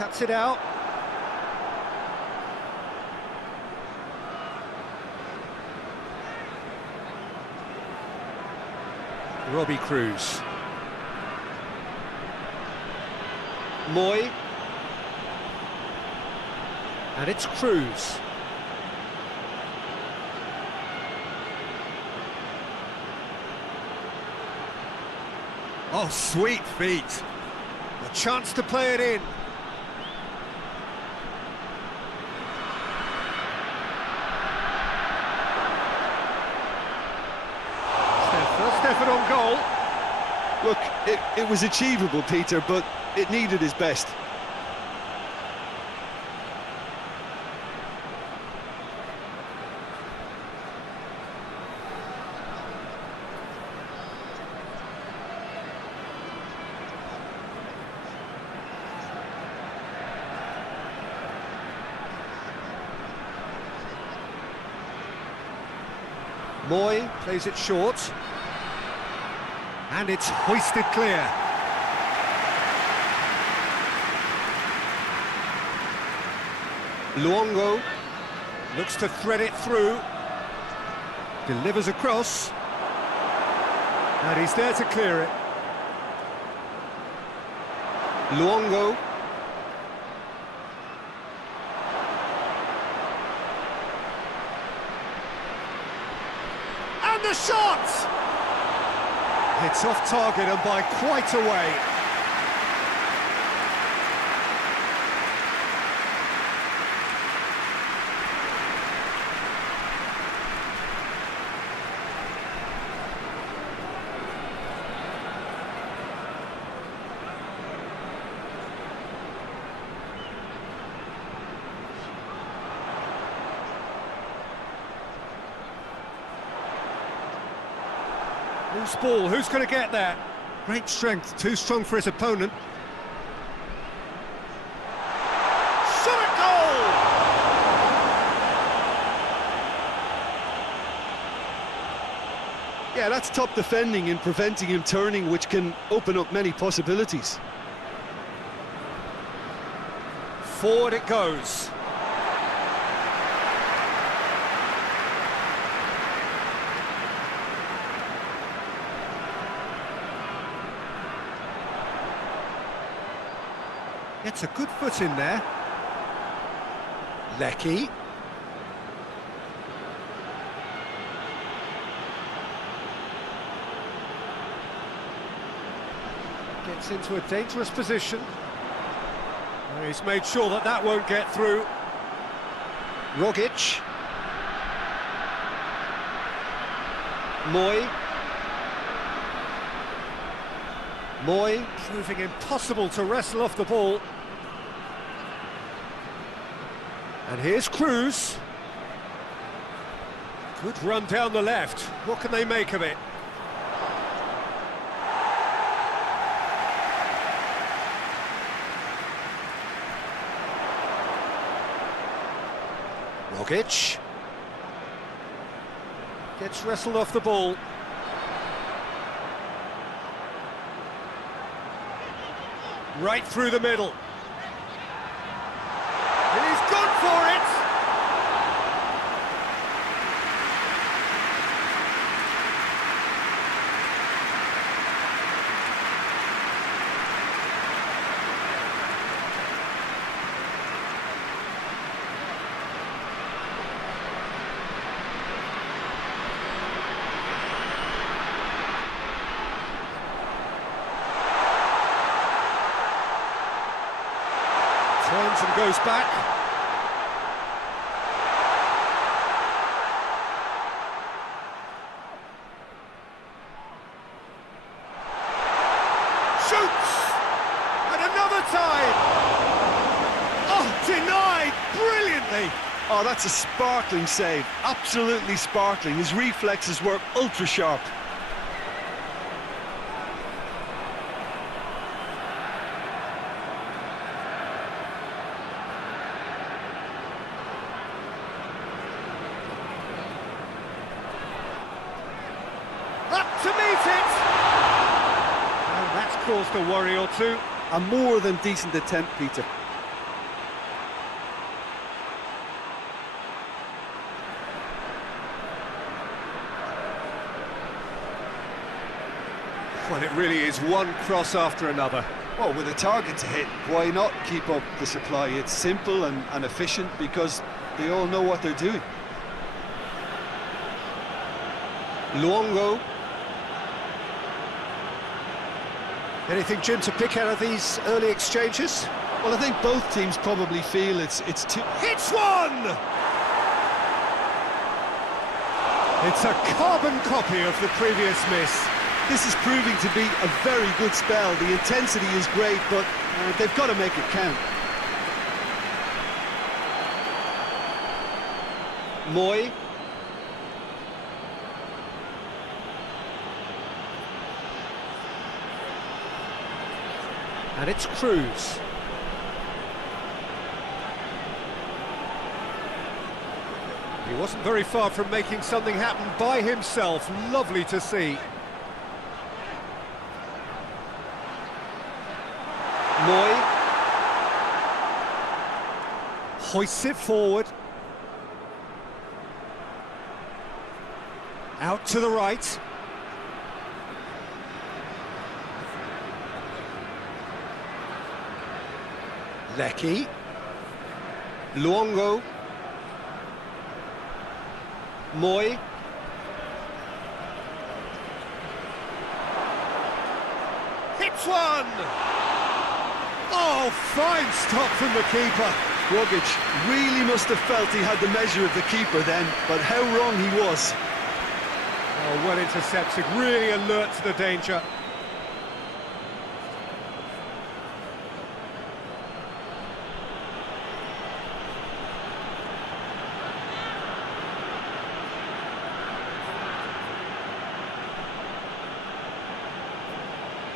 Cuts it out. Robbie Cruz. Moy. And it's Cruz. Oh, sweet feet. A chance to play it in. It's their first effort on goal. Look, it was achievable, Peter, but it needed his best. Moy plays it short. And it's hoisted clear. Luongo looks to thread it through. Delivers across. And he's there to clear it. Luongo. And the shot! It's off target and by quite a way. Loose ball, who's going to get there? Great strength, too strong for his opponent. Shot at goal! Yeah, that's top defending and preventing him turning, which can open up many possibilities. Forward it goes. Gets a good foot in there. Lecky. Gets into a dangerous position. And he's made sure that that won't get through. Rogic. Moy. Moy proving impossible to wrestle off the ball. And here's Cruz. Good run down the left. What can they make of it? Rogic. Gets wrestled off the ball. Right through the middle. And he's gone for it! Turns and goes back. Shoots! And another time! Oh, denied brilliantly! Oh, that's a sparkling save. Absolutely sparkling. His reflexes were ultra sharp. Up to meet it! And that's caused a worry or two. A more than decent attempt, Peter. Well, it really is one cross after another. Well, with a target to hit, why not keep up the supply? It's simple and efficient because they all know what they're doing. Luongo. Anything, Jim, to pick out of these early exchanges? Well, I think both teams probably feel it's too... Hits one! It's a carbon copy of the previous miss. This is proving to be a very good spell. The intensity is great, but they've got to make it count. Moy. And it's Cruz. He wasn't very far from making something happen by himself. Lovely to see. Moy. Hoists it forward. Out to the right. Lecky. Luongo. Moy. Hits one! Oh, fine stop from the keeper. Rogic really must have felt he had the measure of the keeper then, but how wrong he was. Oh, well intercepted, really alert to the danger.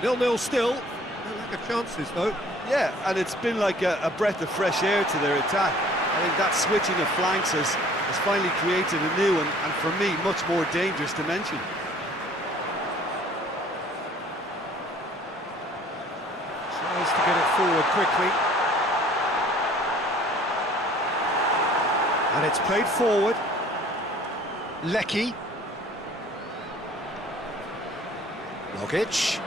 Nil-nil still. No lack of chances, though. Yeah, and it's been like a breath of fresh air to their attack. I think that switching of flanks has finally created a new and for me, much more dangerous dimension. Tries to get it forward quickly. And it's played forward. Lecky. Rogic.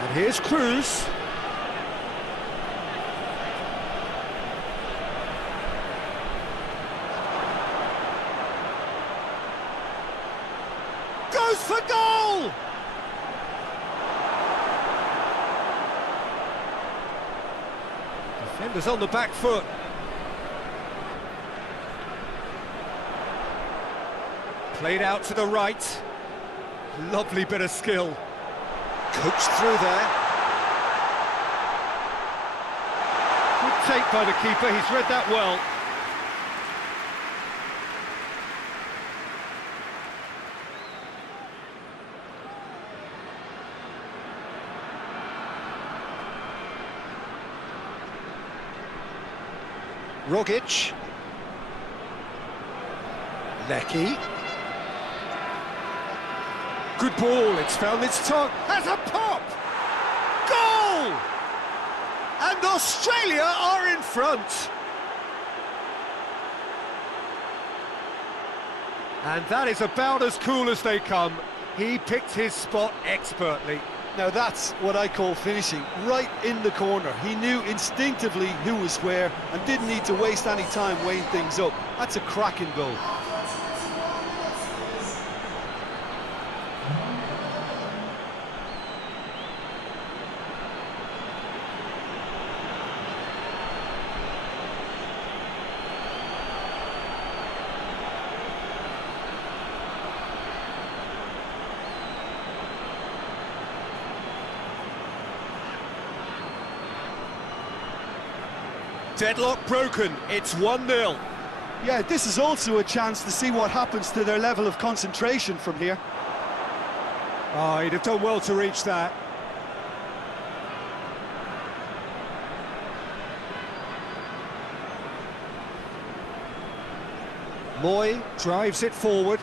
And here's Cruz. Goes for goal! Defenders on the back foot. Played out to the right. Lovely bit of skill. Coached through there. Good take by the keeper, he's read that well. Rogic. Lecky. Good ball, it's found its target. Has a pop! Goal! And Australia are in front. And that is about as cool as they come. He picked his spot expertly. Now that's what I call finishing, right in the corner. He knew instinctively who was where and didn't need to waste any time weighing things up. That's a cracking goal. Deadlock broken, it's 1-0. Yeah, this is also a chance to see what happens to their level of concentration from here. Oh, he'd have done well to reach that. Moy drives it forward.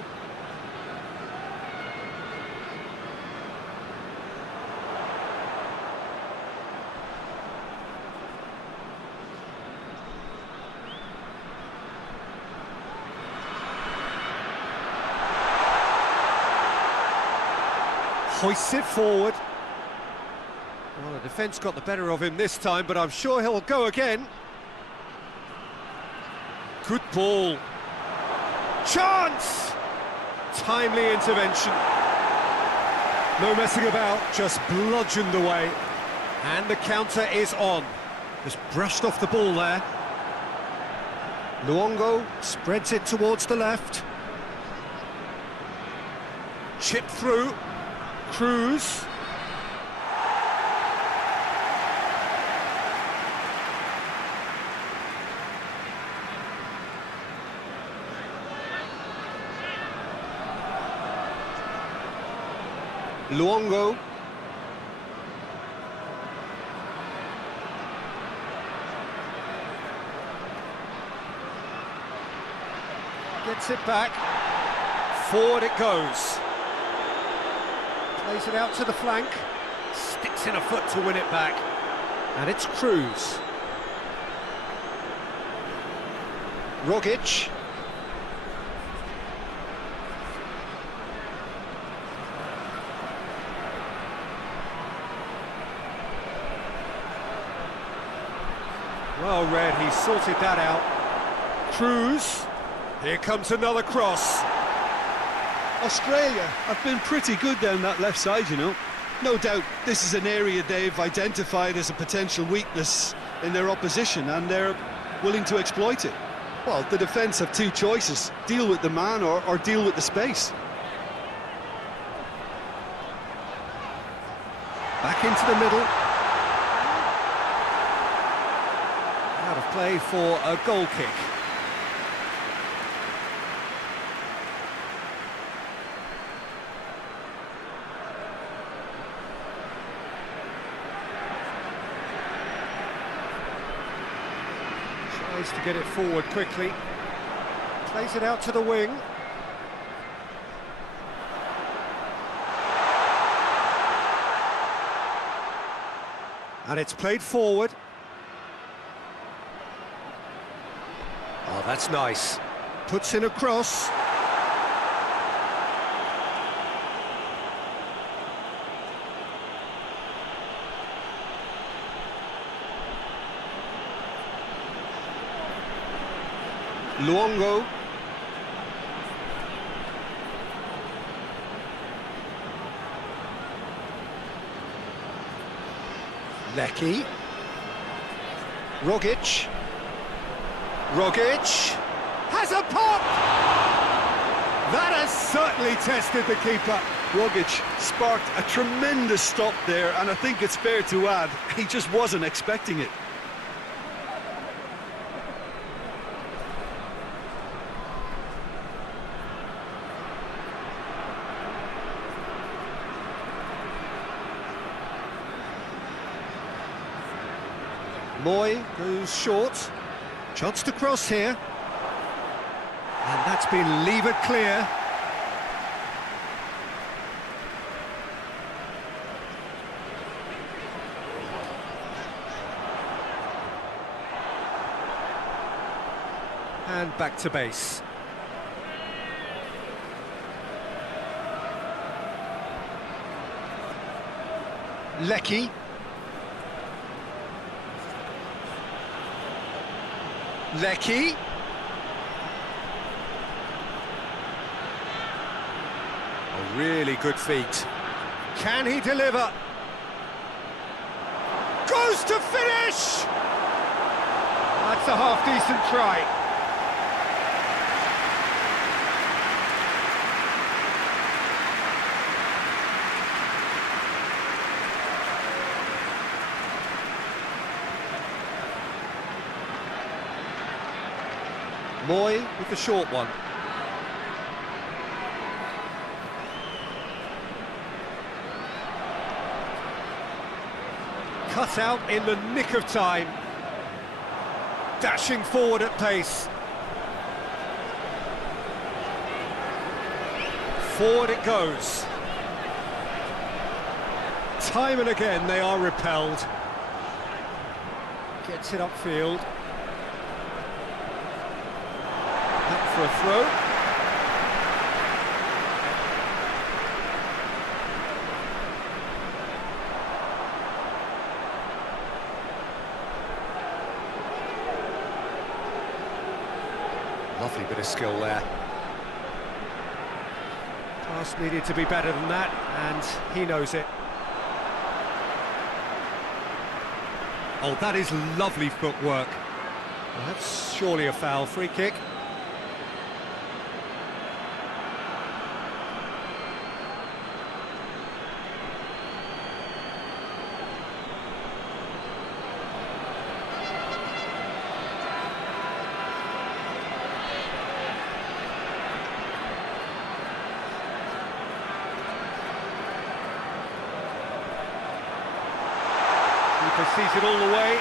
Hoists it forward. Well, the defence got the better of him this time, but I'm sure he'll go again. Good ball. Chance! Timely intervention. No messing about, just bludgeoned away. And the counter is on. Just brushed off the ball there. Luongo spreads it towards the left. Chip through. Cruz. Luongo. Gets it back. Forward it goes. Plays it out to the flank. Sticks in a foot to win it back. And it's Cruz. Rogic. Well read, he sorted that out. Cruz. Here comes another cross. Australia have been pretty good down that left side, you know. No doubt this is an area they've identified as a potential weakness in their opposition, and they're willing to exploit it. Well, the defence have two choices: deal with the man or deal with the space. Back into the middle. Out of play for a goal kick. Tries to get it forward quickly. Plays it out to the wing. And it's played forward. Oh, that's nice. Puts in a cross. Luongo. Lecky. Rogic. Rogic has a pop! That has certainly tested the keeper. Rogic sparked a tremendous stop there, and I think it's fair to add, he just wasn't expecting it. Moy goes short. Chance to cross here. And that's been levered clear. And back to base. Lecky. Lecky. A really good feat. Can he deliver? Goes to finish! That's a half-decent try. Moy with the short one. Cut out in the nick of time. Dashing forward at pace. Forward it goes. Time and again they are repelled. Gets it upfield. For a throw. Lovely bit of skill there. Pass needed to be better than that, and he knows it. Oh, that is lovely footwork. Well, that's surely a foul. Free kick. Keeper sees it all the way.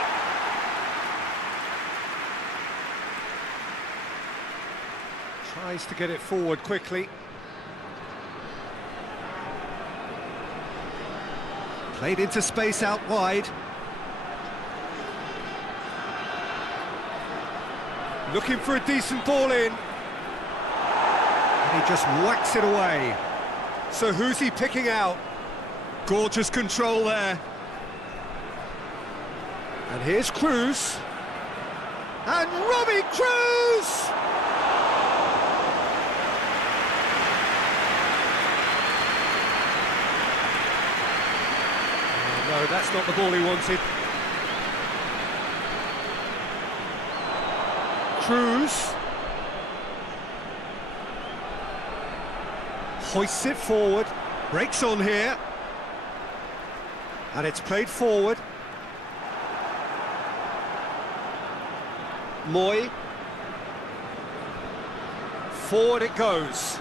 Tries to get it forward quickly. Played into space out wide. Looking for a decent ball in. And he just whacks it away. So who's he picking out? Gorgeous control there. And here's Cruz. And Robbie Cruz! Oh, no, that's not the ball he wanted. Cruz. Hoists it forward. Breaks on here. And it's played forward. Moy. Forward it goes.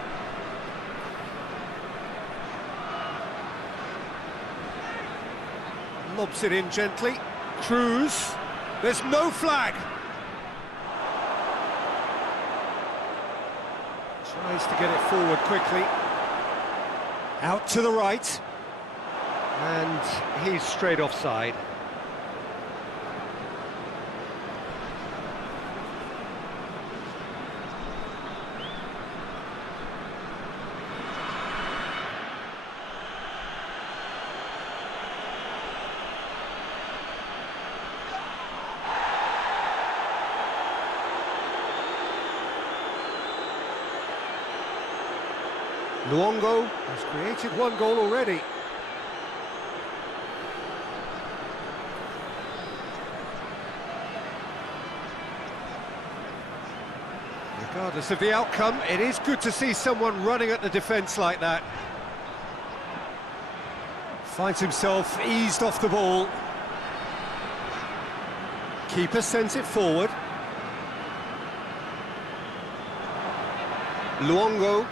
Lobs it in gently. Cruz. There's no flag. Tries to get it forward quickly. Out to the right. And he's straight offside. Luongo has created one goal already. Regardless of the outcome, it is good to see someone running at the defence like that. Finds himself eased off the ball. Keeper sends it forward. Luongo.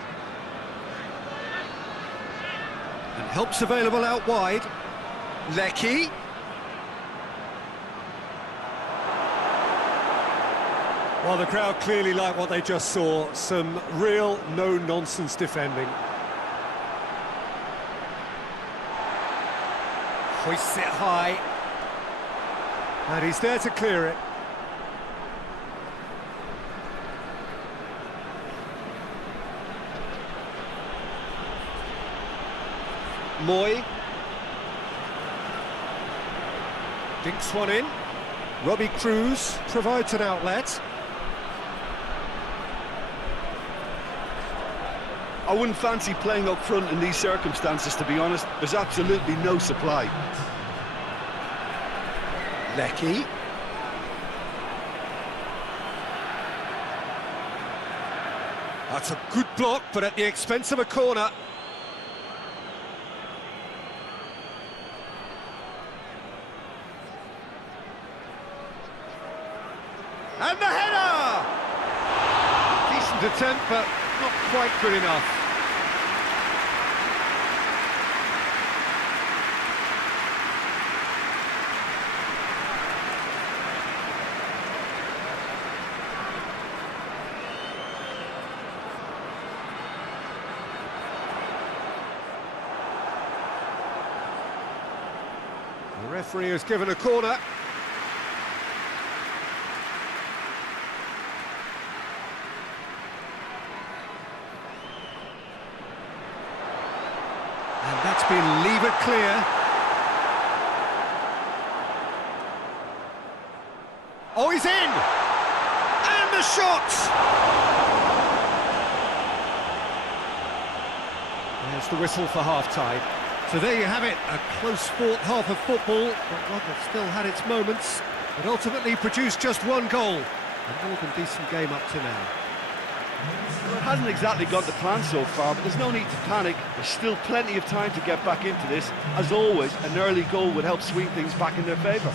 And help's available out wide. Lecky. Well, the crowd clearly like what they just saw. Some real no-nonsense defending. Hoists it high. And he's there to clear it. Moy. Dinks one in. Robbie Cruz provides an outlet. I wouldn't fancy playing up front in these circumstances, to be honest. There's absolutely no supply. Lecky. That's a good block, but at the expense of a corner. And the header! Decent attempt, but not quite good enough. The referee has given a corner. And that's been levered clear. Oh, he's in! And the shot! That's the whistle for half-time. So there you have it, a close-fought half of football, but one that still had its moments, but ultimately produced just one goal. A more than decent game up to now. Well, it hasn't exactly gone to plan so far, but there's no need to panic. There's still plenty of time to get back into this. As always, an early goal would help swing things back in their favour.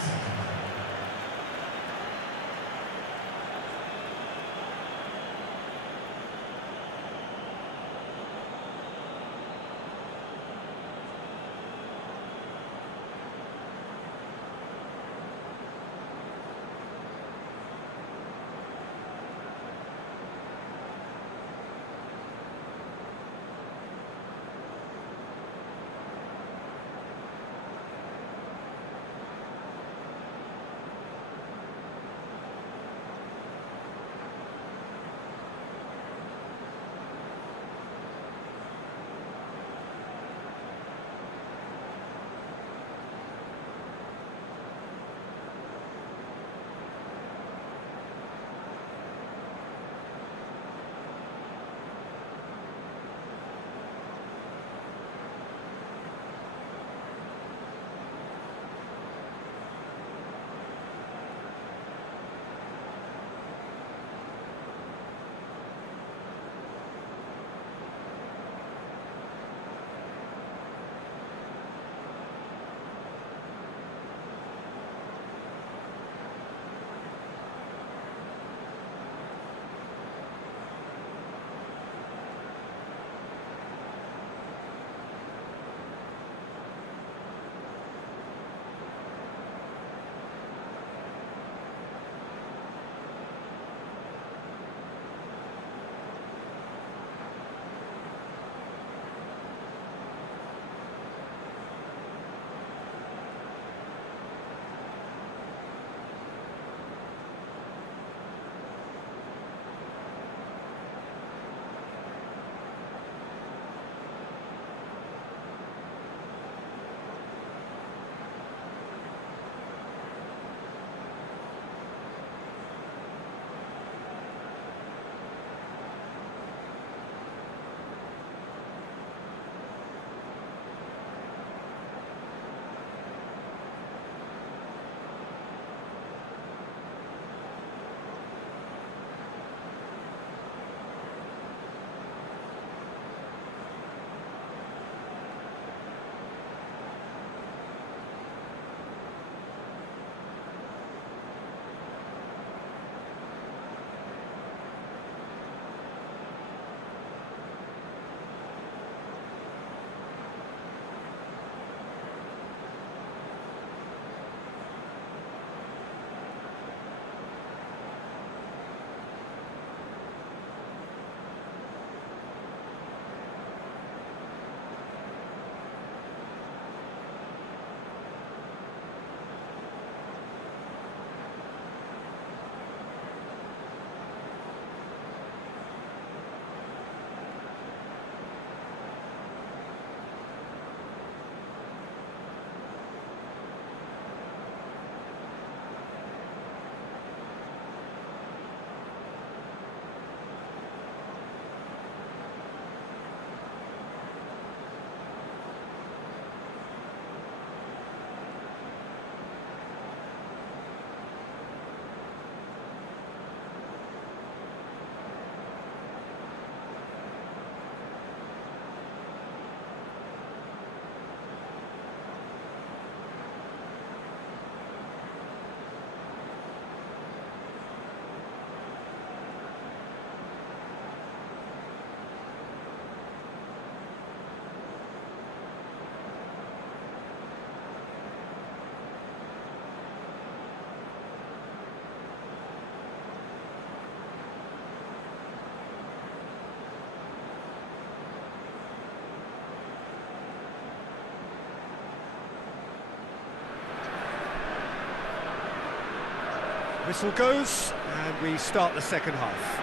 Whistle goes, and we start the second half.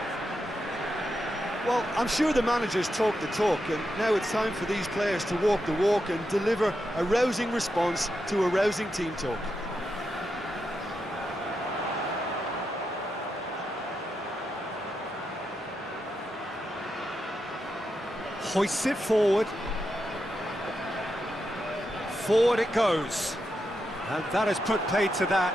Well, I'm sure the managers talk the talk, and now it's time for these players to walk the walk and deliver a rousing response to a rousing team talk. Hoists it forward. Forward it goes. And that has put paid to that.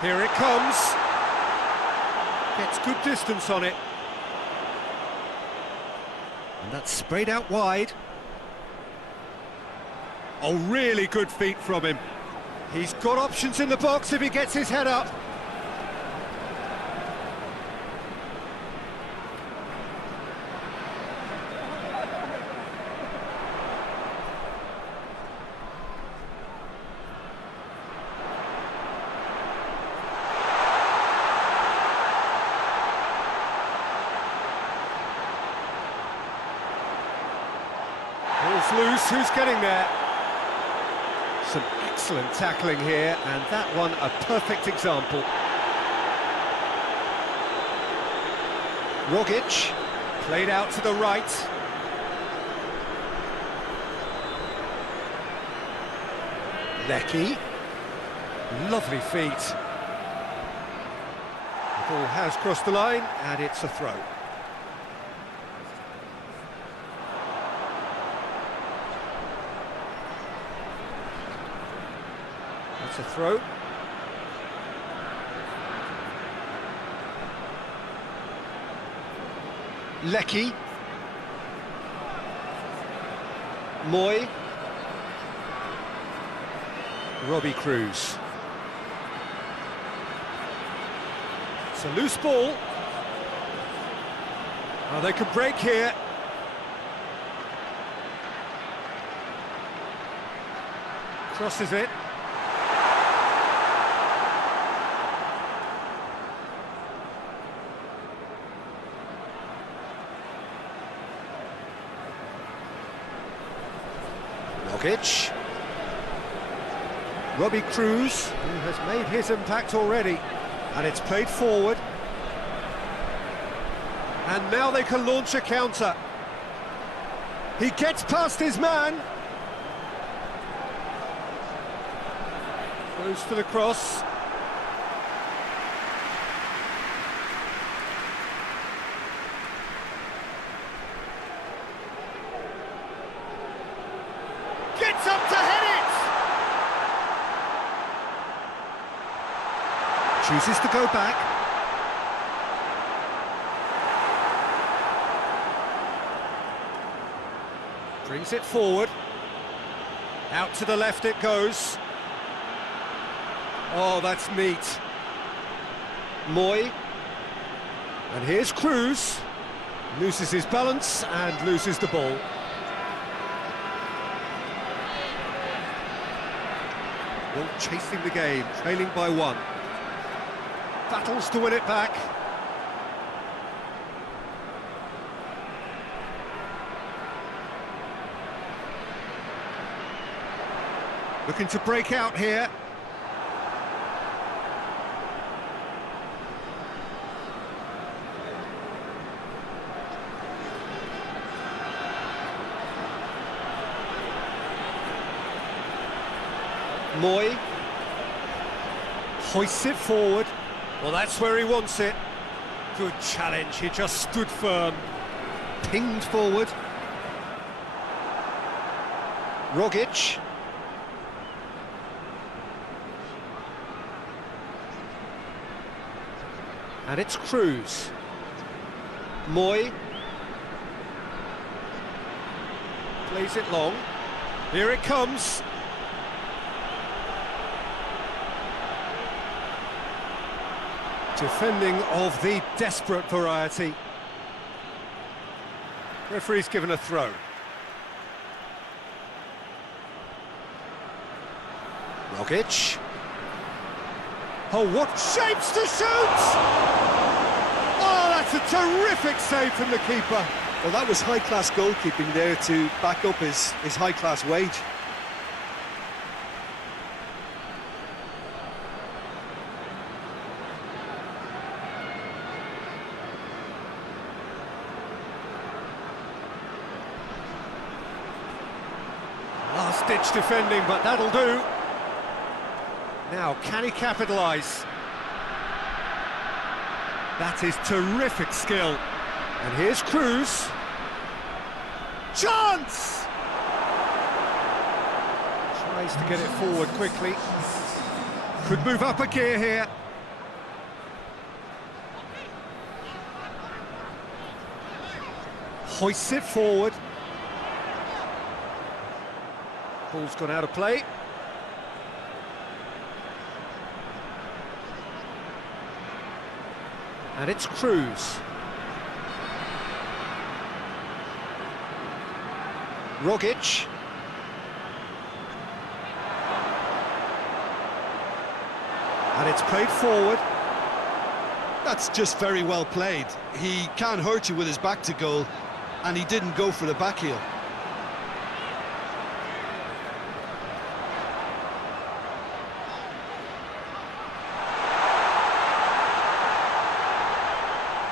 Here it comes. Gets good distance on it. And that's sprayed out wide. Oh, really good feet from him. He's got options in the box if he gets his head up. Ball's loose, who's getting there? Some excellent tackling here, and that one a perfect example. Rogic, played out to the right. Lecky, lovely feet. The ball has crossed the line, and it's a throw. That's a throw. Lecky. Moy. Robbie Cruz. It's a loose ball. Oh, they could break here. Crosses it. Rogic. Robbie Cruz, who has made his impact already, and it's played forward. And now they can launch a counter. He gets past his man. Goes for the cross. Gets up to head it! Chooses to go back. Brings it forward. Out to the left it goes. Oh, that's neat. Moy. And here's Cruz. Loses his balance and loses the ball. Well, chasing the game, trailing by one. Battles to win it back. Looking to break out here. Moy hoists it forward. Well, that's where he wants it. Good challenge, he just stood firm. Pinged forward. Rogic. And it's Cruz. Moy. Plays it long. Here it comes. Defending of the desperate variety. Referee's given a throw. Rogic. Oh, what shapes to shoot! Oh, that's a terrific save from the keeper. Well, that was high-class goalkeeping there to back up his high-class wage. Last-ditch defending, but that'll do. Now, can he capitalise? That is terrific skill. And here's Cruz. Chance! Tries to get it forward quickly. Could move up a gear here. Hoists it forward. Ball's gone out of play. And it's Cruz. Rogic. And it's played forward. That's just very well played. He can't hurt you with his back to goal, and he didn't go for the back heel.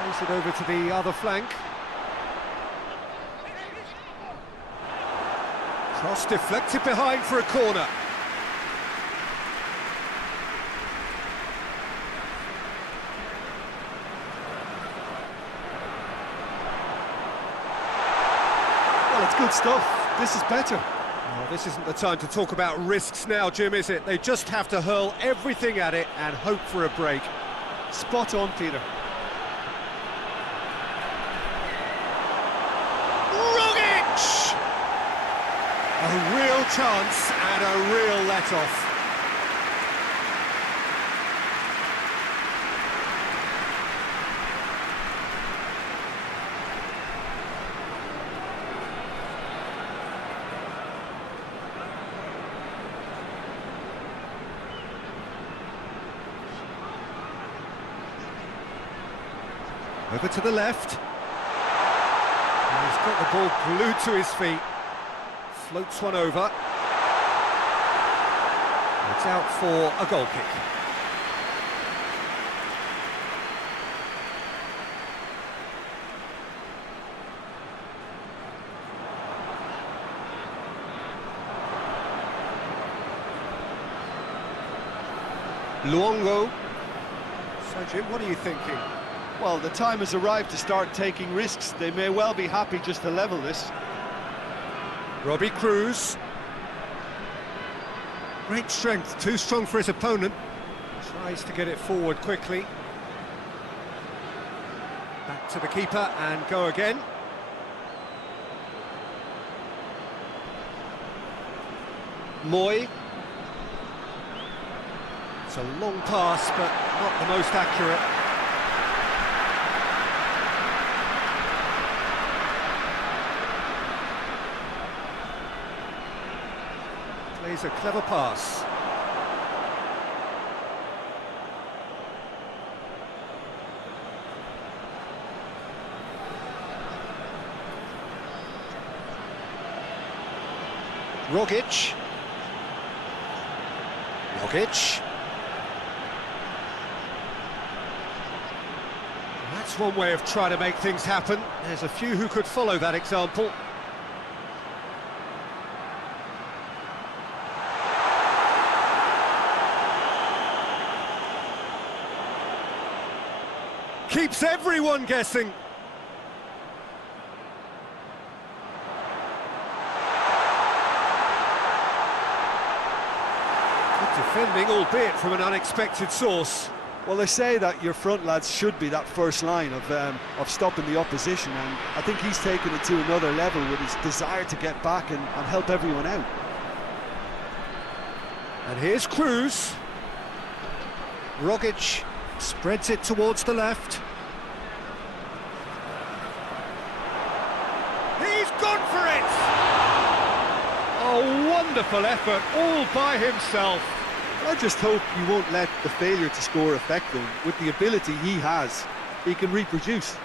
Plays it over to the other flank. Cross deflected behind for a corner. Well, it's good stuff. This is better. Well, this isn't the time to talk about risks now, Jim, is it? They just have to hurl everything at it and hope for a break. Spot on, Peter. Rogic! A real chance and a real let-off. Over to the left. And he's got the ball glued to his feet. Floats one over. It's out for a goal kick. Luongo. So, Jim, what are you thinking? Well, the time has arrived to start taking risks. They may well be happy just to level this. Robbie Cruz. Great strength, too strong for his opponent. Tries to get it forward quickly. Back to the keeper and go again. Moy. It's a long pass, but not the most accurate. Plays a clever pass. Rogic. That's one way of trying to make things happen. There's a few who could follow that example. Keeps everyone guessing. Good defending, albeit from an unexpected source. Well, they say that your front lads should be that first line of stopping the opposition, and I think he's taken it to another level with his desire to get back and help everyone out. And here's Cruz. Rogic spreads it towards the left. He's gone for it! A wonderful effort, all by himself. I just hope you won't let the failure to score affect him. With the ability he has, he can reproduce.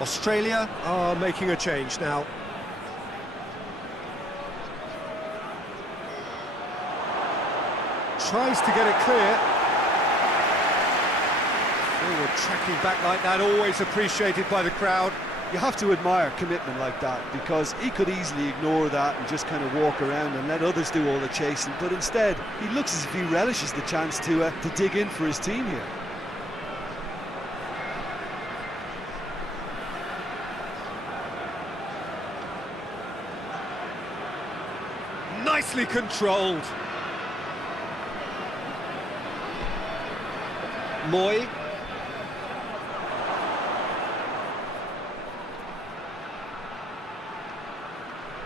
Australia are making a change now. tries to get it clear. Forward tracking back like that, always appreciated by the crowd. You have to admire commitment like that, because he could easily ignore that and just kind of walk around and let others do all the chasing, but instead he looks as if he relishes the chance to dig in for his team here. Nicely controlled. Moy.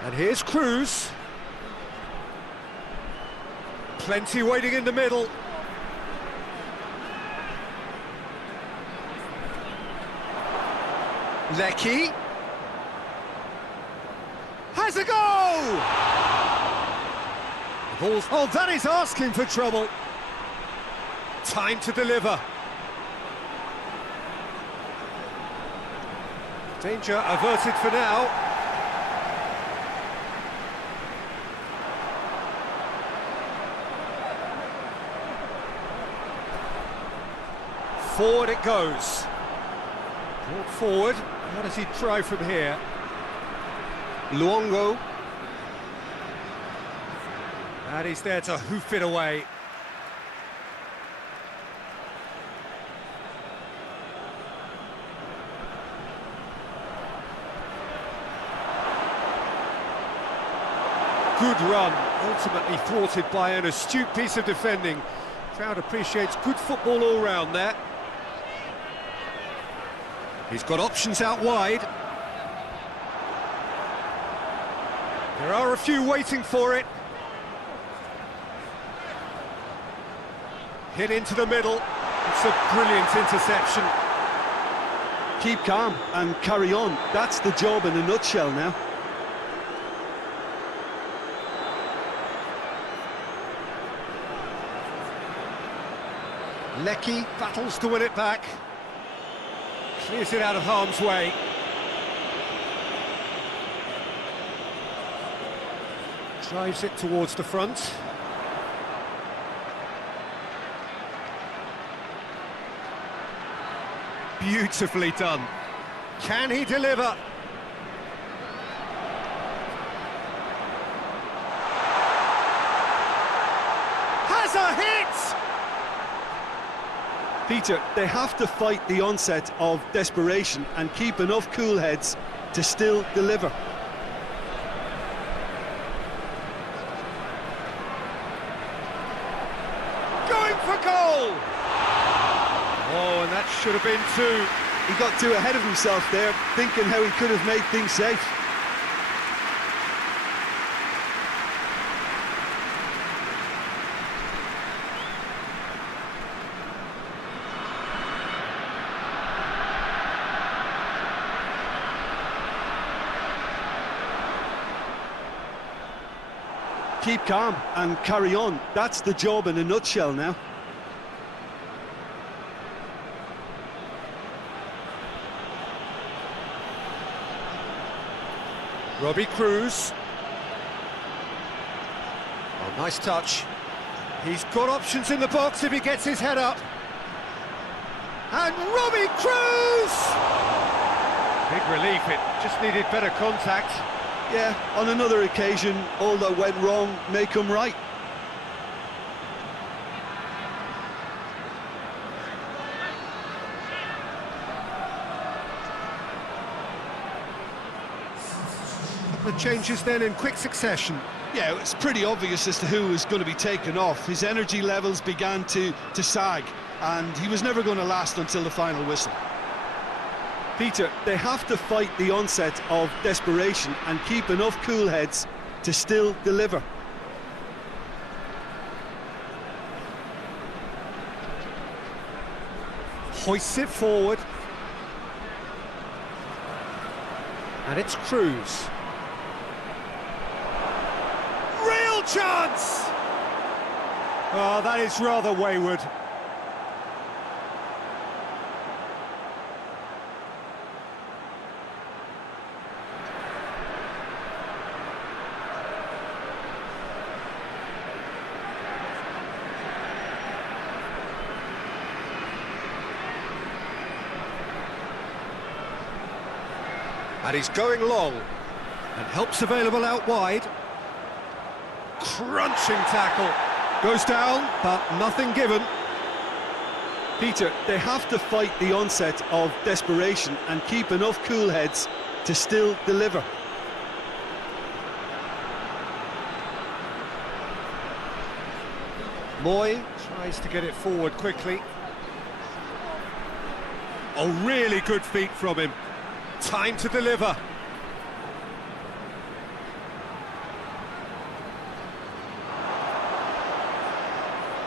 And here's Cruz. Plenty waiting in the middle. Lecky. Has a go! The ball's... Oh, that is asking for trouble. Time to deliver. Danger averted for now. Forward it goes. Brought forward. What does he try from here? Luongo. And he's there to hoof it away. Good run, ultimately thwarted by an astute piece of defending. Crowd appreciates good football all round there. He's got options out wide. There are a few waiting for it. Hit into the middle. It's a brilliant interception. Keep calm and carry on. That's the job in a nutshell now. Lecky battles to win it back. Clears it out of harm's way. Drives it towards the front. Beautifully done. Can he deliver? Has a hit! Peter, they have to fight the onset of desperation and keep enough cool heads to still deliver. Going for goal! Oh, and that should have been two. He got too ahead of himself there, thinking how he could have made things safe. Keep calm and carry on. That's the job in a nutshell now. Robbie Cruz. Oh, nice touch. He's got options in the box if he gets his head up. And Robbie Cruz! Big relief, it just needed better contact. Yeah, on another occasion, all that went wrong may come right. The changes then in quick succession. Yeah, it's pretty obvious as to who was going to be taken off. His energy levels began to sag, and he was never going to last until the final whistle. Peter, they have to fight the onset of desperation and keep enough cool heads to still deliver. Hoists it forward. And it's Cruz. Real chance! Oh, that is rather wayward. And he's going long. And help's available out wide. Crunching tackle. Goes down, but nothing given. Peter, they have to fight the onset of desperation and keep enough cool heads to still deliver. Moy tries to get it forward quickly. Oh, really good feet from him. Time to deliver.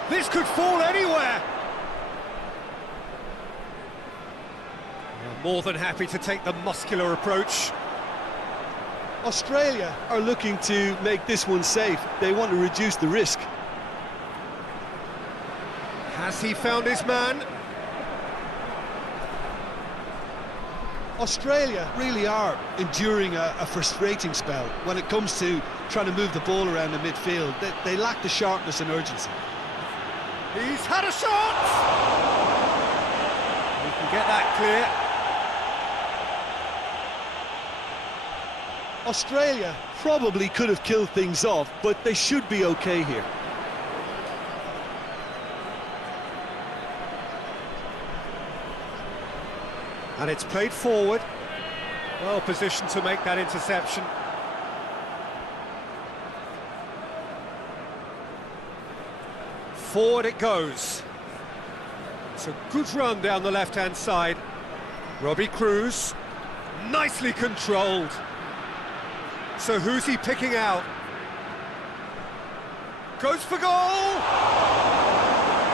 This could fall anywhere. More than happy to take the muscular approach. Australia are looking to make this one safe. They want to reduce the risk. Has he found his man? Australia really are enduring a frustrating spell when it comes to trying to move the ball around the midfield. They lack the sharpness and urgency. He's had a shot! He can get that clear. Australia probably could have killed things off, but they should be okay here. And it's played forward. Well positioned to make that interception. Forward it goes. It's a good run down the left-hand side. Robbie Cruz, nicely controlled. So who's he picking out? Goes for goal!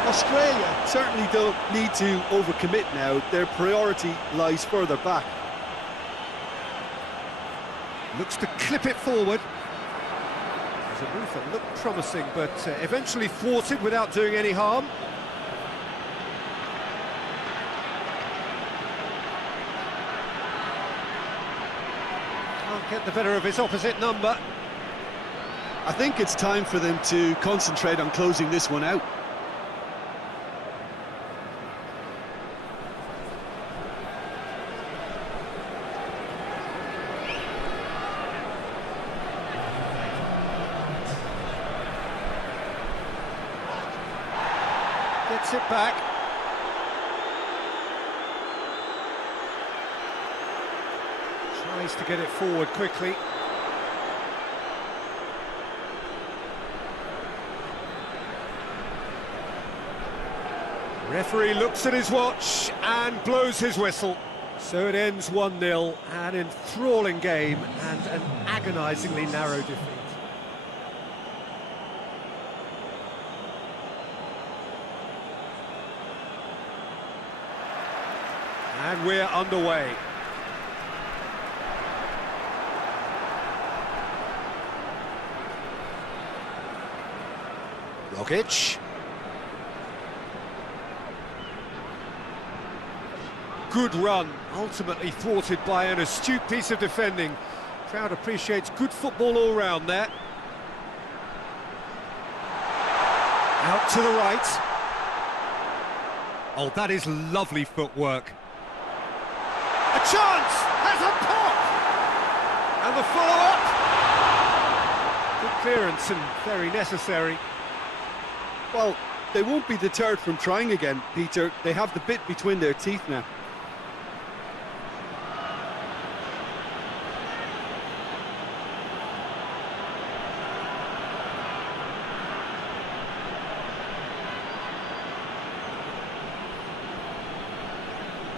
Australia certainly don't need to overcommit now. Their priority lies further back. Looks to clip it forward. There's a move that looked promising, but eventually thwarted without doing any harm. Can't get the better of his opposite number. I think it's time for them to concentrate on closing this one out. Gets it back. Tries to get it forward quickly. Referee looks at his watch and blows his whistle. So it ends 1-0, an enthralling game and an agonisingly narrow defeat. And we're underway. Rogic. Good run, ultimately thwarted by an astute piece of defending. Crowd appreciates good football all round there. Out to the right. Oh, that is lovely footwork. A chance! Has a pop! And the follow-up! Good clearance and very necessary. Well, they won't be deterred from trying again, Peter. They have the bit between their teeth now.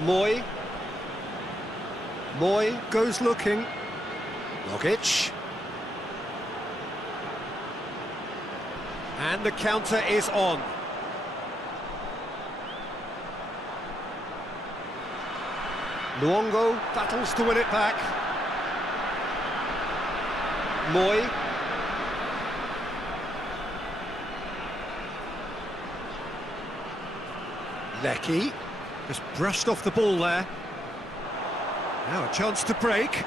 Moy. Moy goes looking. Rogic. And the counter is on. Luongo battles to win it back. Moy. Lecky just brushed off the ball there. Now a chance to break.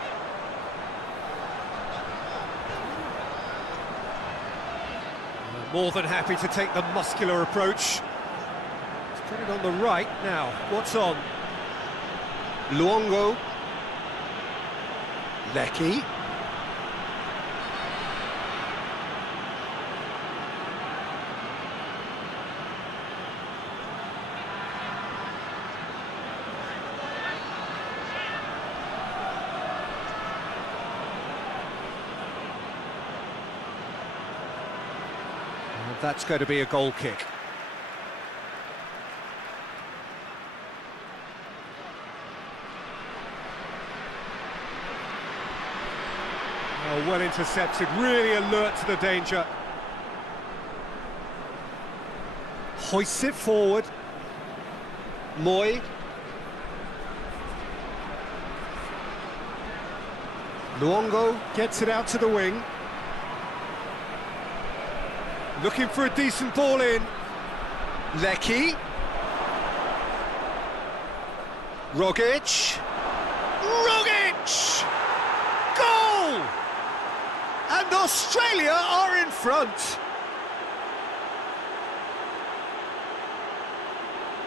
More than happy to take the muscular approach. He's put it on the right now. What's on? Luongo. Lecky. And that's going to be a goal kick. Oh, well intercepted, really alert to the danger. Hoists it forward. Moy. Luongo gets it out to the wing. Looking for a decent ball in. Lecky. Rogic. Rogic! Goal! And Australia are in front.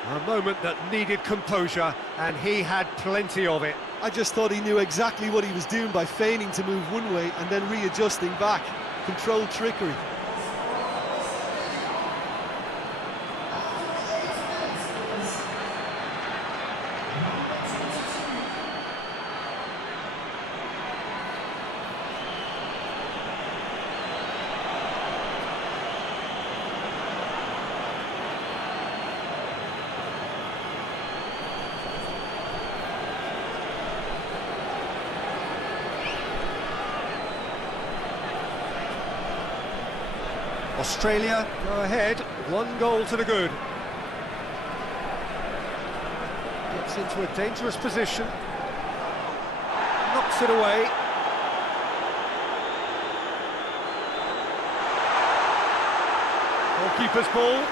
A moment that needed composure, and he had plenty of it. I just thought he knew exactly what he was doing by feigning to move one way and then readjusting back. Controlled trickery. Australia go ahead, 1 goal to the good. Gets into a dangerous position. Knocks it away. Goalkeeper's ball.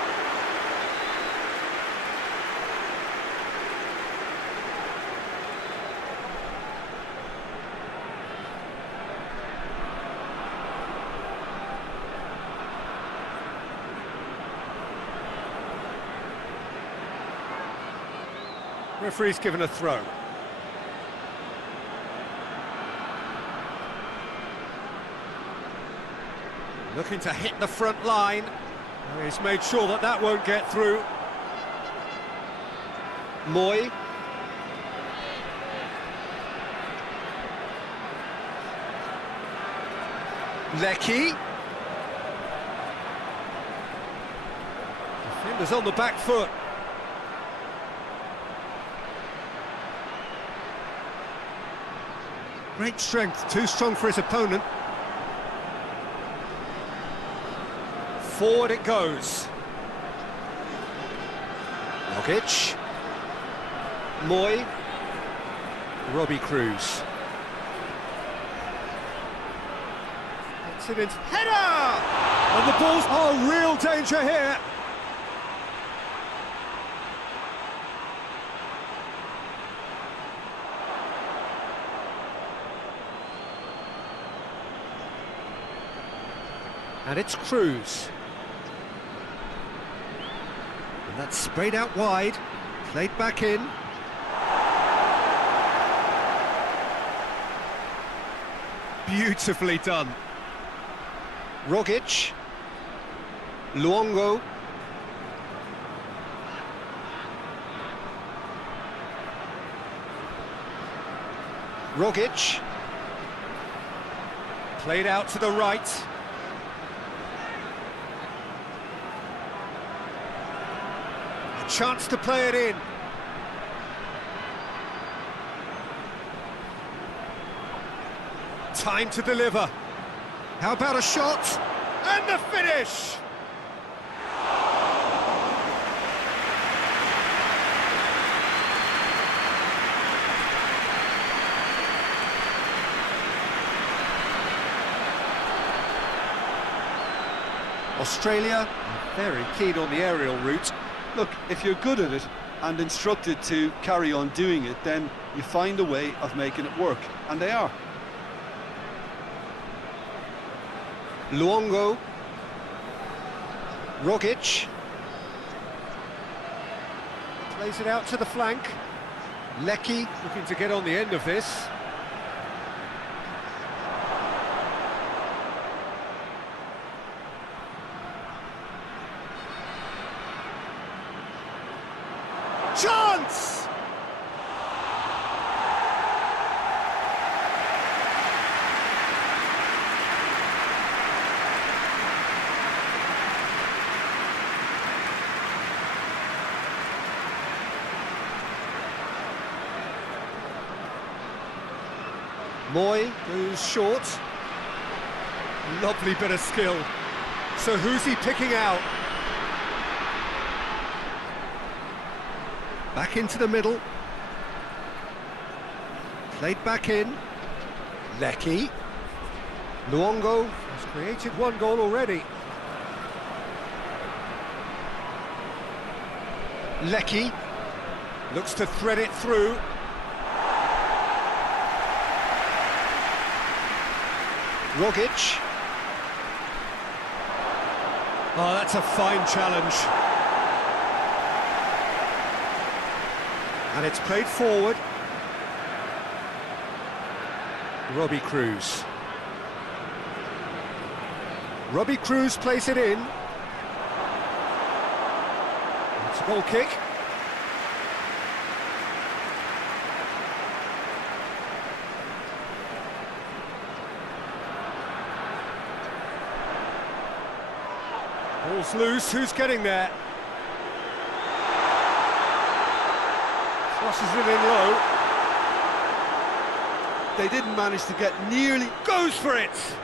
Referee's given a throw. Looking to hit the front line. He's made sure that that won't get through. Moy. Lecky. Defenders on the back foot. Great strength, too strong for his opponent. Forward it goes. Rogic. Moy. Robbie Cruz. Excellent header! And the ball's... Oh, real danger here. And it's Cruz. And that's sprayed out wide, played back in. Beautifully done. Rogic. Luongo. Rogic. Played out to the right. Chance to play it in. Time to deliver. How about a shot? And the finish! Australia are very keen on the aerial route. Look, if you're good at it and instructed to carry on doing it, then you find a way of making it work, and they are. Luongo. Rogic. Plays it out to the flank. Lecky looking to get on the end of this. Moy goes short. Lovely bit of skill. So who's he picking out? Back into the middle. Played back in. Lecky. Luongo has created one goal already. Lecky looks to thread it through. Rogic. Oh, that's a fine challenge. And it's played forward. Robbie Cruz. Robbie Cruz plays it in. It's a goal kick. Ball's loose, who's getting there? Crosses it in low. They didn't manage to get nearly... Goes for it!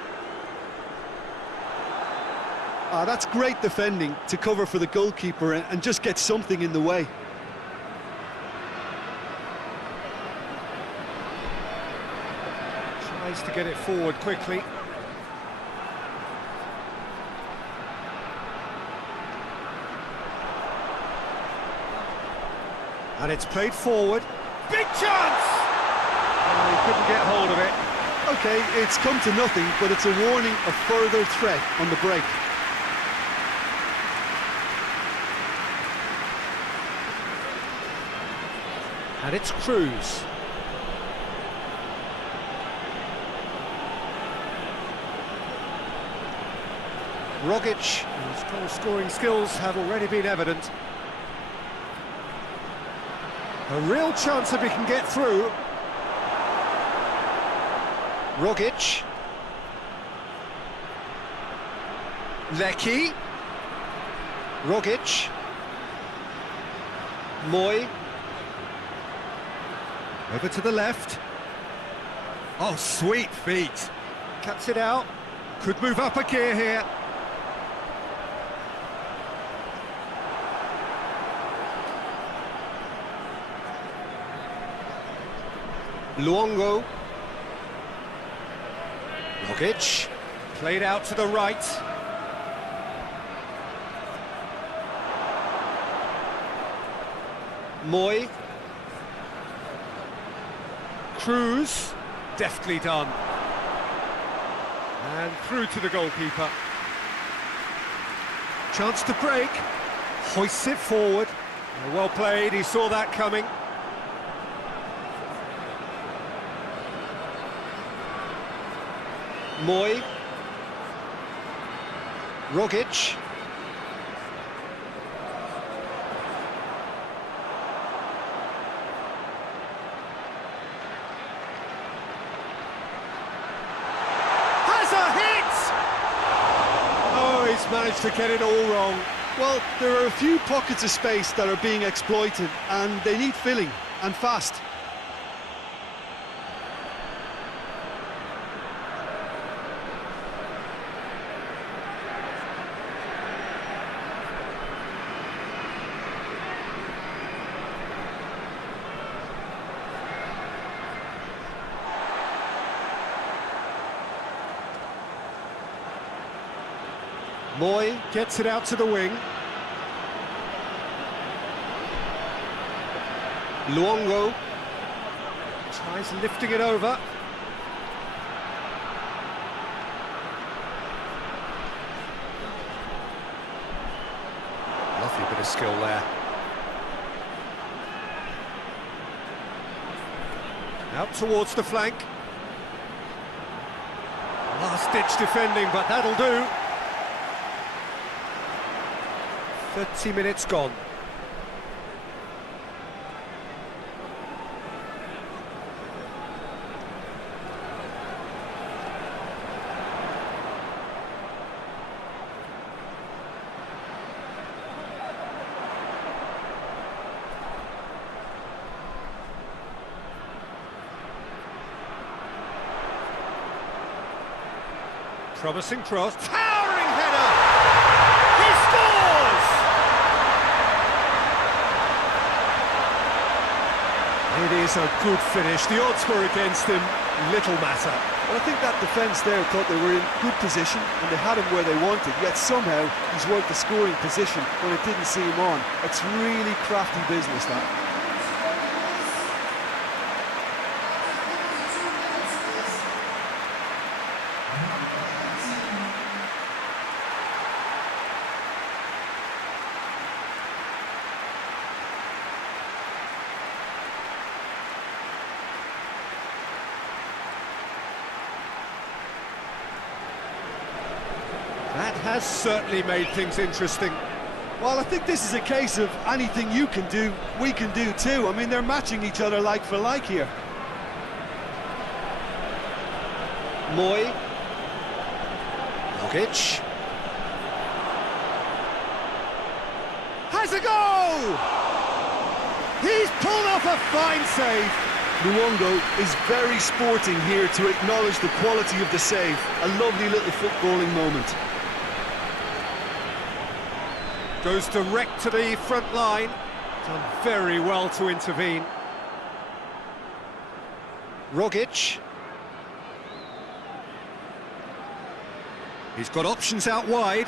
Ah, that's great defending to cover for the goalkeeper and just get something in the way. Tries to get it forward quickly. And it's played forward. Big chance! Oh, he couldn't get hold of it. Okay, it's come to nothing, but it's a warning of further threat on the break. And it's Cruz. Rogic, whose goal-scoring skills have already been evident. A real chance if he can get through. Rogic. Lecky. Rogic. Moy. Over to the left. Oh, sweet feet. Cuts it out. Could move up a gear here. Luongo. Rogic. Played out to the right. Moy. Cruz. Deftly done. And through to the goalkeeper. Chance to break. Hoists it forward. Well played, he saw that coming. Moy. Rogic. Has a hit! Oh, he's managed to get it all wrong. Well, there are a few pockets of space that are being exploited, and they need filling, and fast. Moy gets it out to the wing. Luongo tries lifting it over. Lovely bit of skill there. Out towards the flank. Last-ditch defending, but that'll do. 30 minutes gone. Promising cross. Towering header! He scores! It is a good finish. The odds were against him. Little matter. Well, I think that defence there thought they were in good position and they had him where they wanted, yet somehow he's worked the scoring position when it didn't see him on. It's really crafty business, that. That has certainly made things interesting. Well, I think this is a case of anything you can do, we can do too. I mean, they're matching each other like for like here. Moy. Rogic. Has a goal! He's pulled off a fine save. Luongo is very sporting here to acknowledge the quality of the save. A lovely little footballing moment. Goes direct to the front line. Done very well to intervene. Rogic. He's got options out wide.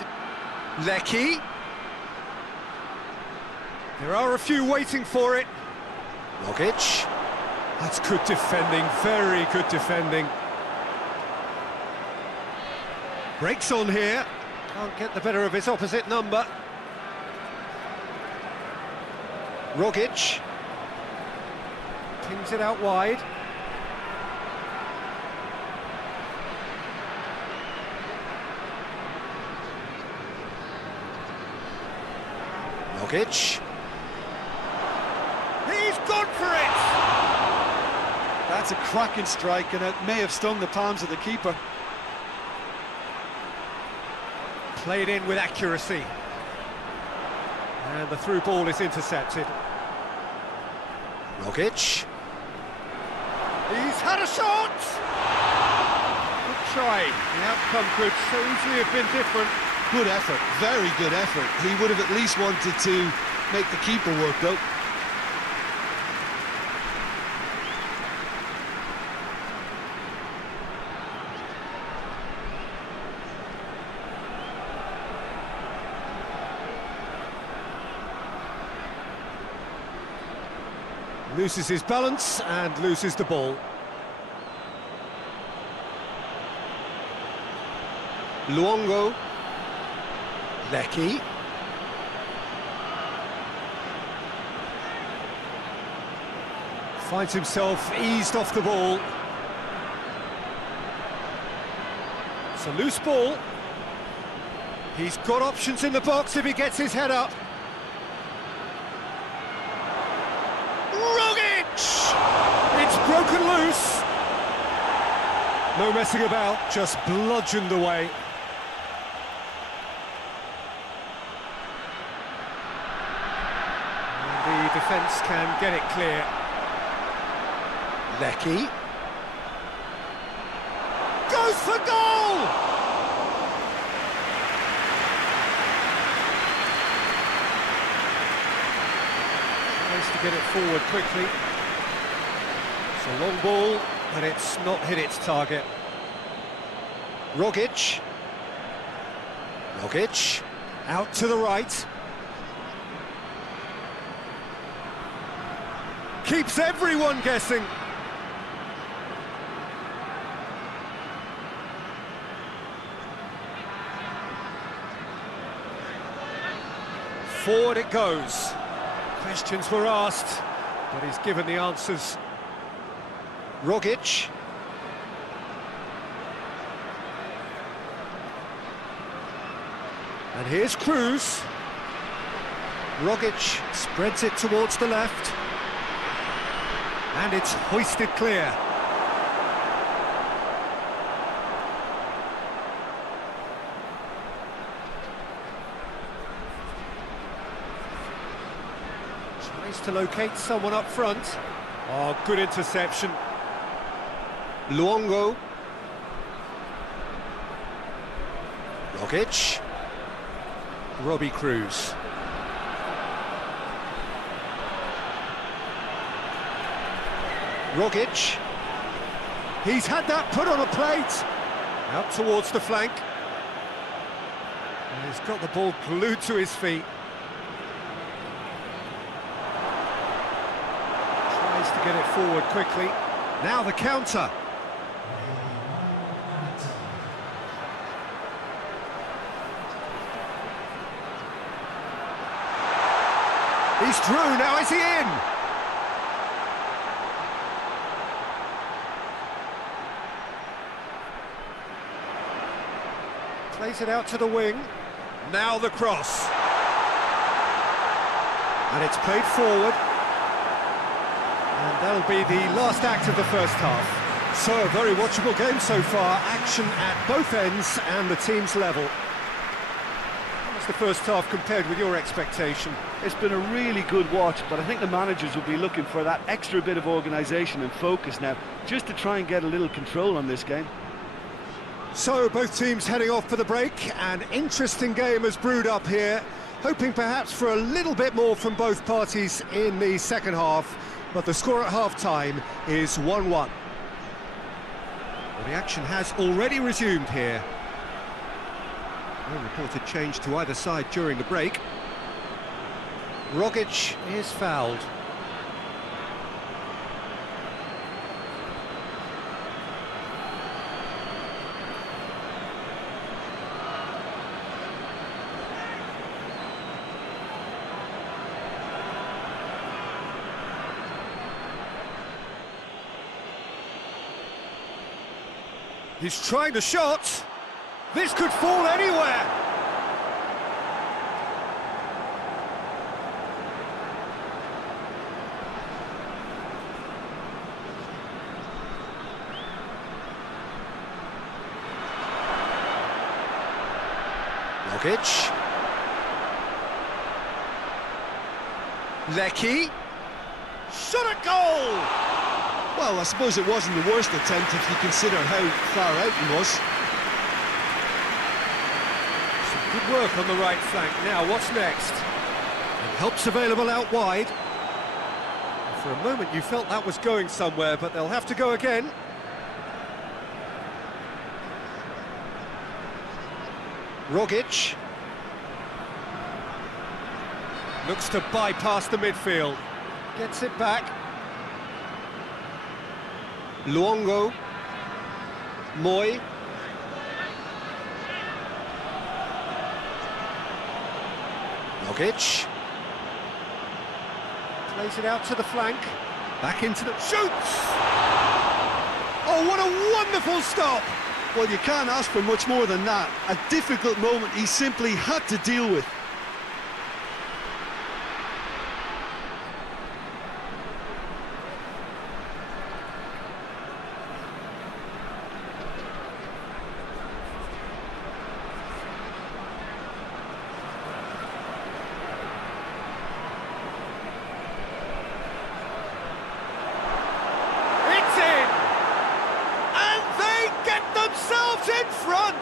Lecky. There are a few waiting for it. Rogic. That's good defending, very good defending. Breaks on here. Can't get the better of his opposite number. Rogic. Pings it out wide. Rogic. He's gone for it! That's a cracking strike and it may have stung the palms of the keeper. Played in with accuracy. And the through ball is intercepted. Rogic. He's had a shot! Good try. The outcome could so easily have been different. Good effort, very good effort. He would have at least wanted to make the keeper work though. Loses his balance and loses the ball. Luongo. Lecky. Finds himself eased off the ball. It's a loose ball. He's got options in the box if he gets his head up. It's broken loose. No messing about, just bludgeoned away. And the defence can get it clear. Lecky. Goes for goal! Tries to get it forward quickly. It's a long ball, but it's not hit its target. Rogic. Rogic. Out to the right. Keeps everyone guessing. Forward it goes. Questions were asked, but he's given the answers. Rogic. And here's Cruz. Rogic spreads it towards the left. And it's hoisted clear. Tries to locate someone up front. Oh, good interception. Luongo. Rogic. Robbie Cruz. Rogic. He's had that put on a plate. Out towards the flank. And he's got the ball glued to his feet. Tries to get it forward quickly. Now the counter. He's through, now is he in? Plays it out to the wing. Now the cross. And it's played forward. And that'll be the last act of the first half. So, a very watchable game so far. Action at both ends and the team's level. How's the first half compared with your expectation? It's been a really good watch, but I think the managers will be looking for that extra bit of organisation and focus now, just to try and get a little control on this game. So, both teams heading off for the break. An interesting game has brewed up here, hoping perhaps for a little bit more from both parties in the second half, but the score at half-time is 1-1. Well, the action has already resumed here. No reported change to either side during the break. Rogic is fouled. He's trying the shot. This could fall anywhere. Rogic. Lecky. Shot at goal! Well, I suppose it wasn't the worst attempt if you consider how far out he was. Some good work on the right flank. Now, what's next? And help's available out wide. For a moment you felt that was going somewhere, but they'll have to go again. Rogic. Looks to bypass the midfield. Gets it back. Luongo. Moy. Rogic. Plays it out to the flank. Back into the... Shoots! Oh, what a wonderful stop! Well, you can't ask for much more than that. A difficult moment he simply had to deal with. In front!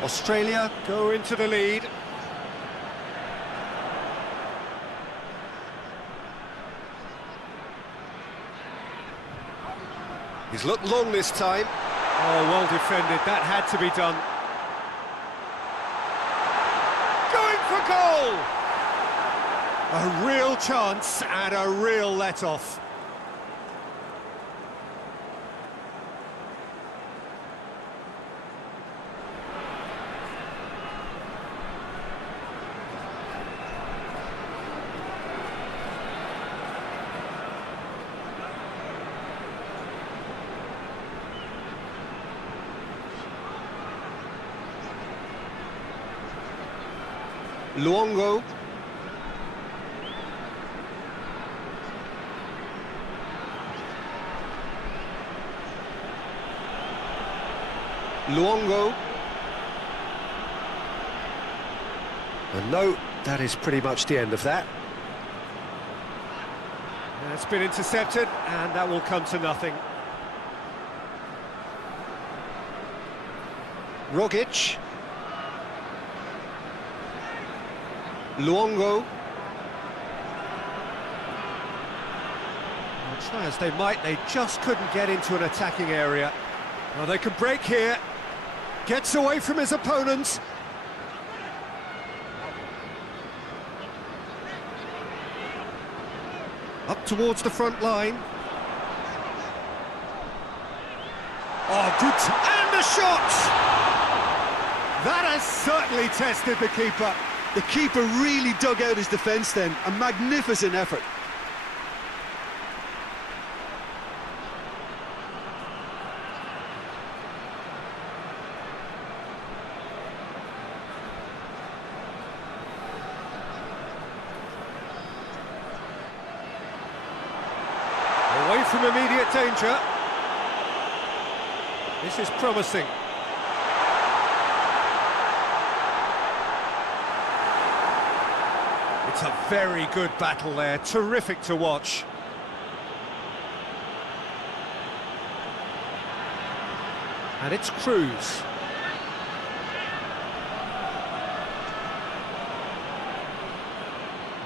Australia go into the lead. He's looked long this time. Oh, well defended. That had to be done. Going for goal! A real chance and a real let-off. Luongo. Luongo. And no, that is pretty much the end of that. It's been intercepted, and that will come to nothing. Rogic. Luongo. Well, try as they might, they just couldn't get into an attacking area. Well, they can break here. Gets away from his opponents. Up towards the front line. Oh, good. And the shot! That has certainly tested the keeper. The keeper really dug out his defence then. A magnificent effort. Away from immediate danger. This is promising. It's a very good battle there, terrific to watch. And it's Cruz.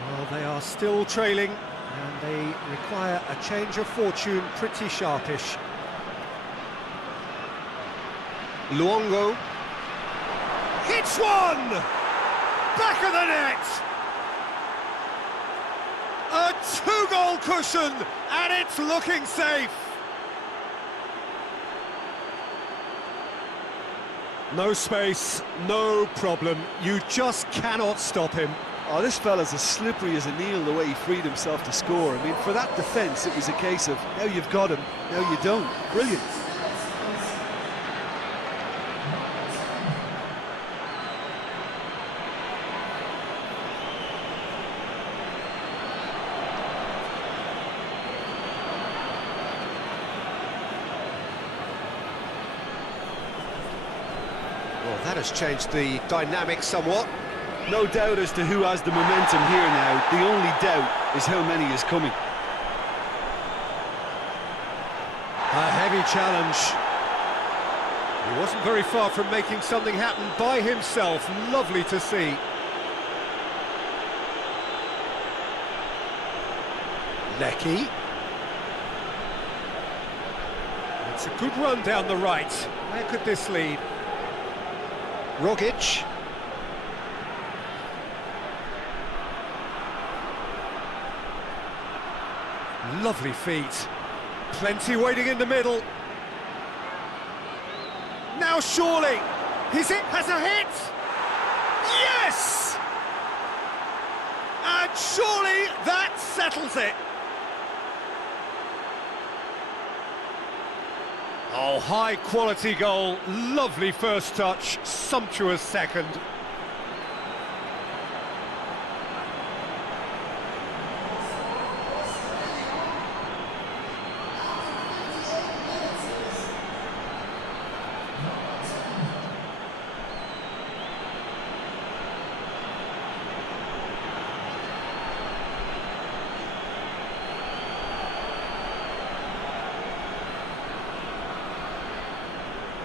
Well, they are still trailing, and they require a change of fortune, pretty sharpish. Luongo. Hits one! Back of the net! A two-goal cushion, and it's looking safe. No space, no problem. You just cannot stop him. Oh, this fella's as slippery as an eel the way he freed himself to score. I mean, for that defence, it was a case of, now you've got him, now you don't. Brilliant. Well, that has changed the dynamic somewhat. No doubt as to who has the momentum here now. The only doubt is how many is coming. A heavy challenge. He wasn't very far from making something happen by himself. Lovely to see. Lecky. It's a good run down the right. Where could this lead? Rogic. Lovely feet. Plenty waiting in the middle. Now surely. He's it, has a hit. Yes! And surely that settles it. Oh, high quality goal. Lovely first touch. Sumptuous second.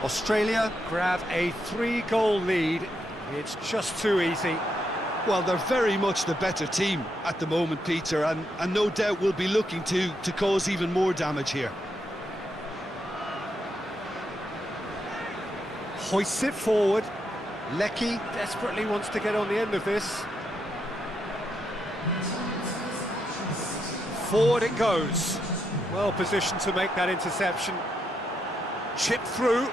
Australia grab a 3-goal lead. It's just too easy. Well, they're very much the better team at the moment, Peter, and no doubt will be looking to cause even more damage here. Hoists it forward. Lecky desperately wants to get on the end of this. Forward it goes. Well positioned to make that interception. Chip through.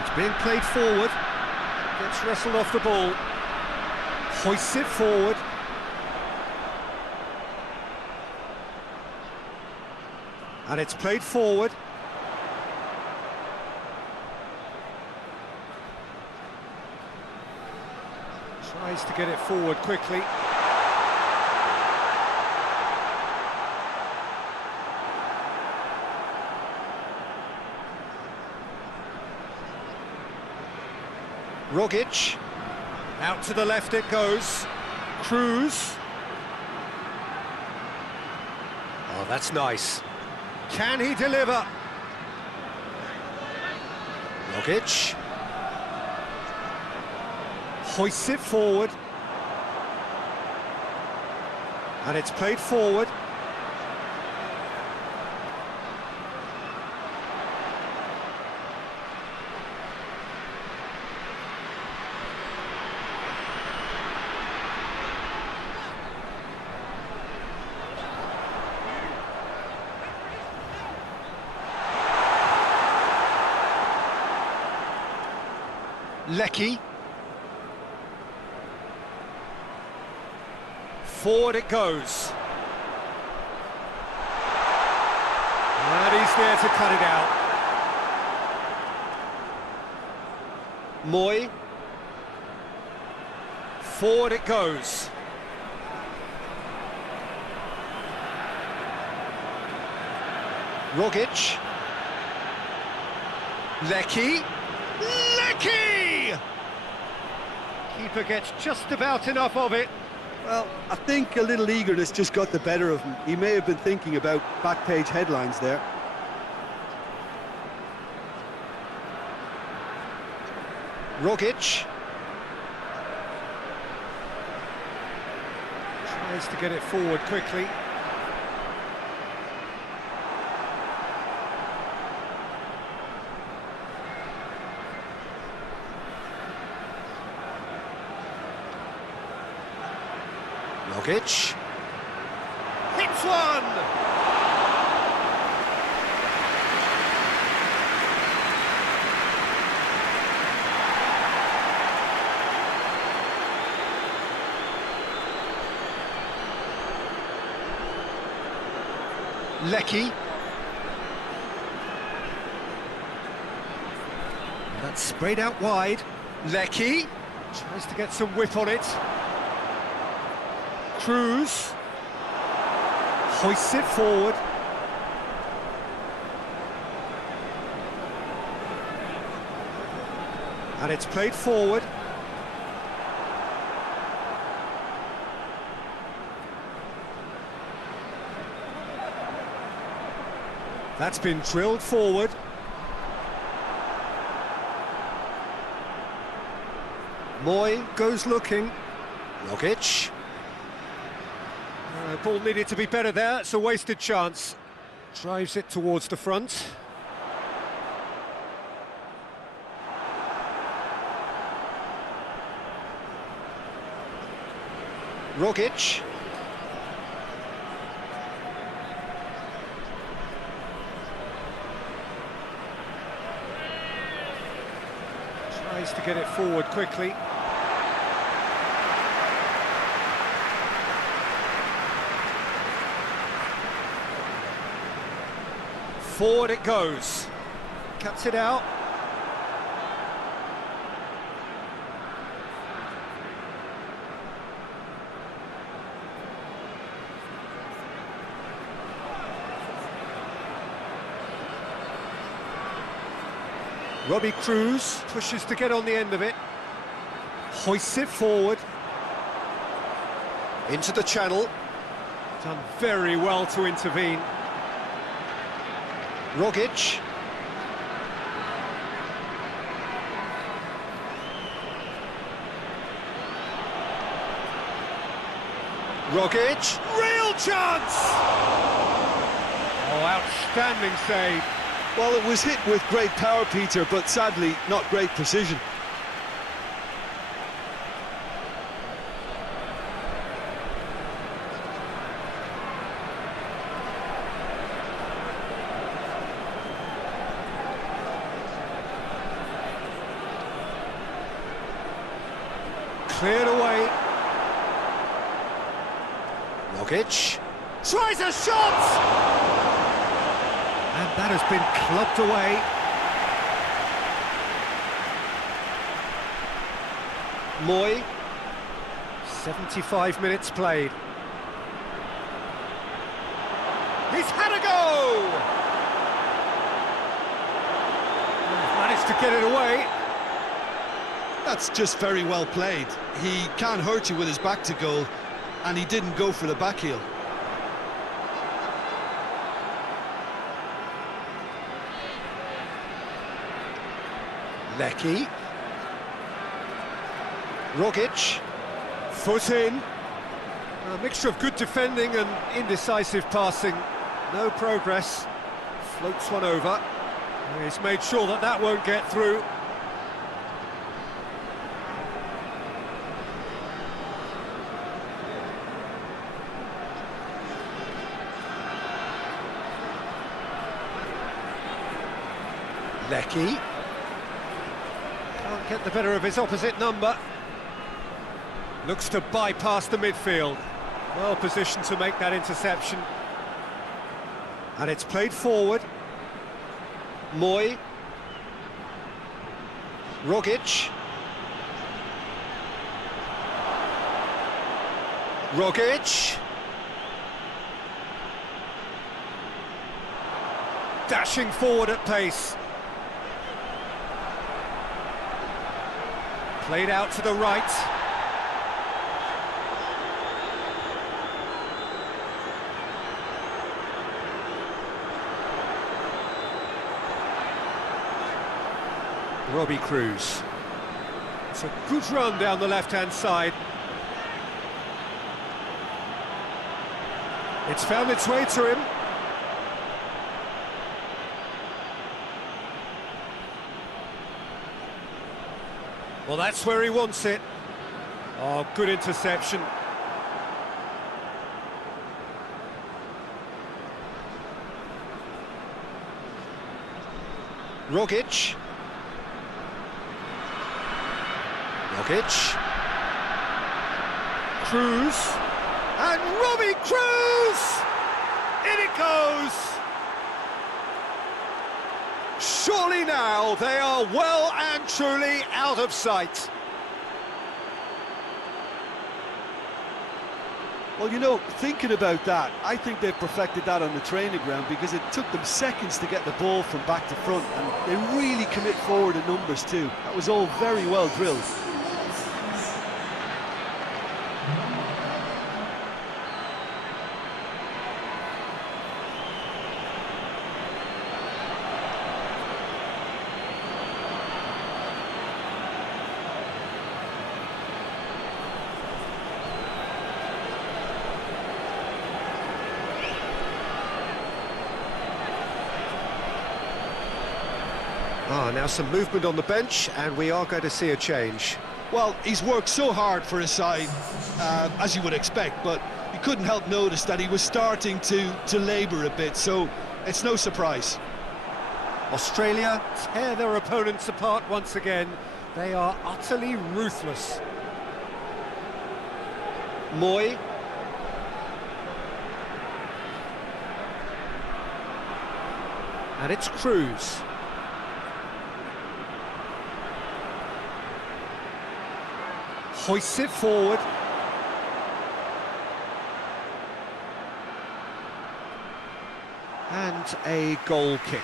It's being played forward. Gets wrestled off the ball. Hoists it forward. And it's played forward. Tries to get it forward quickly. Rogic. Out to the left it goes. Cruz. Oh, that's nice. Can he deliver? Rogic. Hoists it forward. And it's played forward. Lecky. Forward it goes. And he's there to cut it out. Moy. Forward it goes. Rogic. Lecky. Lecky! Keeper gets just about enough of it. Well, I think a little eagerness just got the better of him. He may have been thinking about back page headlines there. Rogic. Tries to get it forward quickly. Rogic. Hits one! Lecky. That's sprayed out wide. Lecky tries to get some whip on it. Cruz hoists it forward. And it's played forward. That's been drilled forward. Moy goes looking. Rogic. Ball needed to be better there, it's a wasted chance. Drives it towards the front. Rogic. Tries to get it forward quickly. Forward it goes. Cuts it out. Robbie Cruz pushes to get on the end of it. Hoists it forward. Into the channel. Done very well to intervene. Rogic. Rogic. Real chance! Oh, outstanding save. Well, it was hit with great power, Peter, but sadly not great precision. Cleared away. Rogic tries a shot! That has been clubbed away. Moy. 75 minutes played. He's had a go! Managed to get it away. That's just very well played. He can't hurt you with his back to goal, and he didn't go for the back heel. Lecky. Rogic. Foot in. A mixture of good defending and indecisive passing. No progress. Floats one over. He's made sure that that won't get through. Lecky. Can't get the better of his opposite number. Looks to bypass the midfield. Well positioned to make that interception. And it's played forward. Moy. Rogic. Rogic. Dashing forward at pace. Played out to the right. Robbie Cruz. It's a good run down the left-hand side. It's found its way to him. Well, that's where he wants it. Oh, good interception. Rogic. Rogic. Cruz. And Robbie Cruz! In it goes! Surely now they are well and truly out of sight. Well, you know, thinking about that, I think they've perfected that on the training ground because it took them seconds to get the ball from back to front, and they really commit forward in numbers too. That was all very well drilled. Now some movement on the bench, and we are going to see a change. Well, he's worked so hard for his side, as you would expect, but you couldn't help notice that he was starting to labour a bit, so it's no surprise. Australia tear their opponents apart once again. They are utterly ruthless. Moy. And it's Cruz. Hoists it forward. And a goal kick.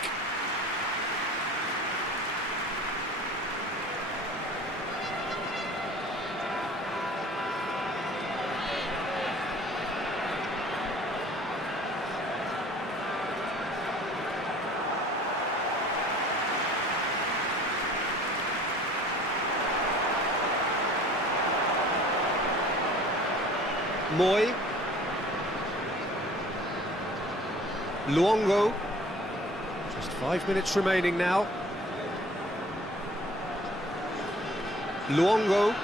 Moy. Luongo. Just 5 minutes remaining now. Luongo.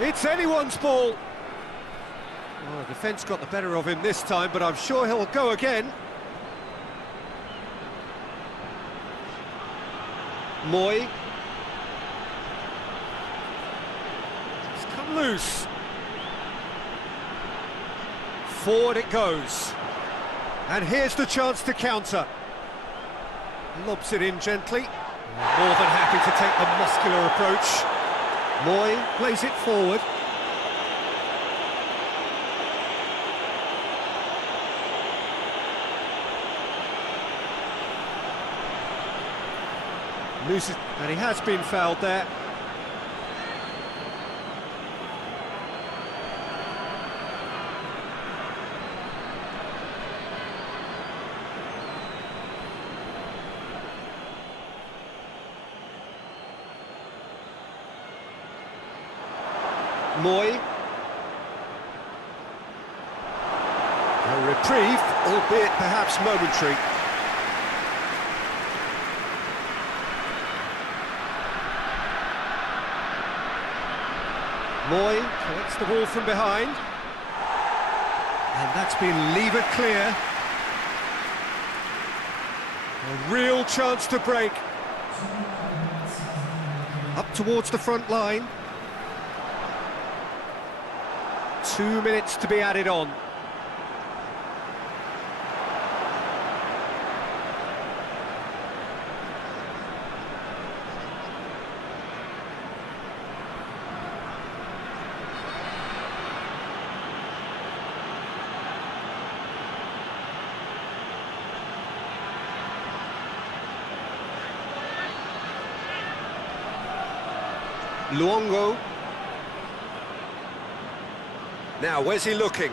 It's anyone's ball. Well, the defence got the better of him this time, but I'm sure he'll go again. Moy. cut loose. Forward it goes. And here's the chance to counter. Lobs it in gently. More than happy to take the muscular approach. Moy plays it forward. Loses, and he has been fouled there. Moy. A reprieve, albeit perhaps momentary. Moy collects the ball from behind. And that's been levered clear. A real chance to break. Up towards the front line. 2 minutes to be added on. Luongo. Now, where's he looking?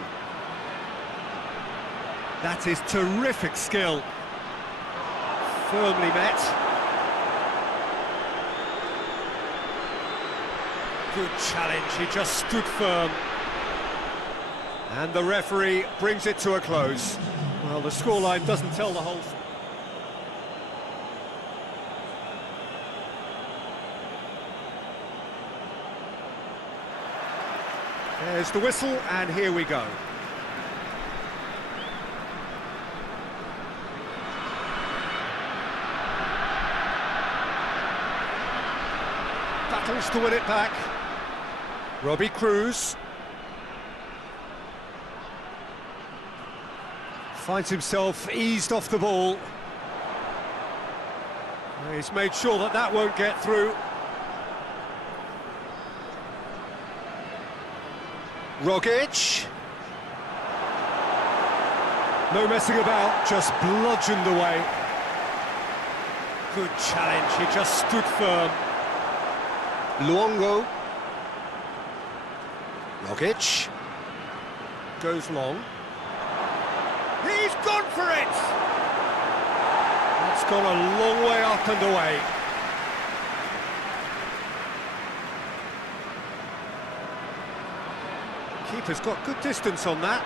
That is terrific skill. Firmly met. Good challenge, he just stood firm. And the referee brings it to a close. Well, the scoreline doesn't tell the whole story. There's the whistle, and here we go. Battles to win it back. Robbie Cruz. Finds himself eased off the ball. He's made sure that that won't get through. Rogic. No messing about, just bludgeoned away. Good challenge, he just stood firm. Luongo. Rogic. Goes long. He's gone for it! That's gone a long way up and away. Keeper's got good distance on that.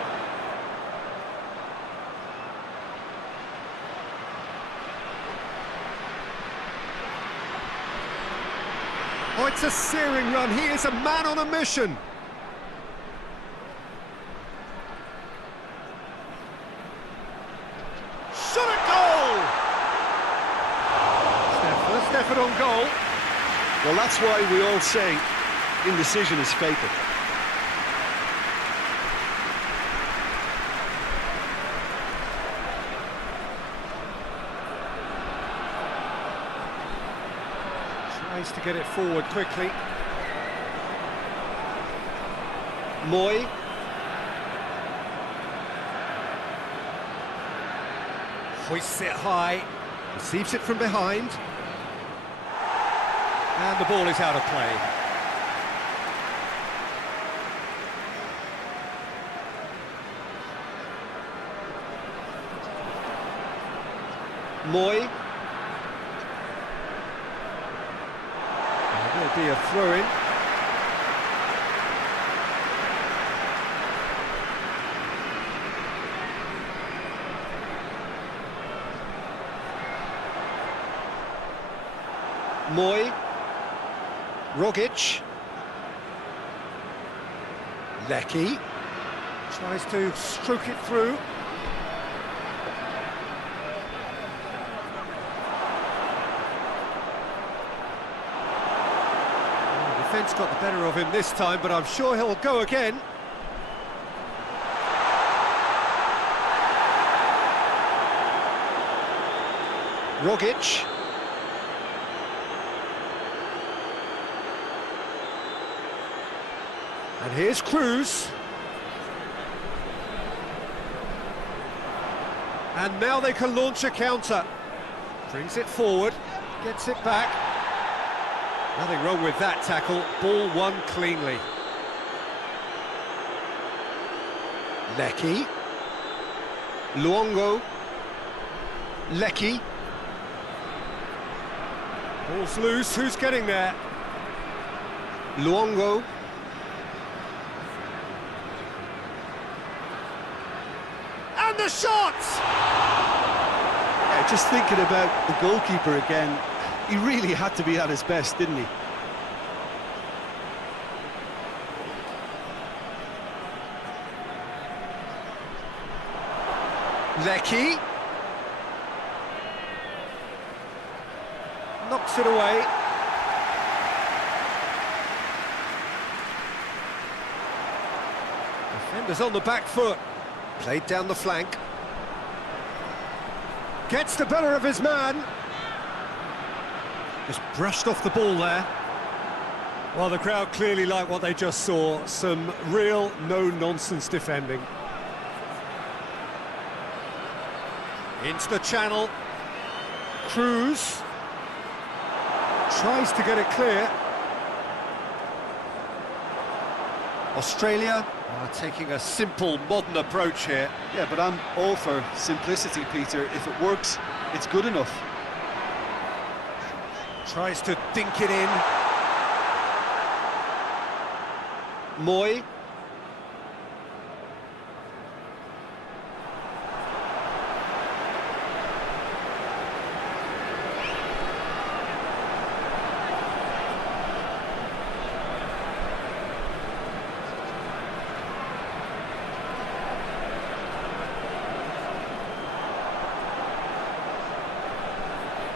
Oh, it's a searing run. He is a man on a mission. Shot at goal! First effort on goal. Well, that's why we all say indecision is fatal. Tries to get it forward quickly. Moy. Hoists it high. Receives it from behind. And the ball is out of play. Moy. There will be a throw-in. Moy. Rogic. Lecky. Tries to stroke it through. Defence got the better of him this time, but I'm sure he'll go again. Rogic. And here's Cruz. And now they can launch a counter. Brings it forward, gets it back. Nothing wrong with that tackle, ball won cleanly. Lecky. Luongo. Lecky. Ball's loose, who's getting there? Luongo. And the shot! Yeah, just thinking about the goalkeeper again, he really had to be at his best, didn't he? Lecky. Knocks it away. Defenders on the back foot. Played down the flank. Gets the better of his man. Just brushed off the ball there. Well, the crowd clearly like what they just saw. Some real no-nonsense defending. Into the channel. Cruz. Tries to get it clear. Australia are taking a simple, modern approach here. Yeah, but I'm all for simplicity, Peter. If it works, it's good enough. Tries to dink it in. Moy.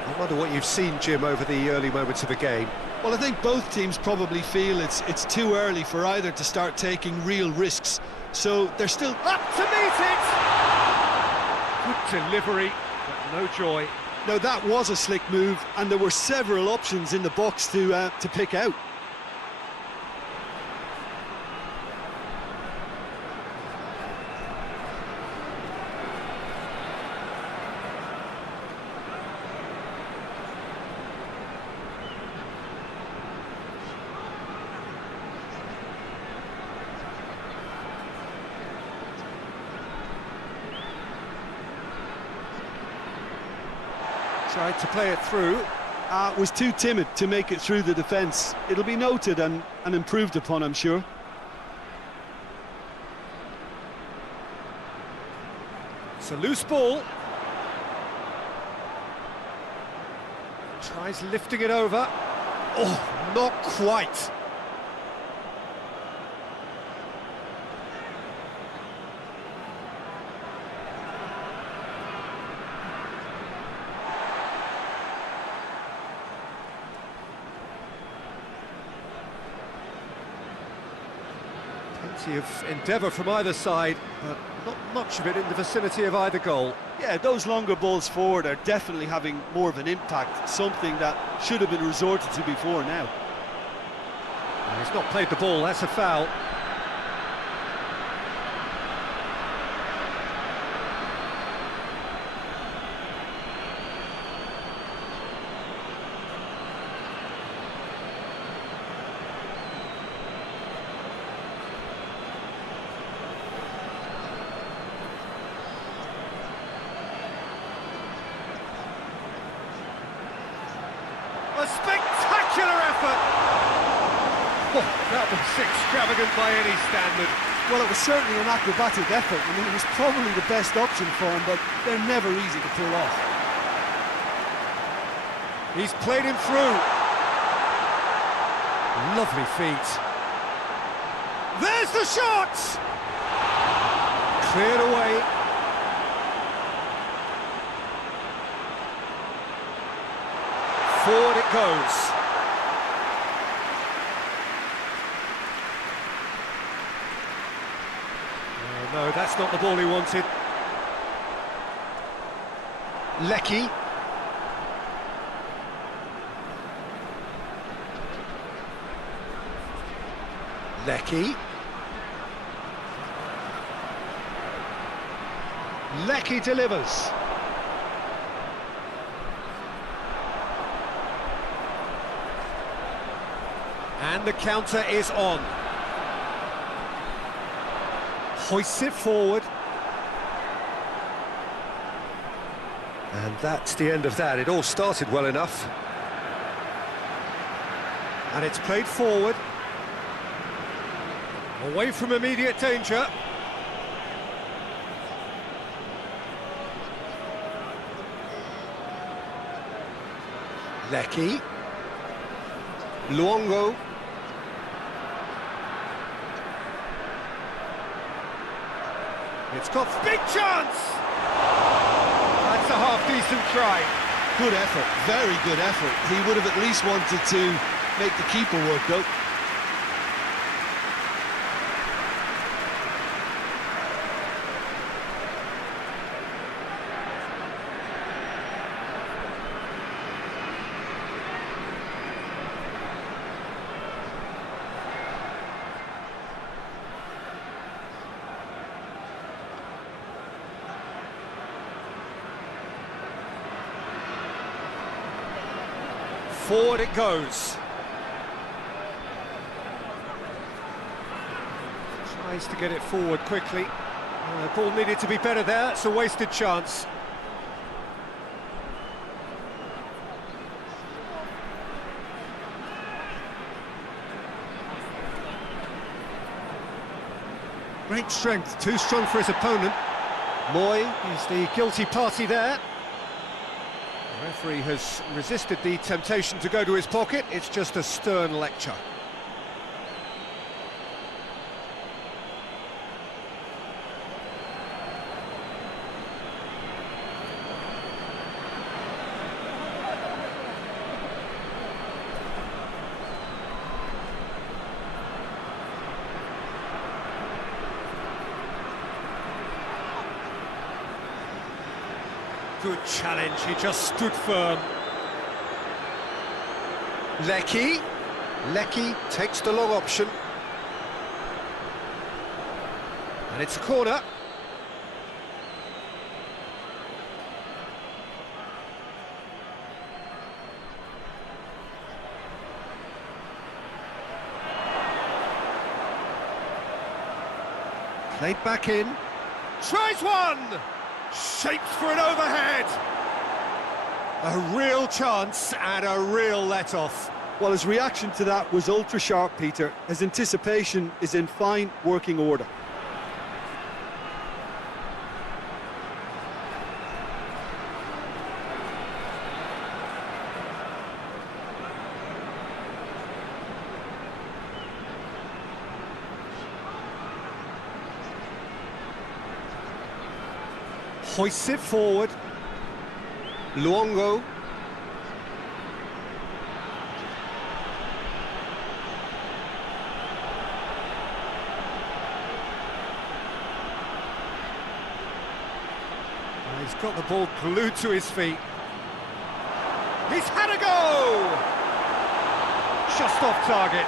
I wonder what you've seen, Jim, over the early moments of the game. Well, I think both teams probably feel it's too early for either to start taking real risks. So they're still Up to meet it! Good delivery, but no joy. Now that was a slick move, and there were several options in the box to pick out. Tried to play it through. Was too timid to make it through the defence. It'll be noted and improved upon, I'm sure. It's a loose ball. Tries lifting it over. Oh, not quite. Plenty of endeavour from either side, but not much of it in the vicinity of either goal. Yeah, those longer balls forward are definitely having more of an impact, something that should have been resorted to before now. He's not played the ball, that's a foul. A spectacular effort! Oh, that was extravagant by any standard. Well, it was certainly an acrobatic effort. I mean, it was probably the best option for him, but they're never easy to pull off. He's played him through. Lovely feet. There's the shot! Cleared away. Forward it goes. No, that's not the ball he wanted. Lecky. Lecky. Lecky delivers. And the counter is on. Hoists it forward. And that's the end of that. It all started well enough. And it's played forward. Away from immediate danger. Lecky. Luongo. It's got big chance! That's a half-decent try. Good effort, very good effort. He would have at least wanted to make the keeper work, though. Forward it goes. Tries to get it forward quickly. Ball needed to be better there. It's a wasted chance. Great strength, too strong for his opponent. Moy is the guilty party there. The referee has resisted the temptation to go to his pocket. It's just a stern lecture. Good challenge, he just stood firm. Lecky. Lecky takes the long option. And it's a corner. Played back in. Tries one! Shapes for an overhead! A real chance and a real let-off. Well, his reaction to that was ultra-sharp, Peter. His anticipation is in fine working order. Hoists it forward. Luongo. He's got the ball glued to his feet. He's had a go! Just off target.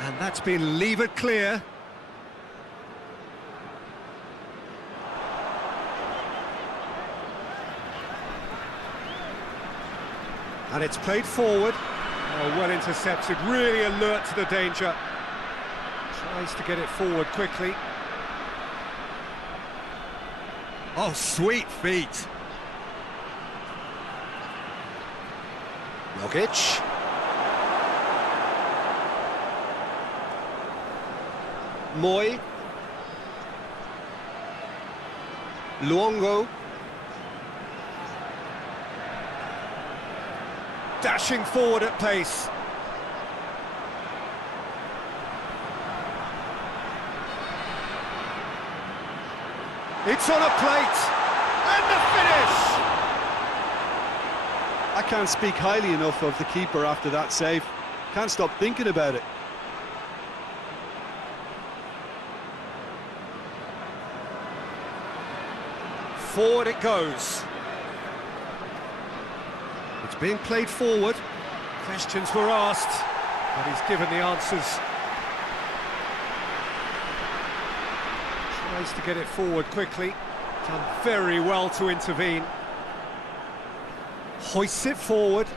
And that's been levered clear. And it's played forward. Oh, well intercepted, really alert to the danger. Tries to get it forward quickly. Oh, sweet feet. Jokic. Moy. Luongo. Dashing forward at pace. It's on a plate, and the finish! I can't speak highly enough of the keeper after that save. Can't stop thinking about it. Forward it goes. It's being played forward. Questions were asked, but he's given the answers. Tries to get it forward quickly. Done very well to intervene. Hoists it forward.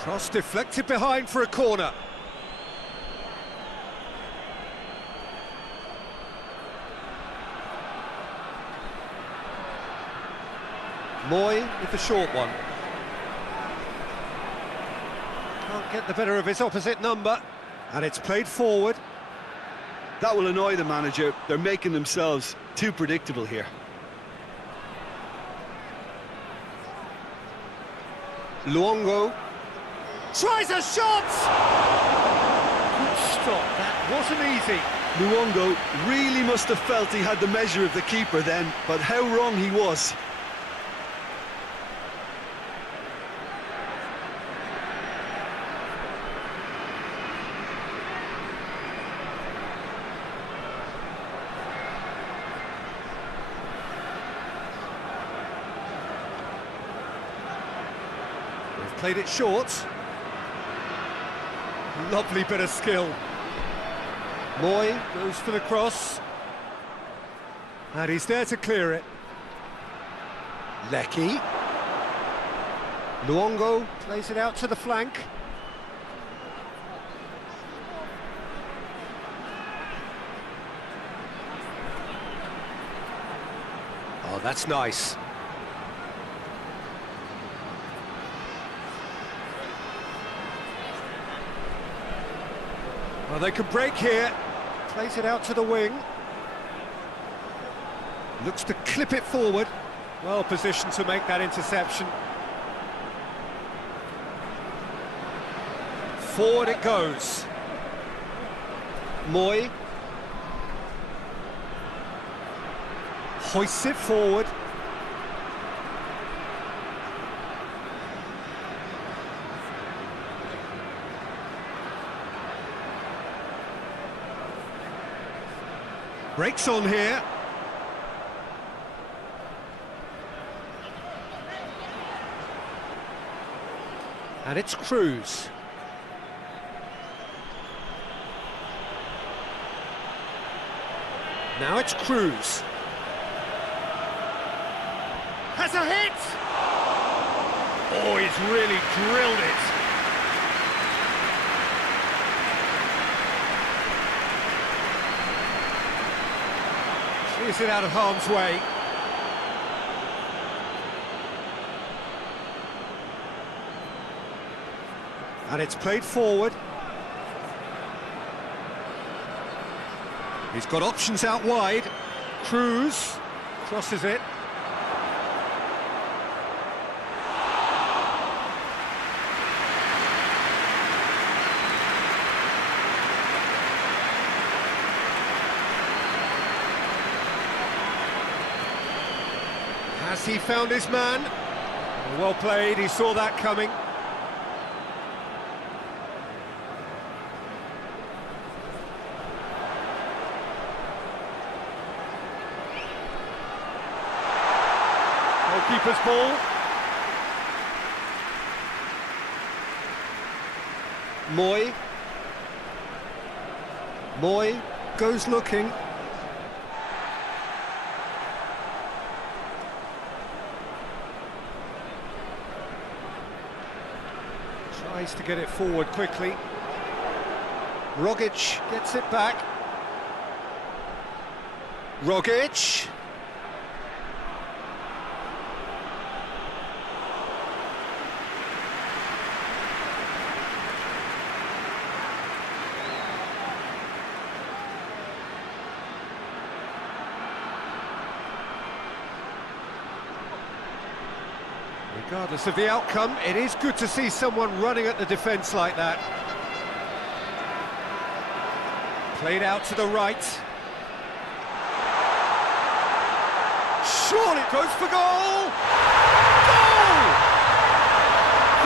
Cross deflected behind for a corner. Moy with the short one. Can't get the better of his opposite number, and it's played forward. That will annoy the manager. They're making themselves too predictable here. Luongo tries a shot! Good stop, that wasn't easy. Luongo really must have felt he had the measure of the keeper then, but how wrong he was. They've played it short. Lovely bit of skill. Moy goes for the cross. And he's there to clear it. Lecky. Luongo plays it out to the flank. Oh, that's nice. Well, they can break here. Plays it out to the wing. Looks to clip it forward. Well positioned to make that interception. Forward it goes. Moy. Hoists it forward. Breaks on here. And it's Cruz. Now it's Cruz. Has a hit! Oh, he's really drilled it. Clears it out of harm's way. And it's played forward. He's got options out wide. Cruz crosses it. Has he found his man? Well played, he saw that coming. Goalkeeper's ball. Moy. Moy goes looking. Tries to get it forward quickly. Rogic gets it back. Rogic. Regardless of the outcome, it is good to see someone running at the defence like that. Played out to the right. Surely it goes for goal! Goal!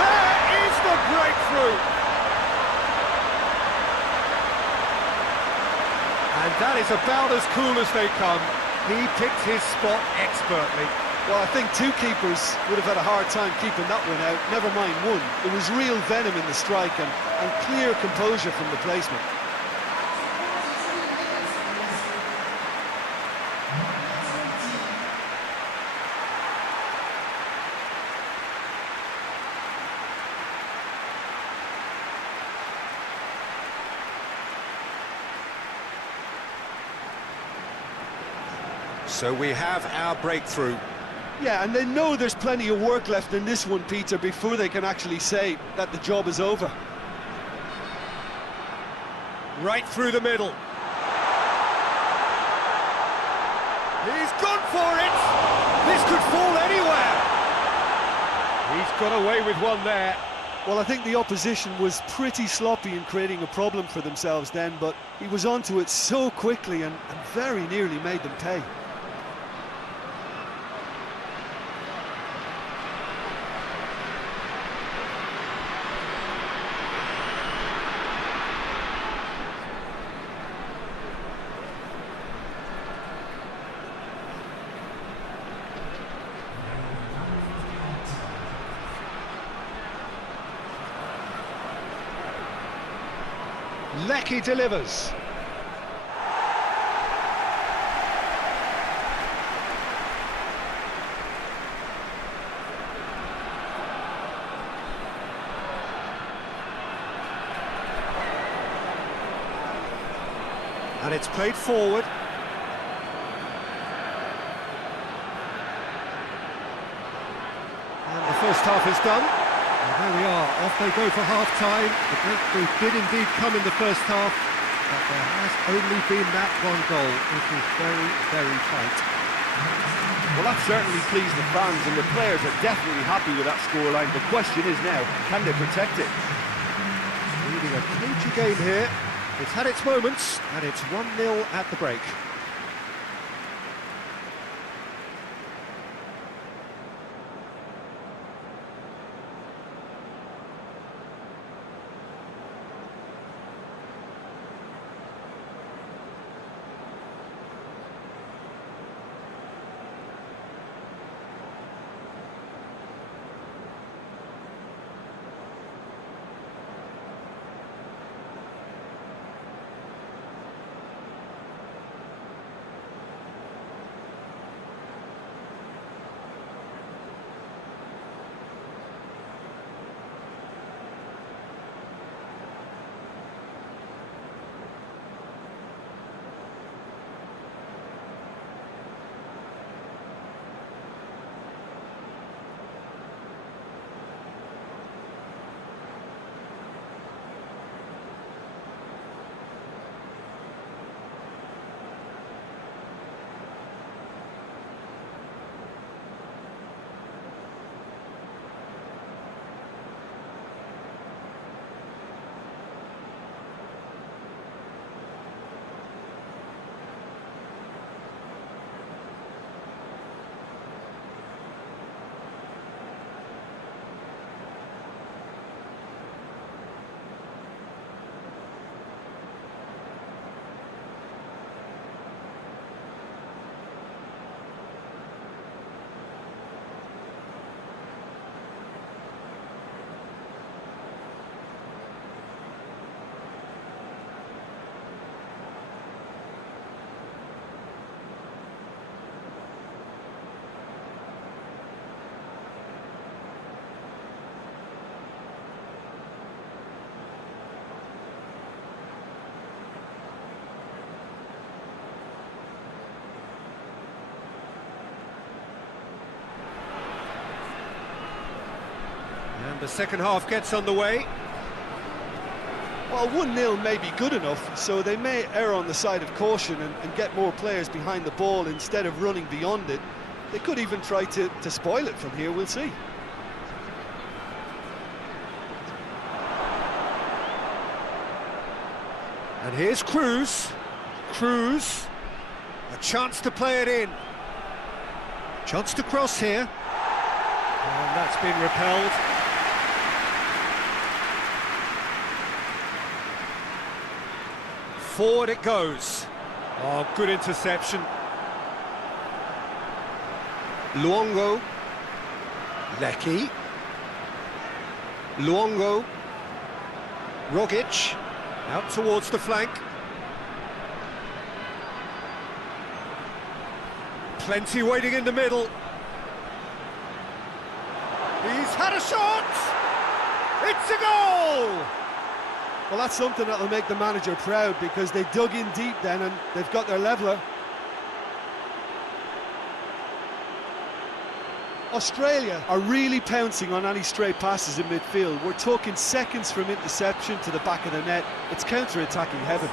There is the breakthrough! And that is about as cool as they come. He picked his spot expertly. Well, I think two keepers would have had a hard time keeping that one out, never mind one. There was real venom in the strike and clear composure from the placement. So we have our breakthrough. Yeah, and they know there's plenty of work left in this one, Peter, before they can actually say that the job is over. Right through the middle. He's gone for it! This could fall anywhere! He's got away with one there. Well, I think the opposition was pretty sloppy in creating a problem for themselves then, but he was onto it so quickly and very nearly made them pay. Lecky delivers. And it's played forward. And the first half is done. There we are, off they go for half-time. The breakthrough did indeed come in the first half, but there has only been that one goal. It is very, very tight. Well, that certainly pleased the fans, and the players are definitely happy with that scoreline. The question is now, can they protect it? Leading a cagey game here. It's had its moments, and it's 1-0 at the break. The second half gets underway. Well, 1-0 may be good enough, so they may err on the side of caution and get more players behind the ball instead of running beyond it. They could even try to spoil it from here, we'll see. And here's Cruz. Cruz. A chance to play it in. Chance to cross here. And that's been repelled. Forward it goes. Oh, good interception. Luongo. Lecky. Luongo. Rogic. Out towards the flank. Plenty waiting in the middle. He's had a shot! It's a goal! Well, that's something that'll make the manager proud, because they dug in deep then and they've got their leveller. Australia are really pouncing on any stray passes in midfield. We're talking seconds from interception to the back of the net. It's counter-attacking heaven.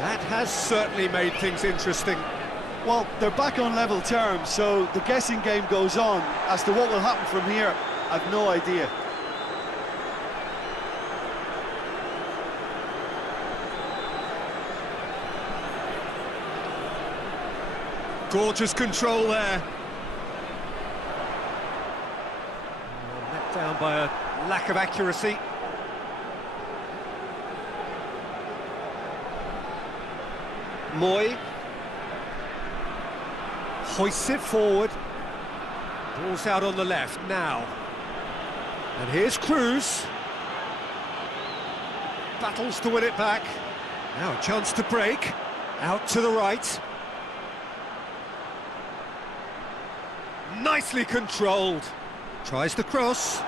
That has certainly made things interesting. Well, they're back on level terms, so the guessing game goes on. As to what will happen from here, I've no idea. Gorgeous control there. Let down by a lack of accuracy. Moy hoists it forward. Ball's out on the left now. And here's Cruz. Battles to win it back. Now a chance to break. Out to the right. Nicely controlled. Tries the cross.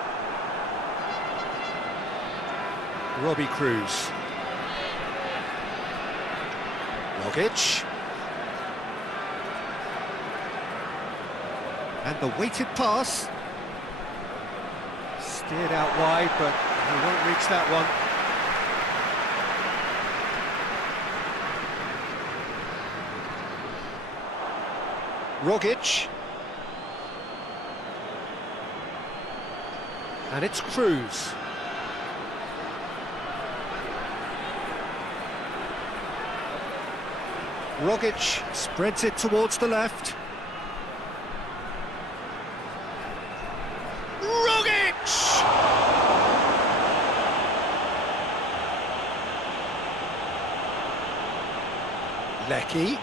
Robbie Cruz. Rogic. And the weighted pass. Steered out wide, but he won't reach that one. Rogic. And it's Cruz. Rogic spreads it towards the left. Rogic! Lecky.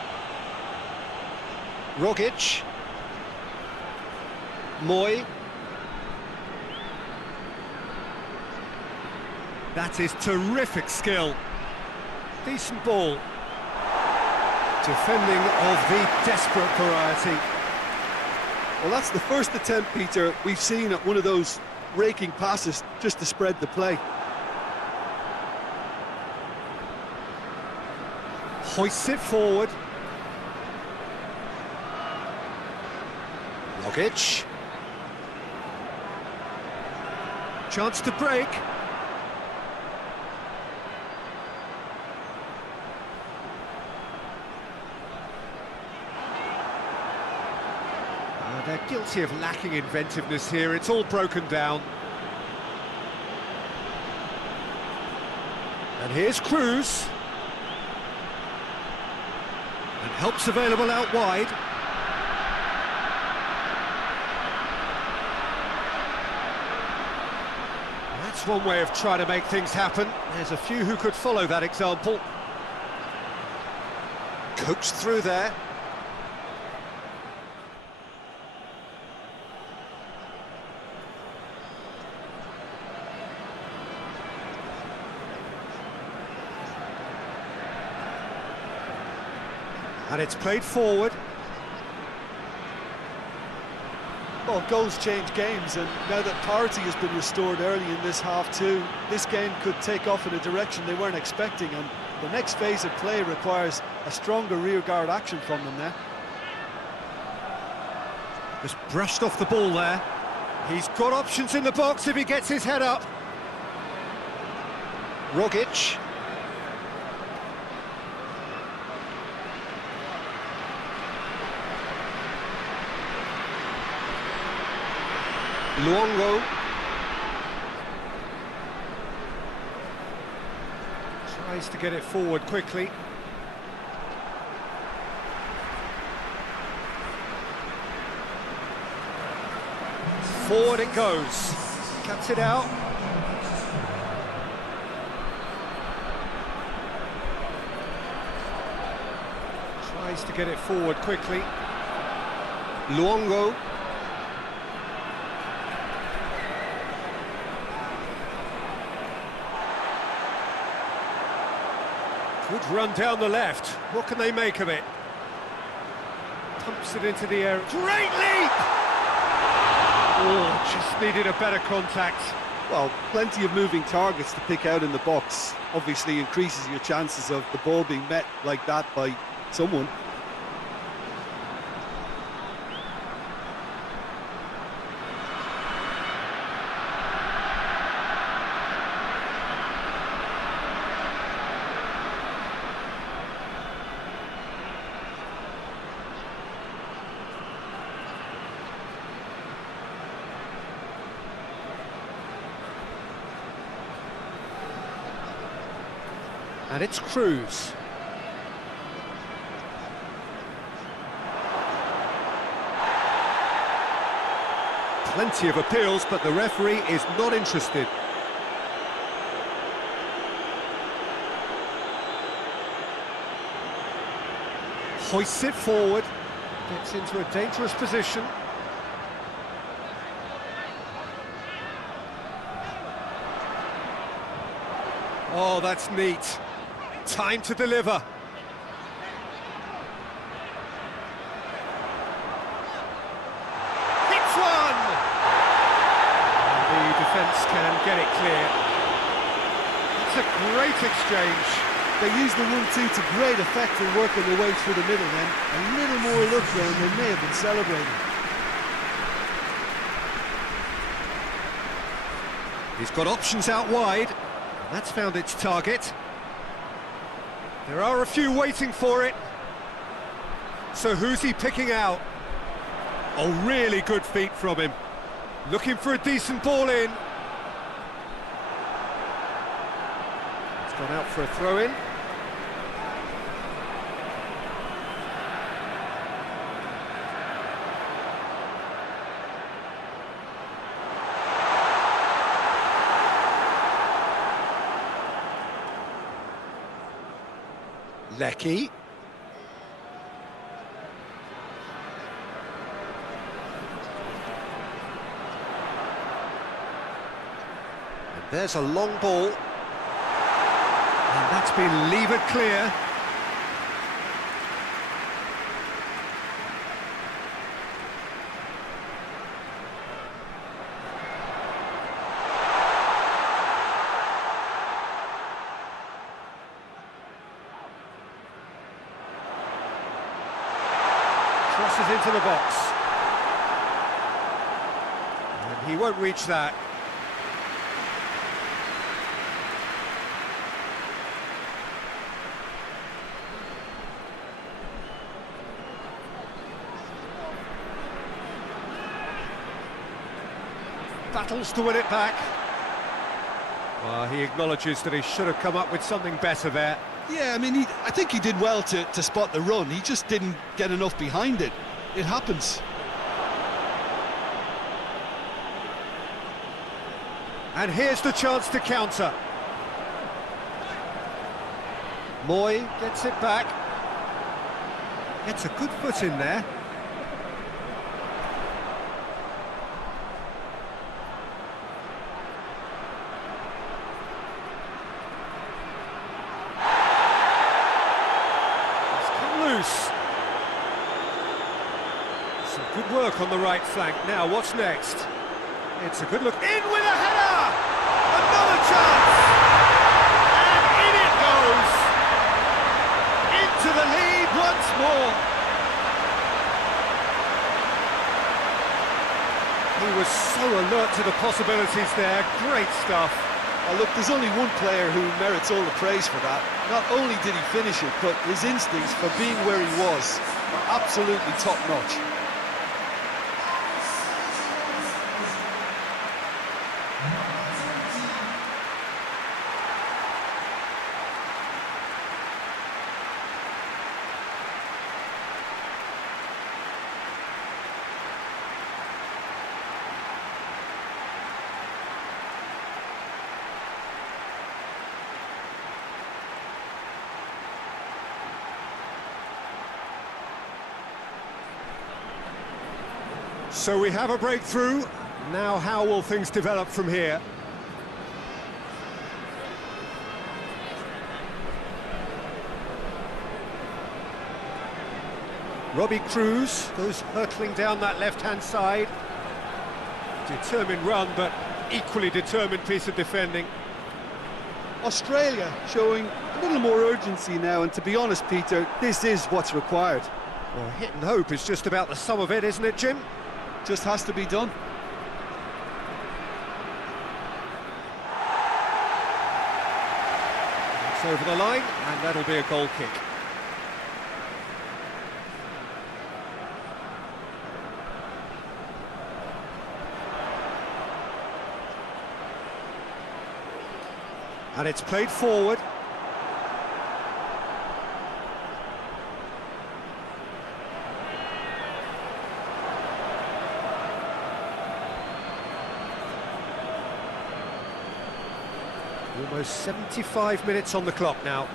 Rogic. Moy. That is terrific skill. Decent ball. Defending of the desperate variety. Well, that's the first attempt, Peter, we've seen at one of those raking passes just to spread the play. Hoists it forward. Rogic. Chance to break. They're guilty of lacking inventiveness here. It's all broken down. And here's Cruz. And help's available out wide. That's one way of trying to make things happen. There's a few who could follow that example. Coaxed through there. And it's played forward. Well, goals change games, and now that parity has been restored early in this half too, this game could take off in a direction they weren't expecting, and the next phase of play requires a stronger rearguard action from them now. Just brushed off the ball there. He's got options in the box if he gets his head up. Rogic. Luongo. Tries to get it forward quickly. Forward it goes. Cuts it out. Tries to get it forward quickly. Luongo. Good run down the left. What can they make of it? Pumps it into the air. Great leap! Oh, just needed a better contact. Well, plenty of moving targets to pick out in the box. Obviously increases your chances of the ball being met like that by someone. And it's Cruz. Plenty of appeals, but the referee is not interested. Hoists it forward, gets into a dangerous position. Oh, that's neat. Time to deliver. Hits one! The defence can get it clear. It's a great exchange. They used the 1-2 to great effect in working their way through the middle then. A little more look there and they may have been celebrating. He's got options out wide. That's found its target. There are a few waiting for it. So who's he picking out? Oh, really good feet from him. Looking for a decent ball in. It's gone out for a throw-in. Lecky. And there's a long ball. And that's been levered clear. Crosses into the box. And he won't reach that. Battles to win it back. Well, he acknowledges that he should have come up with something better there. Yeah, I mean, I think he did well to spot the run. He just didn't get enough behind it. It happens. And here's the chance to counter. Moy gets it back. Gets a good foot in there. Some good work on the right flank. Now, what's next? It's a good look. In with a header! Another chance! And in it goes! Into the lead once more. He was so alert to the possibilities there. Great stuff. Look, there's only one player who merits all the praise for that. Not only did he finish it, but his instincts for being where he was were absolutely top-notch. So we have a breakthrough. Now how will things develop from here? Robbie Cruz goes hurtling down that left-hand side. Determined run, but equally determined piece of defending. Australia showing a little more urgency now, and to be honest, Peter, this is what's required. Well, hit and hope is just about the sum of it, isn't it, Jim? Just has to be done. It's over the line, and that'll be a goal kick. And it's played forward. Almost 75 minutes on the clock now.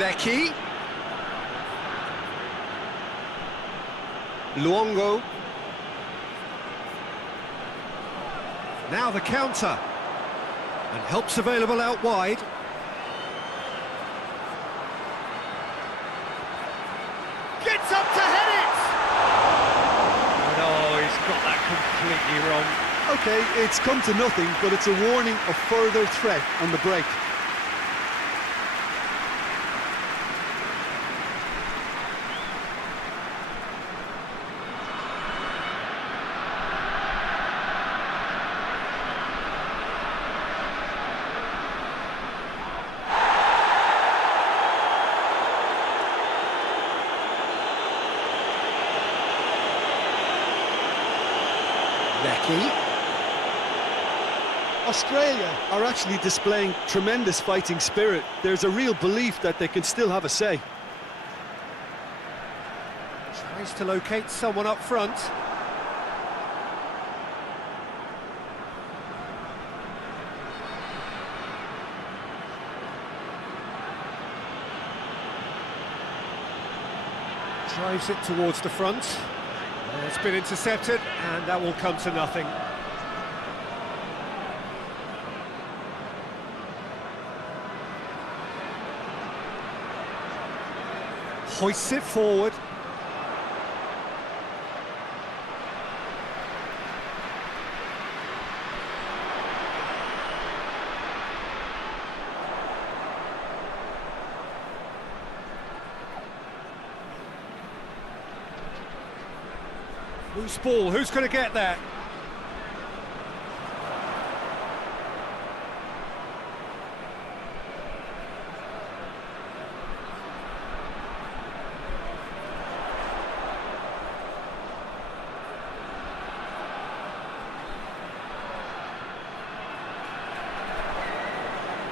Lecky. Luongo. Now the counter. And help's available out wide. Gets up to head it! No, he's got that completely wrong. Okay, it's come to nothing, but it's a warning of further threat on the break. Australia are actually displaying tremendous fighting spirit. There's a real belief that they can still have a say. Tries to locate someone up front. Drives it towards the front. It's been intercepted, and that will come to nothing. Hoists it forward. Loose ball, who's going to get that?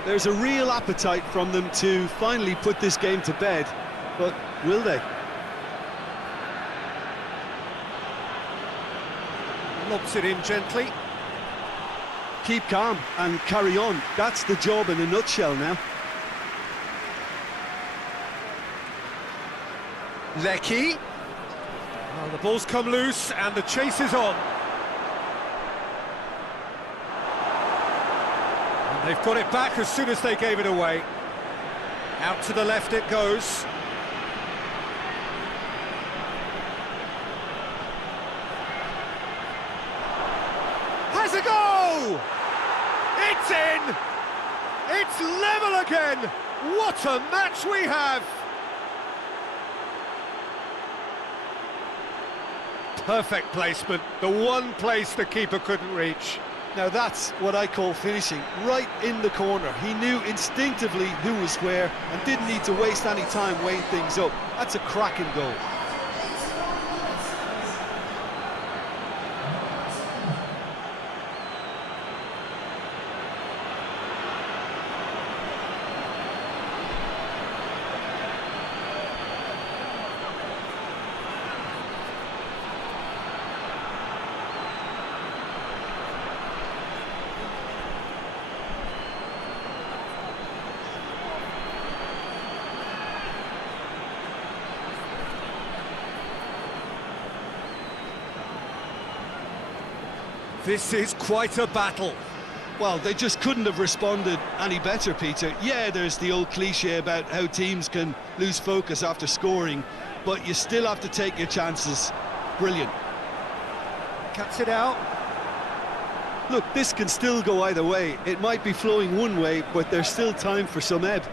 There's a real appetite from them to finally put this game to bed, but will they? Lobs it in gently. Keep calm and carry on. That's the job in a nutshell now. Lecky. Well, the ball's come loose and the chase is on. And they've got it back as soon as they gave it away. Out to the left it goes. Has a go! It's in! It's level again! What a match we have! Perfect placement, the one place the keeper couldn't reach. Now that's what I call finishing, right in the corner. He knew instinctively who was where and didn't need to waste any time weighing things up. That's a cracking goal. This is quite a battle. Well, they just couldn't have responded any better, Peter. Yeah, there's the old cliche about how teams can lose focus after scoring, but you still have to take your chances. Brilliant. Cuts it out. Look, this can still go either way. It might be flowing one way, but there's still time for some ebb.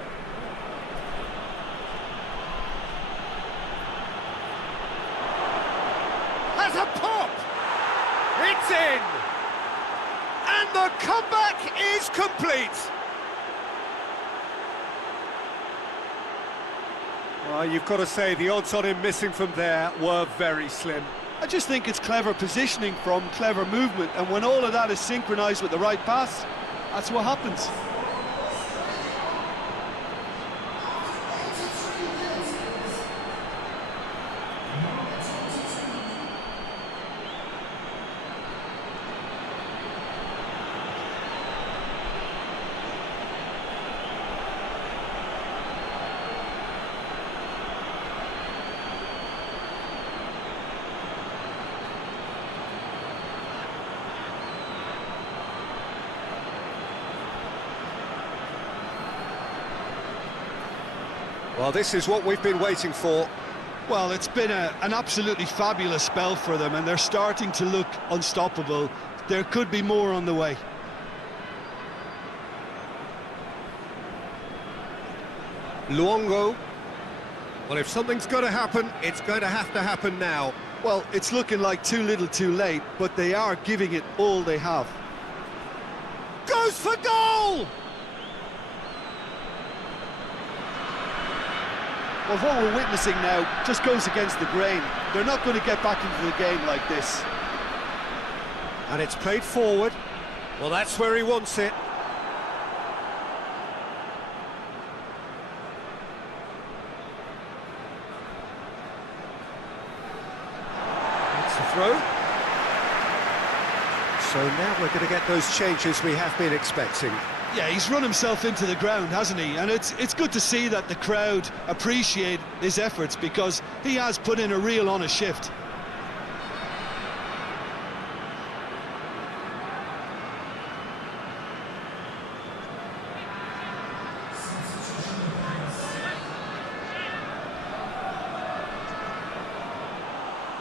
Has a pop! It's in! And the comeback is complete! Well, you've got to say the odds on him missing from there were very slim. I just think it's clever positioning from clever movement, and when all of that is synchronised with the right pass, that's what happens. Well, this is what we've been waiting for. Well, it's been an absolutely fabulous spell for them, and they're starting to look unstoppable. There could be more on the way. Luongo. Well, if something's going to happen, it's going to happen now. Well, it's looking like too little too late, but they are giving it all they have. Goes for goal! Well, what we're witnessing now just goes against the grain. They're not going to get back into the game like this. And it's played forward. Well, that's where he wants it. It's the throw. So now we're going to get those changes we have been expecting. Yeah, he's run himself into the ground, hasn't he? And it's good to see that the crowd appreciate his efforts, because he has put in a real honest shift.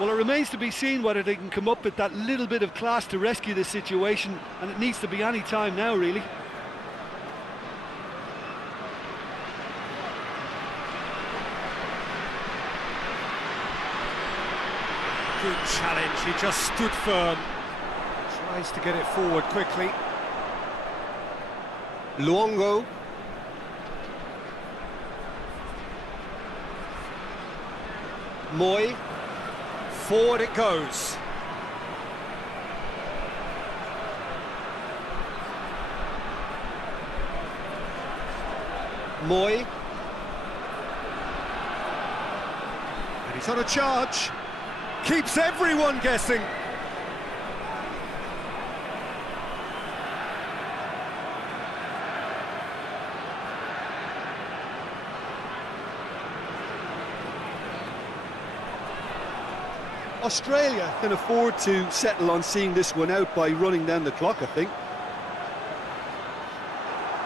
Well, it remains to be seen whether they can come up with that little bit of class to rescue this situation, and it needs to be any time now, really. Good challenge, he just stood firm. Tries to get it forward quickly. Luongo. Moy. Forward it goes. Moy. And he's on a charge. Keeps everyone guessing. Australia can afford to settle on seeing this one out by running down the clock, I think.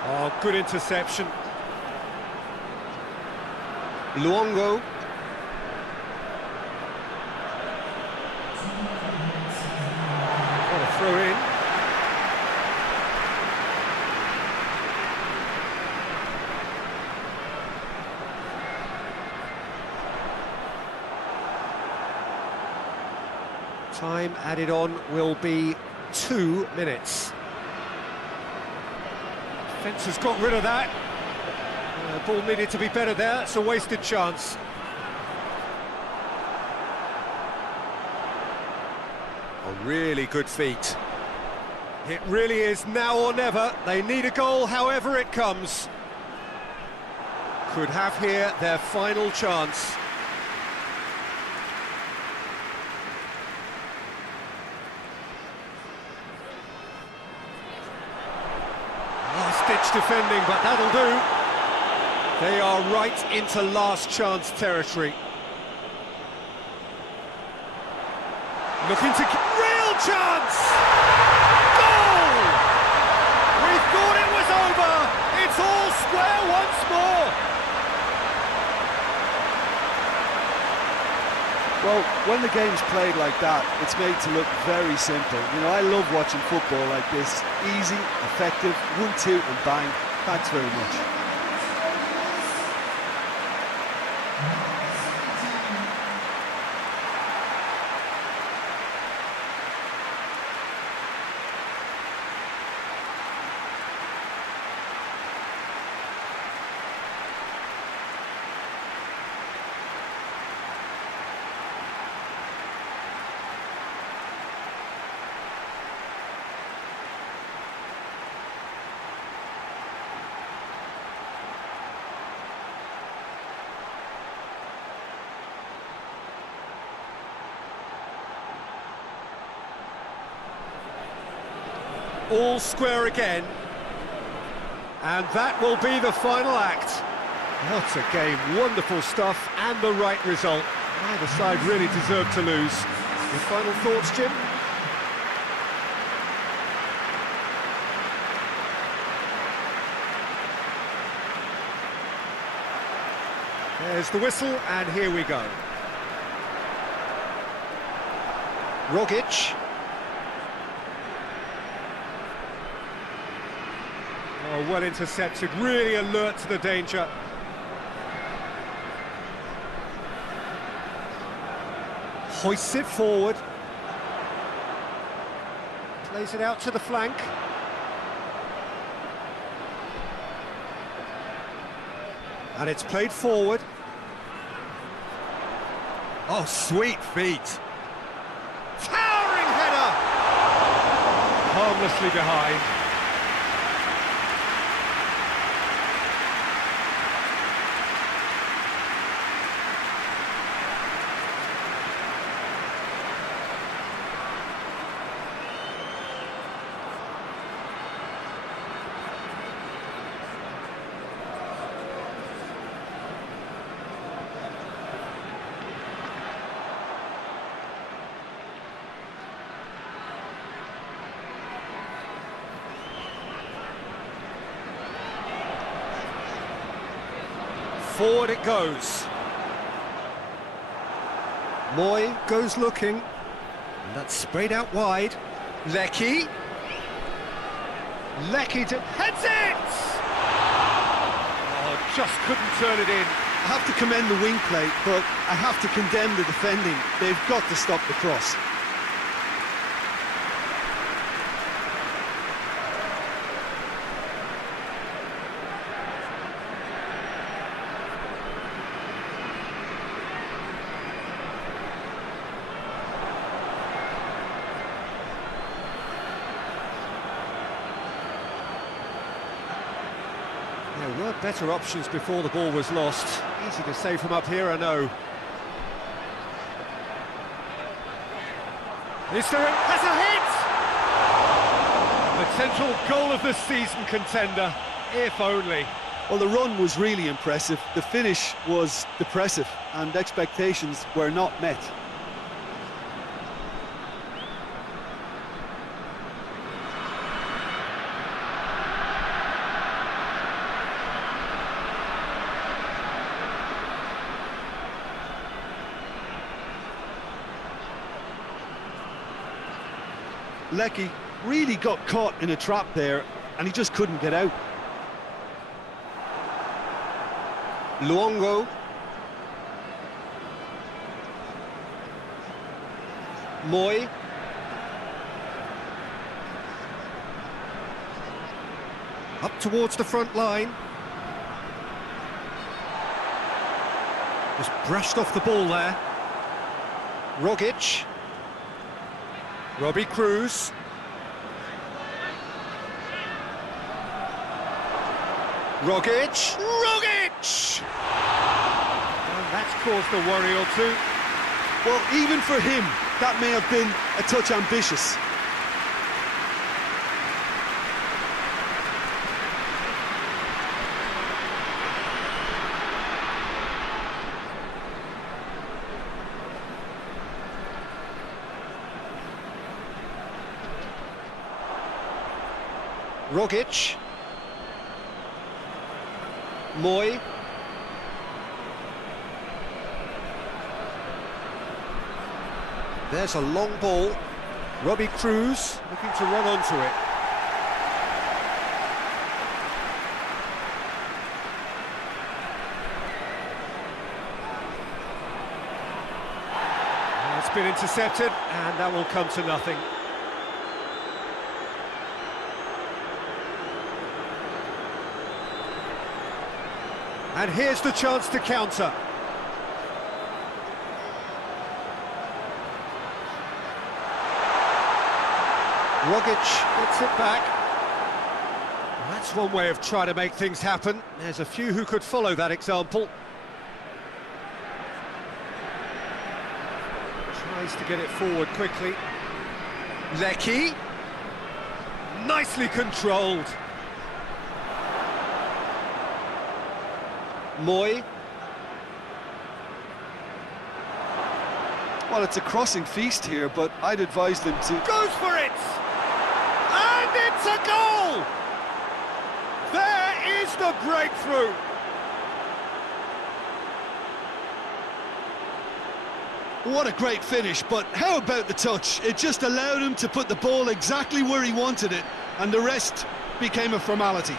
Oh, good interception. Luongo. What a throw in. Time added on will be 2 minutes. Defence has got rid of that. Ball needed to be better there, it's a wasted chance. A really good feat. It really is now or never. They need a goal however it comes. Could have here their final chance. Last-ditch defending, but that'll do. They are right into last chance territory. Looking to... real chance! Goal! We thought it was over. It's all square once more. Well, when the game's played like that, it's made to look very simple. You know, I love watching football like this. Easy, effective, 1-2 and bang. Thanks very much. All square again, and that will be the final act. What a game, wonderful stuff, and the right result. Neither side really deserved to lose. Your final thoughts, Jim? There's the whistle, and here we go. Rogic. Oh, well intercepted, really alert to the danger. Hoists it forward. Plays it out to the flank. And it's played forward. Oh, sweet feet. Towering header! Harmlessly behind. Forward it goes. Moy goes looking. And that's sprayed out wide. Lecky. Lecky to... heads it! Oh, just couldn't turn it in. I have to commend the wing play, but I have to condemn the defending. They've got to stop the cross. There were better options before the ball was lost. Easy to say from up here, I know. Is there has a hit! Potential goal of the season contender, if only. Well, the run was really impressive. The finish was depressive, and expectations were not met. Lecky really got caught in a trap there, and he just couldn't get out. Luongo. Moy. Up towards the front line. Just brushed off the ball there. Rogic. Robbie Cruz. Rogic. Rogic! And that's caused a worry or two. Well, even for him, that may have been a touch ambitious. Rogic. Moy. There's a long ball. Robbie Cruz looking to run onto it. It's been intercepted, and that will come to nothing. And here's the chance to counter. Rogic gets it back. Well, that's one way of trying to make things happen. There's a few who could follow that example. Tries to get it forward quickly. Lecky. Nicely controlled. Moy. Well, it's a crossing feast here, but I'd advise them to... Goes for it! And it's a goal! There is the breakthrough! What a great finish, but how about the touch? It just allowed him to put the ball exactly where he wanted it, and the rest became a formality.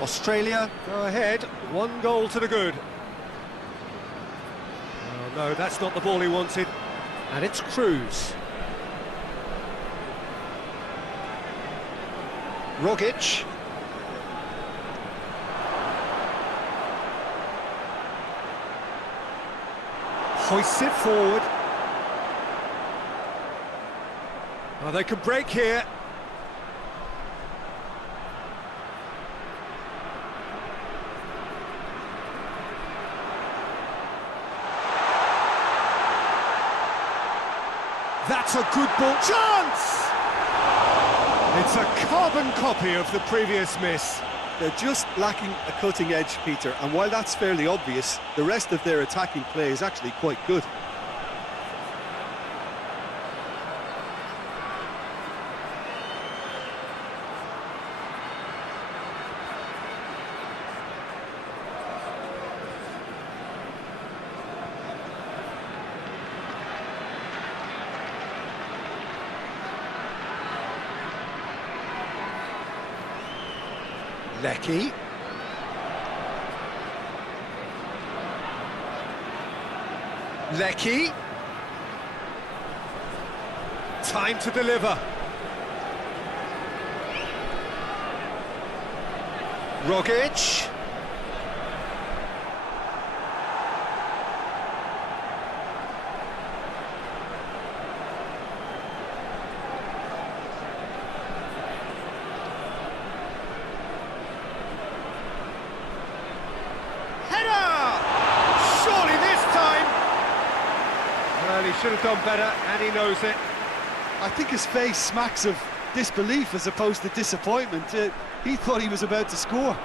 Australia go ahead, 1 goal to the good. Oh no, that's not the ball he wanted. And it's Cruz. Rogic. Hoists it forward. Oh, they could break here. That's a good ball. Chance! It's a carbon copy of the previous miss. They're just lacking a cutting edge, Peter, and while that's fairly obvious, the rest of their attacking play is actually quite good. Lecky. Lecky. Time to deliver. Rogic. He should have done better, and he knows it. I think his face smacks of disbelief as opposed to disappointment. He thought he was about to score.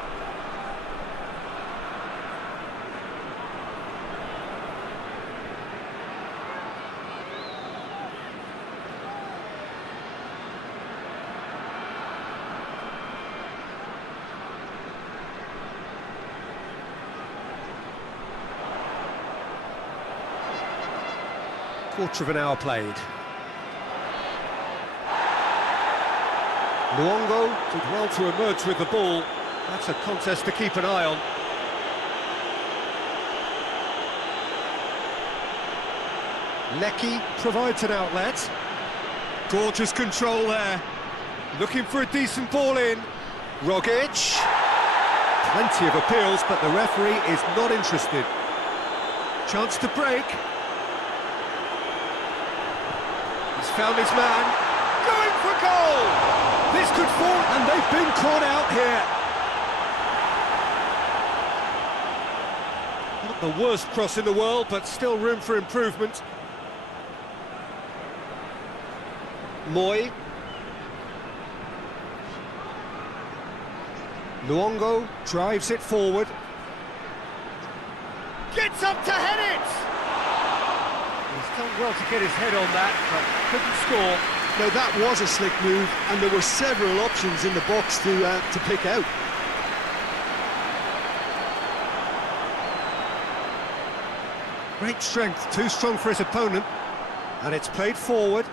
quarter of an hour played. Luongo did well to emerge with the ball. That's a contest to keep an eye on. Lecky provides an outlet. Gorgeous control there. Looking for a decent ball in. Rogic. Plenty of appeals, but the referee is not interested. Chance to break. He's found his man. Going for goal! This could fall, and they've been caught out here. Not the worst cross in the world, but still room for improvement. Moy. Luongo drives it forward. Gets up to head it! He's done well to get his head on that, but couldn't score. Now that was a slick move, and there were several options in the box to pick out. Great strength, too strong for his opponent, and it's played forward.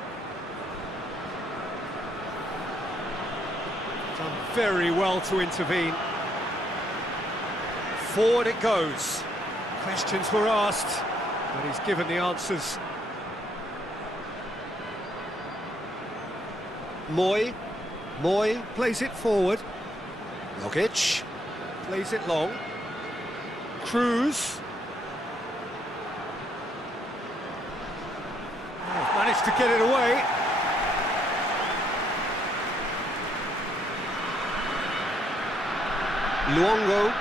Done very well to intervene. Forward it goes. Questions were asked, but he's given the answers. Moy plays it forward. Rogic plays it long. Cruz. Managed to get it away. Luongo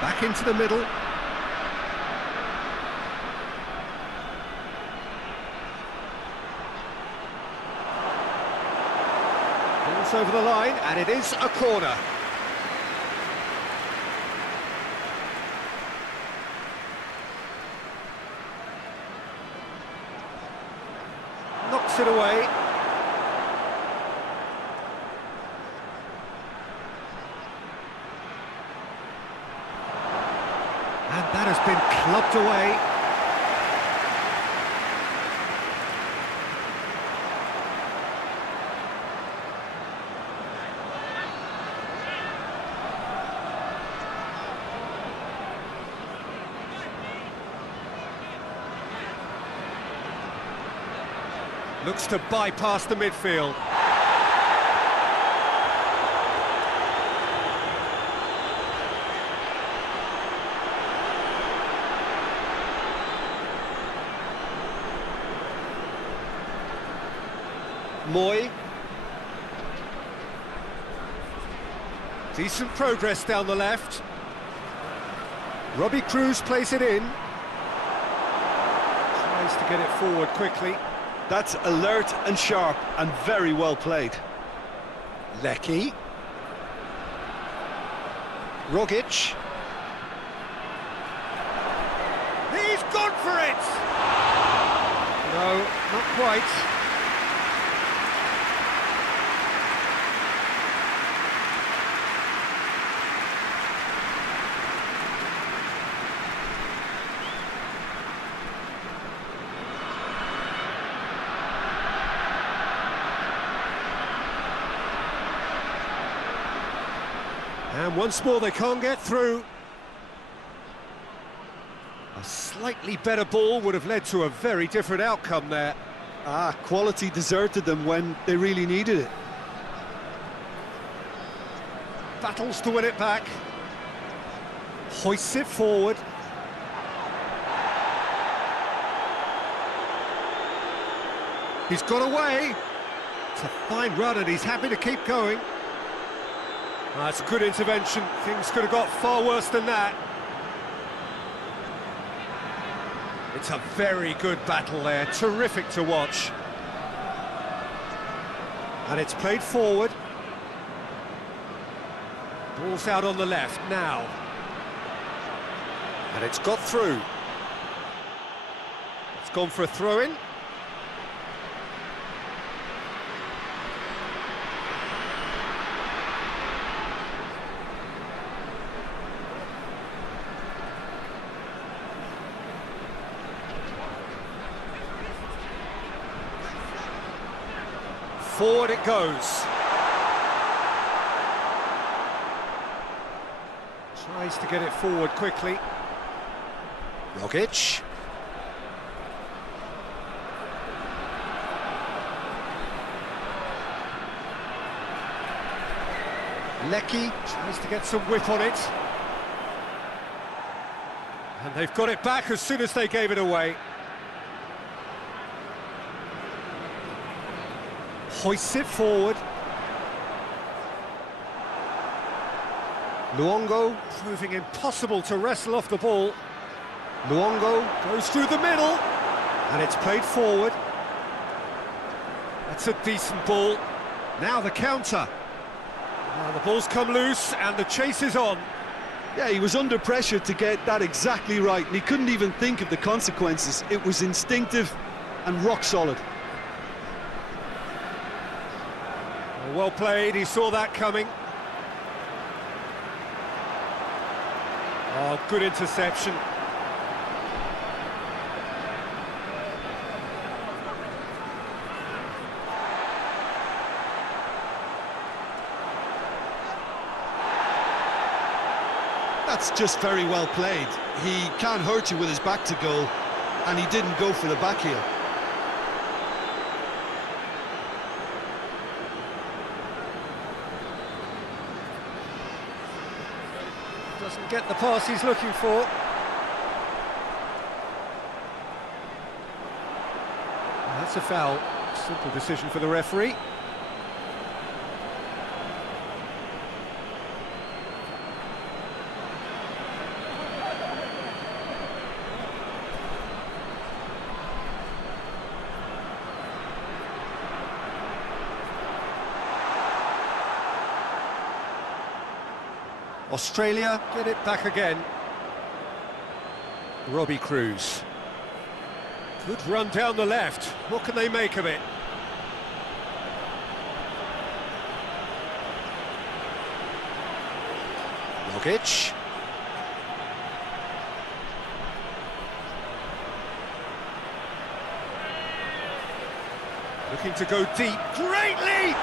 back into the middle. Ball's over the line, and it is a corner. Knocks it away. And that has been clubbed away. Looks to bypass the midfield. Moy. Decent progress down the left. Robbie Cruz plays it in. Tries to get it forward quickly. That's alert and sharp and very well played. Lecky. Rogic. He's gone for it! No, not quite. And once more they can't get through. A slightly better ball would have led to a very different outcome there. Quality deserted them when they really needed it. Battles to win it back. Hoists it forward. He's got away. It's a fine run and he's happy to keep going. That's a good intervention. Things could have got far worse than that. It's a very good battle there. Terrific to watch. And it's played forward. Ball's out on the left now. And it's got through. It's gone for a throw-in. Forward it goes. Tries to get it forward quickly. Rogic. Lecky tries to get some whip on it. And they've got it back as soon as they gave it away. Hoists it forward. Luongo proving impossible to wrestle off the ball. Luongo goes through the middle, and it's played forward. That's a decent ball. Now the counter. Now the ball's come loose, and the chase is on. Yeah, he was under pressure to get that exactly right, and he couldn't even think of the consequences. It was instinctive and rock solid. Well played, he saw that coming. Oh, good interception. That's just very well played. He can't hurt you with his back to goal, and he didn't go for the back heel. Doesn't get the pass he's looking for. That's a foul. Simple decision for the referee. Australia get it back again. Robbie Cruz. Good run down the left. What can they make of it? Rogic. Looking to go deep. Great leap!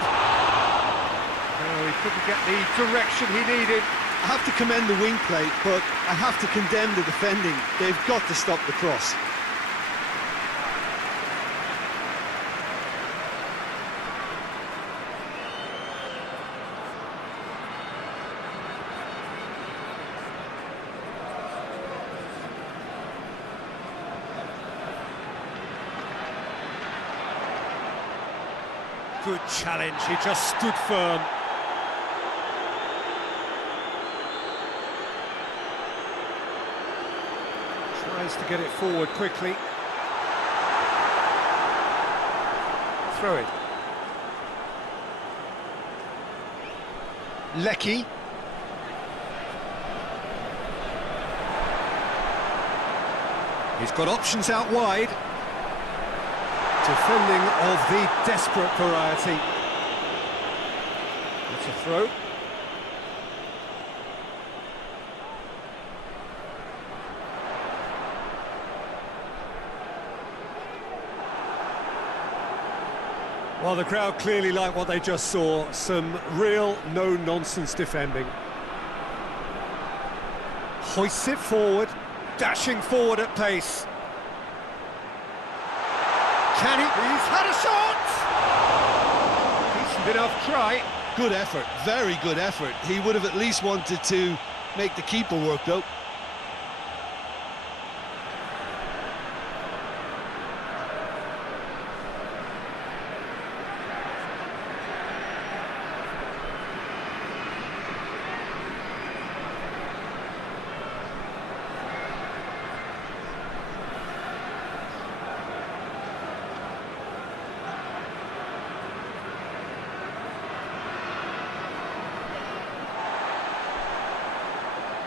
No, he couldn't get the direction he needed. I have to commend the wing play, but I have to condemn the defending. They've got to stop the cross. Good challenge, he just stood firm. Tries to get it forward quickly. Throw it. Lecky. He's got options out wide. Defending of the desperate variety. That's a throw. Well, the crowd clearly like what they just saw. Some real no-nonsense defending. Hoists it forward, dashing forward at pace. Can he? He's had a shot! Decent enough try. Good effort, very good effort. He would have at least wanted to make the keeper work, though.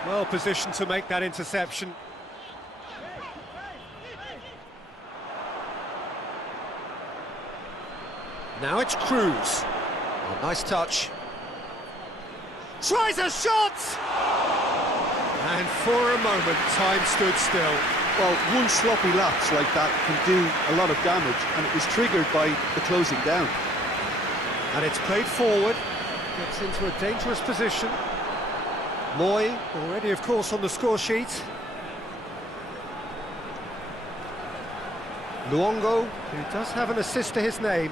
Well positioned to make that interception. Now it's Cruz. Oh, nice touch. Tries a shot! And for a moment, time stood still. Well, one sloppy lapse like that can do a lot of damage, and it was triggered by the closing down. And it's played forward. Gets into a dangerous position. Moy, already, of course, on the score sheet. Luongo, who does have an assist to his name.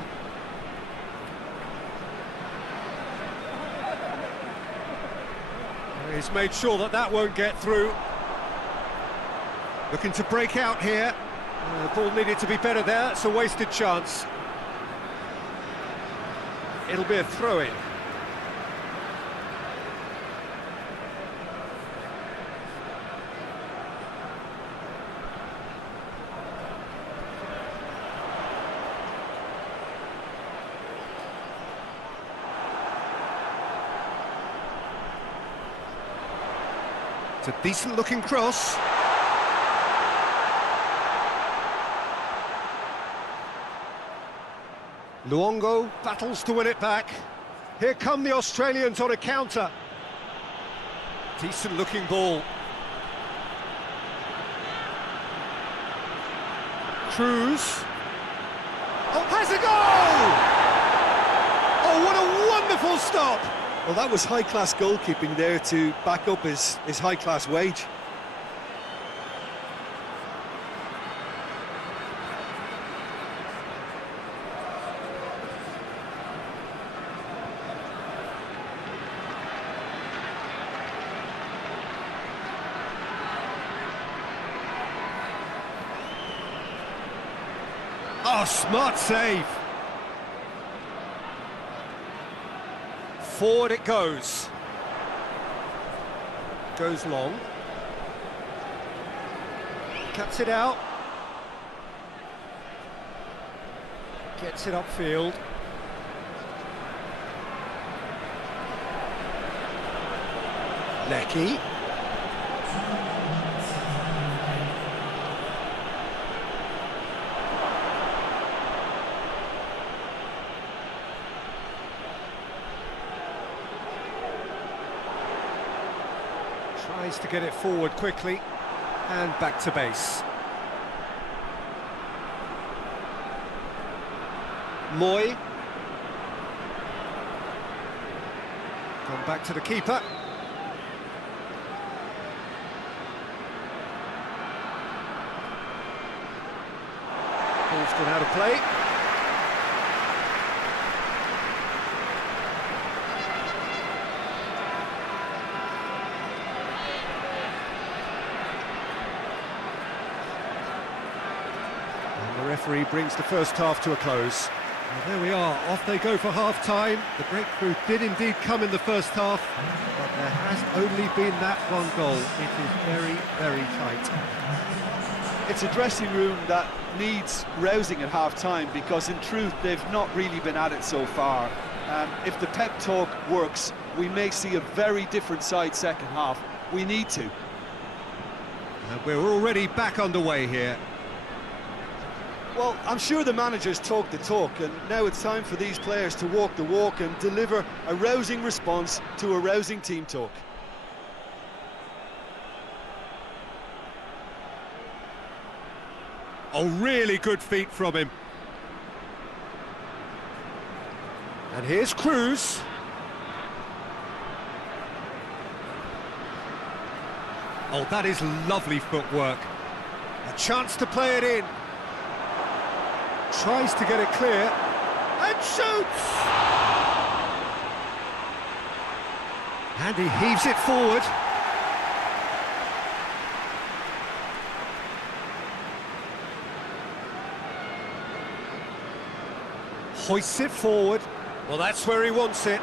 He's made sure that that won't get through. Looking to break out here. The ball needed to be better there. It's a wasted chance. It'll be a throw-in. It's a decent-looking cross. Luongo battles to win it back. Here come the Australians on a counter. Decent-looking ball. Cruz. Oh, has a goal! Oh, what a wonderful stop! Well, that was high-class goalkeeping there to back up his high-class wage. Oh, smart save. Forward it goes. Goes long. Cuts it out. Gets it upfield. Lecky. Tries to get it forward quickly, and back to base. Moy. Gone back to the keeper. Ball's gone out of play. The referee brings the first half to a close. Well, there we are, off they go for half-time. The breakthrough did indeed come in the first half, but there has only been that one goal. It is very, very tight. It's a dressing room that needs rousing at half-time, because in truth they've not really been at it so far. If the pep talk works, we may see a very different side second half. We need to. And we're already back underway here. Well, I'm sure the managers talk the talk, and now it's time for these players to walk the walk and deliver a rousing response to a rousing team talk. Oh, really good feet from him. And here's Cruz. Oh, that is lovely footwork. A chance to play it in. Tries to get it clear, and shoots! And he heaves it forward. Hoists it forward. Well, that's where he wants it.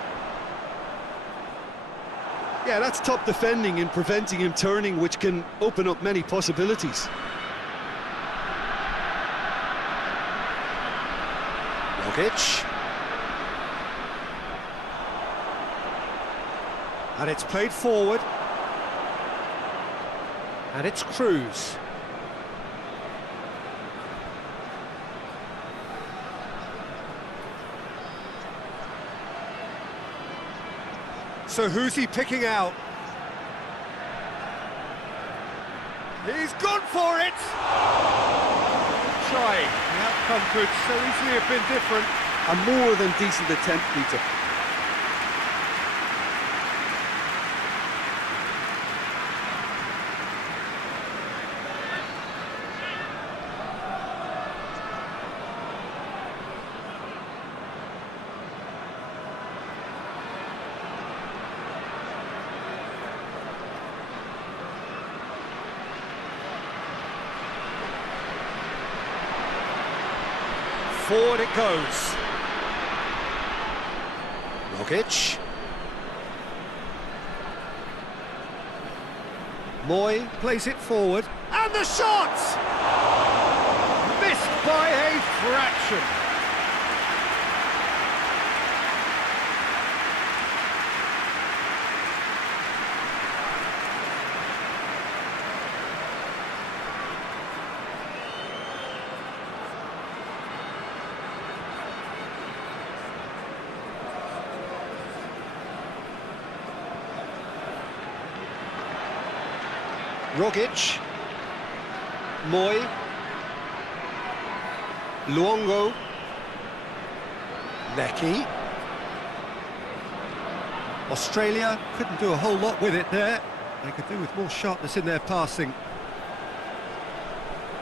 Yeah, that's top defending and preventing him turning, which can open up many possibilities. And it's played forward. And it's Cruz. So who's he picking out? He's gone for it! Trying. The outcome could so easily have been different. A more than decent attempt, Peter. Forward it goes. Rogic. Moy plays it forward. And the shot! Missed by a fraction. Rogic, Moy, Luongo, Lecky. Australia couldn't do a whole lot with it there. They could do with more sharpness in their passing.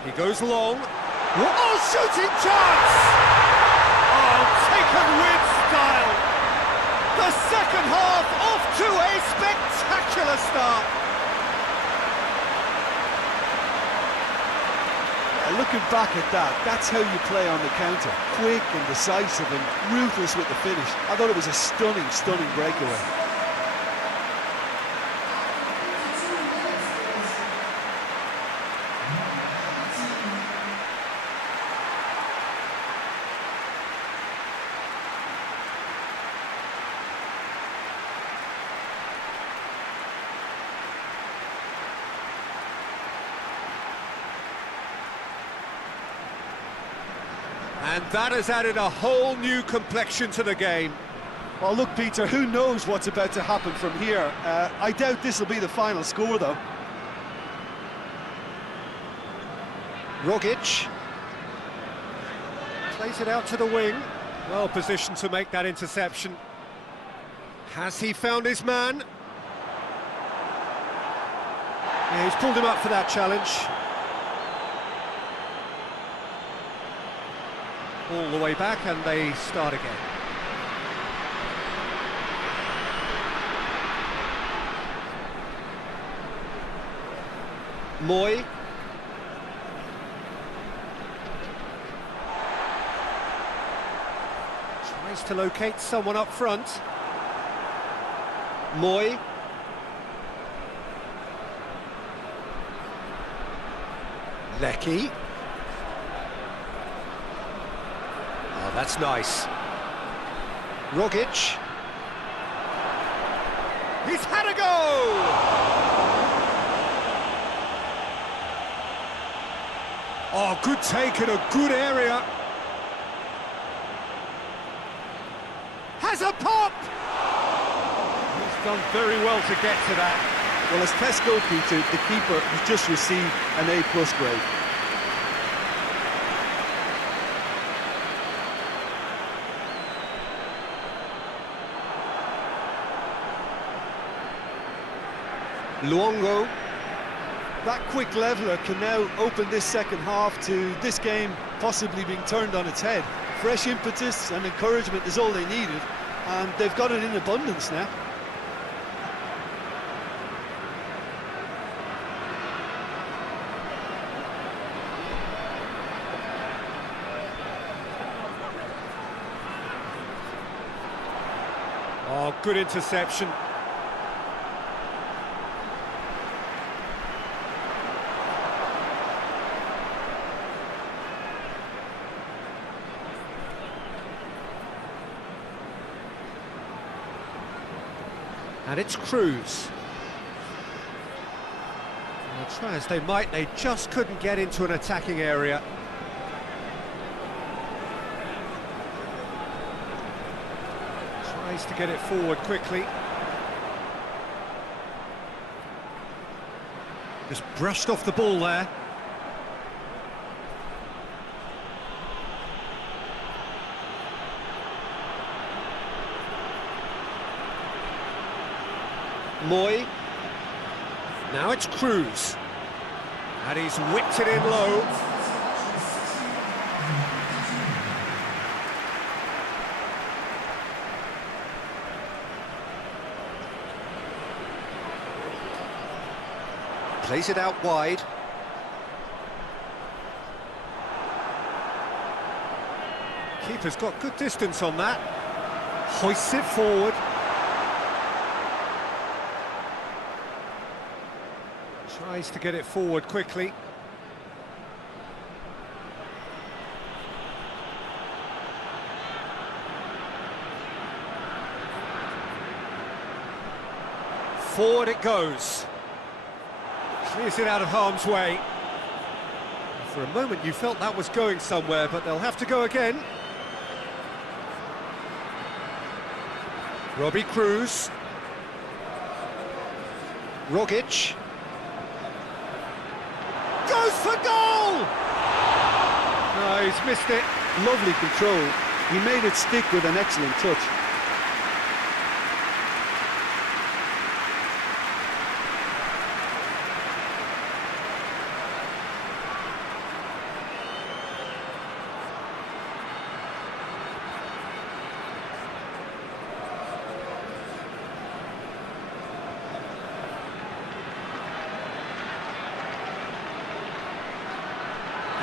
He goes long. Oh, shooting chance! Oh, taken with style. The second half off to a spectacular start. Looking back at that, that's how you play on the counter. Quick and decisive and ruthless with the finish. I thought it was a stunning, stunning breakaway. And that has added a whole new complexion to the game. Well, look, Peter, who knows what's about to happen from here? I doubt this will be the final score, though. Rogic plays it out to the wing. Well positioned to make that interception. Has he found his man? Yeah, he's pulled him up for that challenge. All the way back, and they start again. Moy. Tries to locate someone up front. Moy. Lecky. Oh, that's nice. Rogic. He's had a go! Oh, good take in a good area. Has a pop! He's done very well to get to that. Well, as tests go, Peter, the keeper has just received an A+ grade. Luongo. That quick leveller can now open this second half to this game possibly being turned on its head. Fresh impetus and encouragement is all they needed, and they've got it in abundance now. Oh, good interception. And it's Cruz. Well, try as they might, they just couldn't get into an attacking area. Tries to get it forward quickly. Just brushed off the ball there. Moy. Now it's Cruz. And he's whipped it in low. Plays it out wide. Keeper's got good distance on that. Hoists it forward. Tries to get it forward quickly. Forward it goes. Clears it out of harm's way. For a moment you felt that was going somewhere, but they'll have to go again. Robbie Cruz. Rogic. Goes for goal! No, he's missed it. Lovely control. He made it stick with an excellent touch.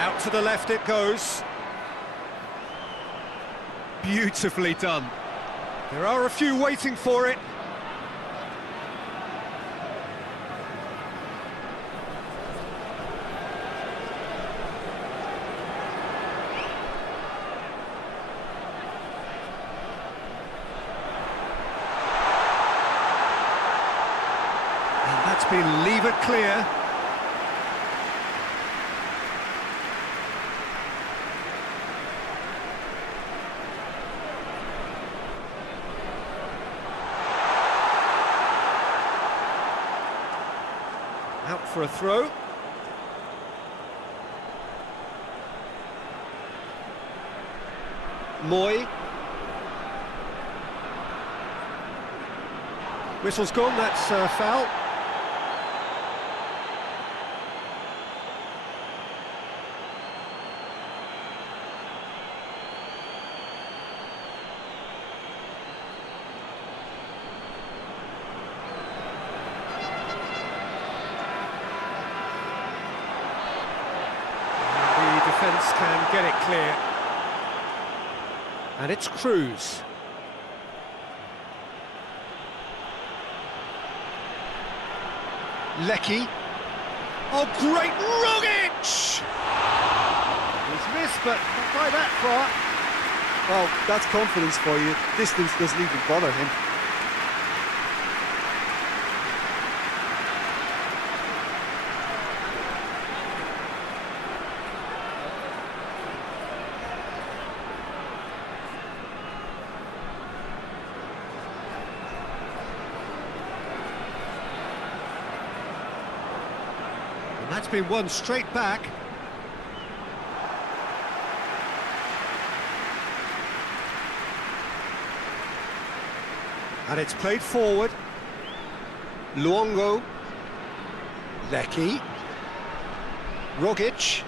Out to the left it goes. Beautifully done. There are a few waiting for it. And that's been levered clear. Out for a throw. Moy. Whistle's gone, that's foul. Defence can get it clear. And it's Cruz. Lecky. Oh, great Rogic! He's missed, but not by that far. Well, that's confidence for you. Distance doesn't even bother him. That's been won straight back. And it's played forward. Luongo. Lecky. Rogic.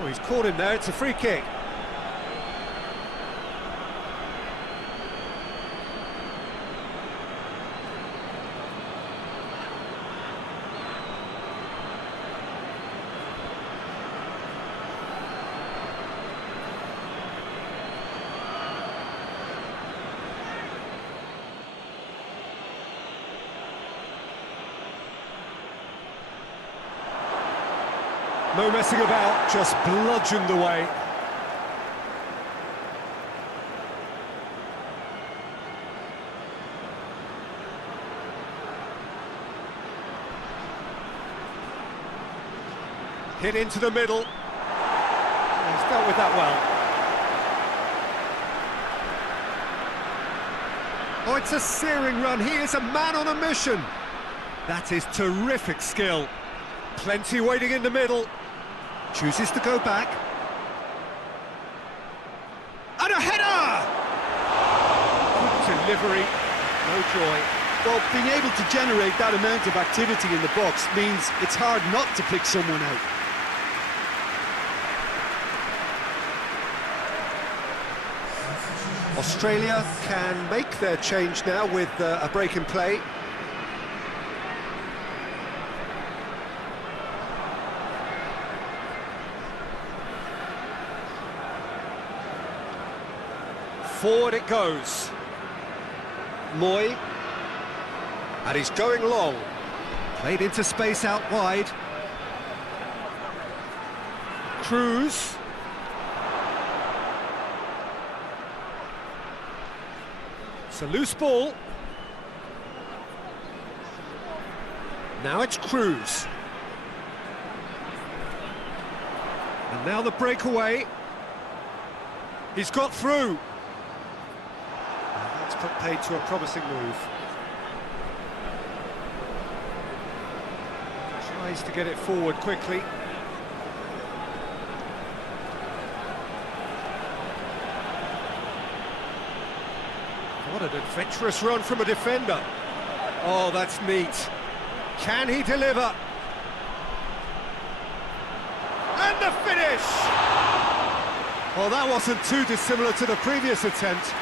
Oh, he's caught him there, it's a free kick. No messing about, just bludgeoned away. Hit into the middle. He's dealt with that well. Oh, it's a searing run. He is a man on a mission. That is terrific skill. Plenty waiting in the middle. Chooses to go back. And a header! Good delivery. No joy. Well, being able to generate that amount of activity in the box means it's hard not to pick someone out. Australia can make their change now with a break in play. Forward it goes. Moy. And he's going long. Played into space out wide. Cruz. It's a loose ball. Now it's Cruz. And now the breakaway. He's got through. That's put paid to a promising move. Tries to get it forward quickly. What an adventurous run from a defender. Oh, that's neat. Can he deliver? And the finish! Well, that wasn't too dissimilar to the previous attempt.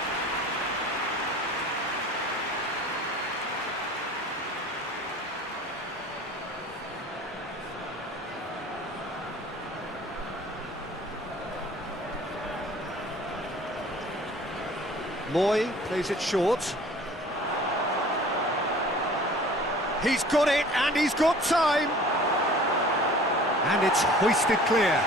Moy plays it short. He's got it, and he's got time. And it's hoisted clear.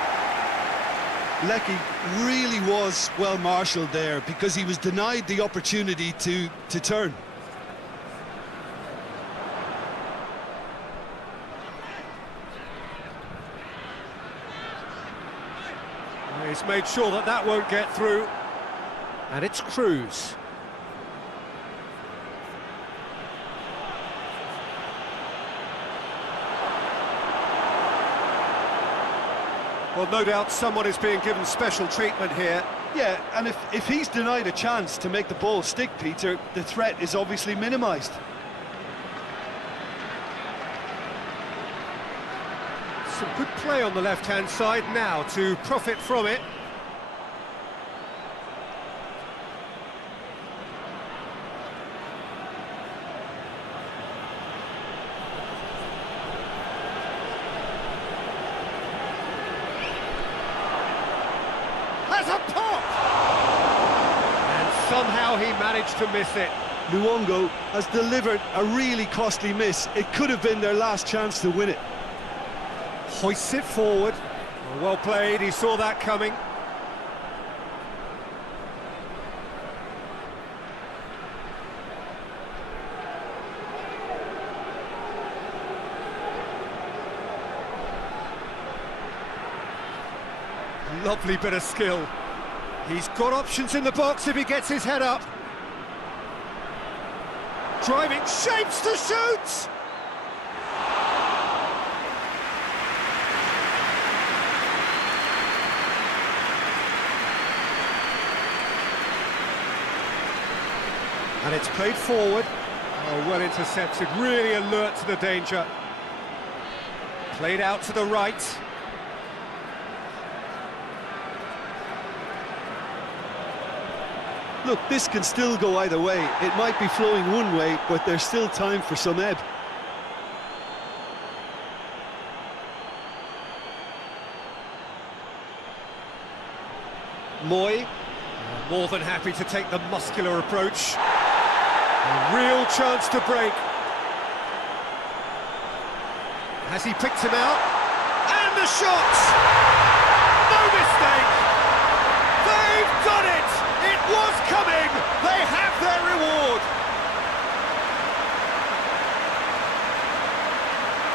Lecky really was well marshalled there because he was denied the opportunity to turn. He's made sure that that won't get through. And it's Cruz. Well, no doubt someone is being given special treatment here. Yeah, and if he's denied a chance to make the ball stick, Peter, the threat is obviously minimised. Some good play on the left-hand side now to profit from it. Has a pop! And somehow he managed to miss it. Luongo has delivered a really costly miss. It could have been their last chance to win it. Hoists it forward. Well played, he saw that coming. Lovely bit of skill. He's got options in the box if he gets his head up. Driving shapes to shoot! And it's played forward. Oh, well intercepted, really alert to the danger. Played out to the right. Look, this can still go either way. It might be flowing one way, but there's still time for some ebb. Moy, more than happy to take the muscular approach. A real chance to break. Has he picked him out? And the shot! No mistake! They've done it! It was coming! They have their reward!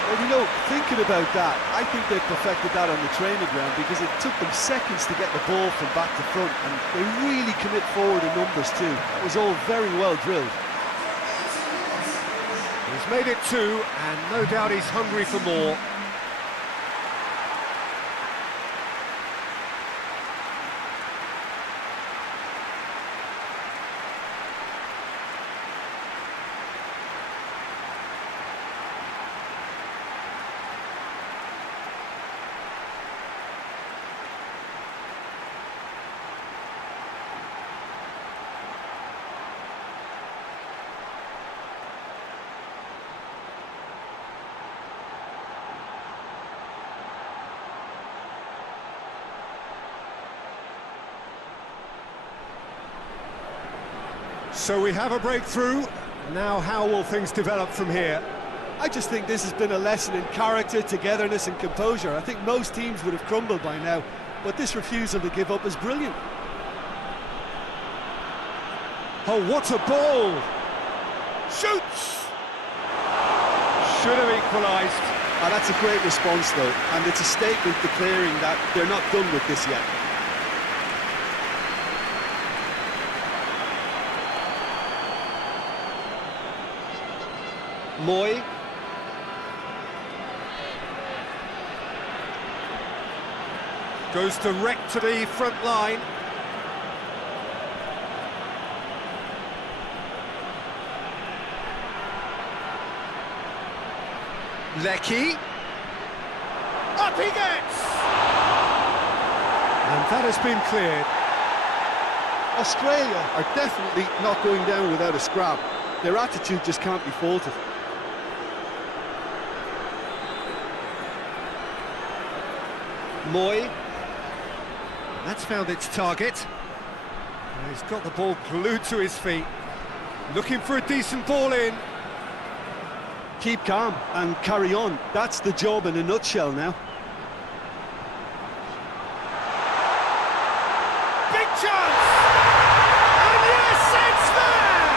Well, you know, thinking about that, I think they perfected that on the training ground because it took them seconds to get the ball from back to front, and they really commit forward in numbers too. It was all very well drilled. He's made it two, and no doubt he's hungry for more. So we have a breakthrough. Now how will things develop from here? I just think this has been a lesson in character, togetherness and composure. I think most teams would have crumbled by now, but this refusal to give up is brilliant. Oh, what a ball! Shoots! Should have equalised. Oh, that's a great response though, and it's a statement declaring that they're not done with this yet. Moy. Goes direct to the front line. Lecky. Up he gets! And that has been cleared. Australia are definitely not going down without a scrap. Their attitude just can't be faulted. Moy. That's found its target. And he's got the ball glued to his feet. Looking for a decent ball in. Keep calm and carry on. That's the job in a nutshell now. Big chance! And yes, it's there!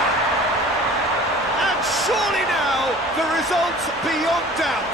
And surely now, the result beyond doubt.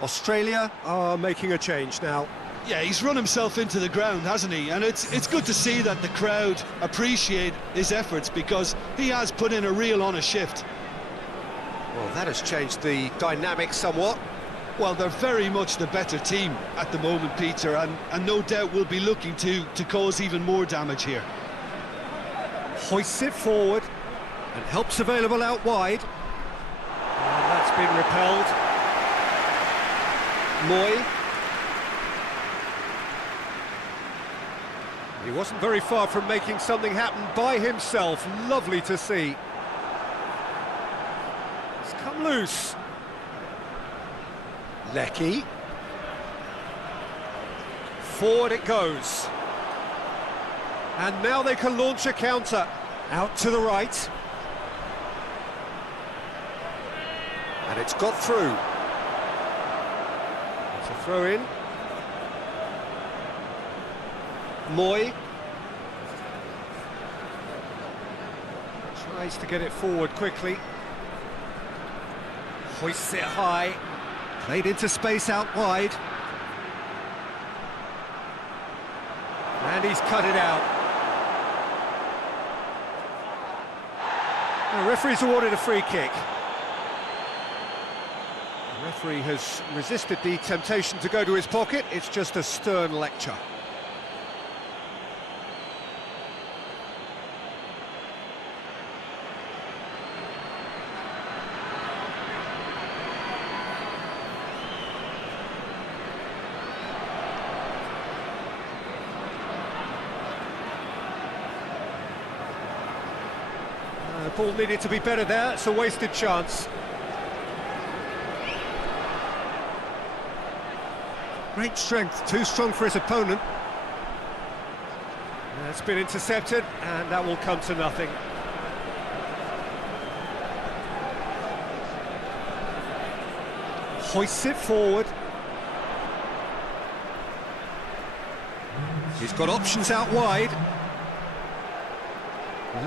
Australia are making a change now. Yeah, he's run himself into the ground, hasn't he? And it's good to see that the crowd appreciate his efforts because he has put in a real honest shift. Well, that has changed the dynamic somewhat. Well, they're very much the better team at the moment, Peter, and no doubt will be looking to cause even more damage here. Hoists it forward and helps available out wide. And that's been repelled. Moy. He wasn't very far from making something happen by himself. Lovely to see. It's come loose. Lecky. Forward it goes. And now they can launch a counter. Out to the right. And it's got through. It's a throw in. Moy. Tries to get it forward quickly. Hoists it high. Played into space out wide. And he's cut it out. The referee's awarded a free kick. The referee has resisted the temptation to go to his pocket. It's just a stern lecture. The ball needed to be better there. It's a wasted chance. Great strength, too strong for his opponent. That's been intercepted, and that will come to nothing. Hoists it forward. He's got options out wide.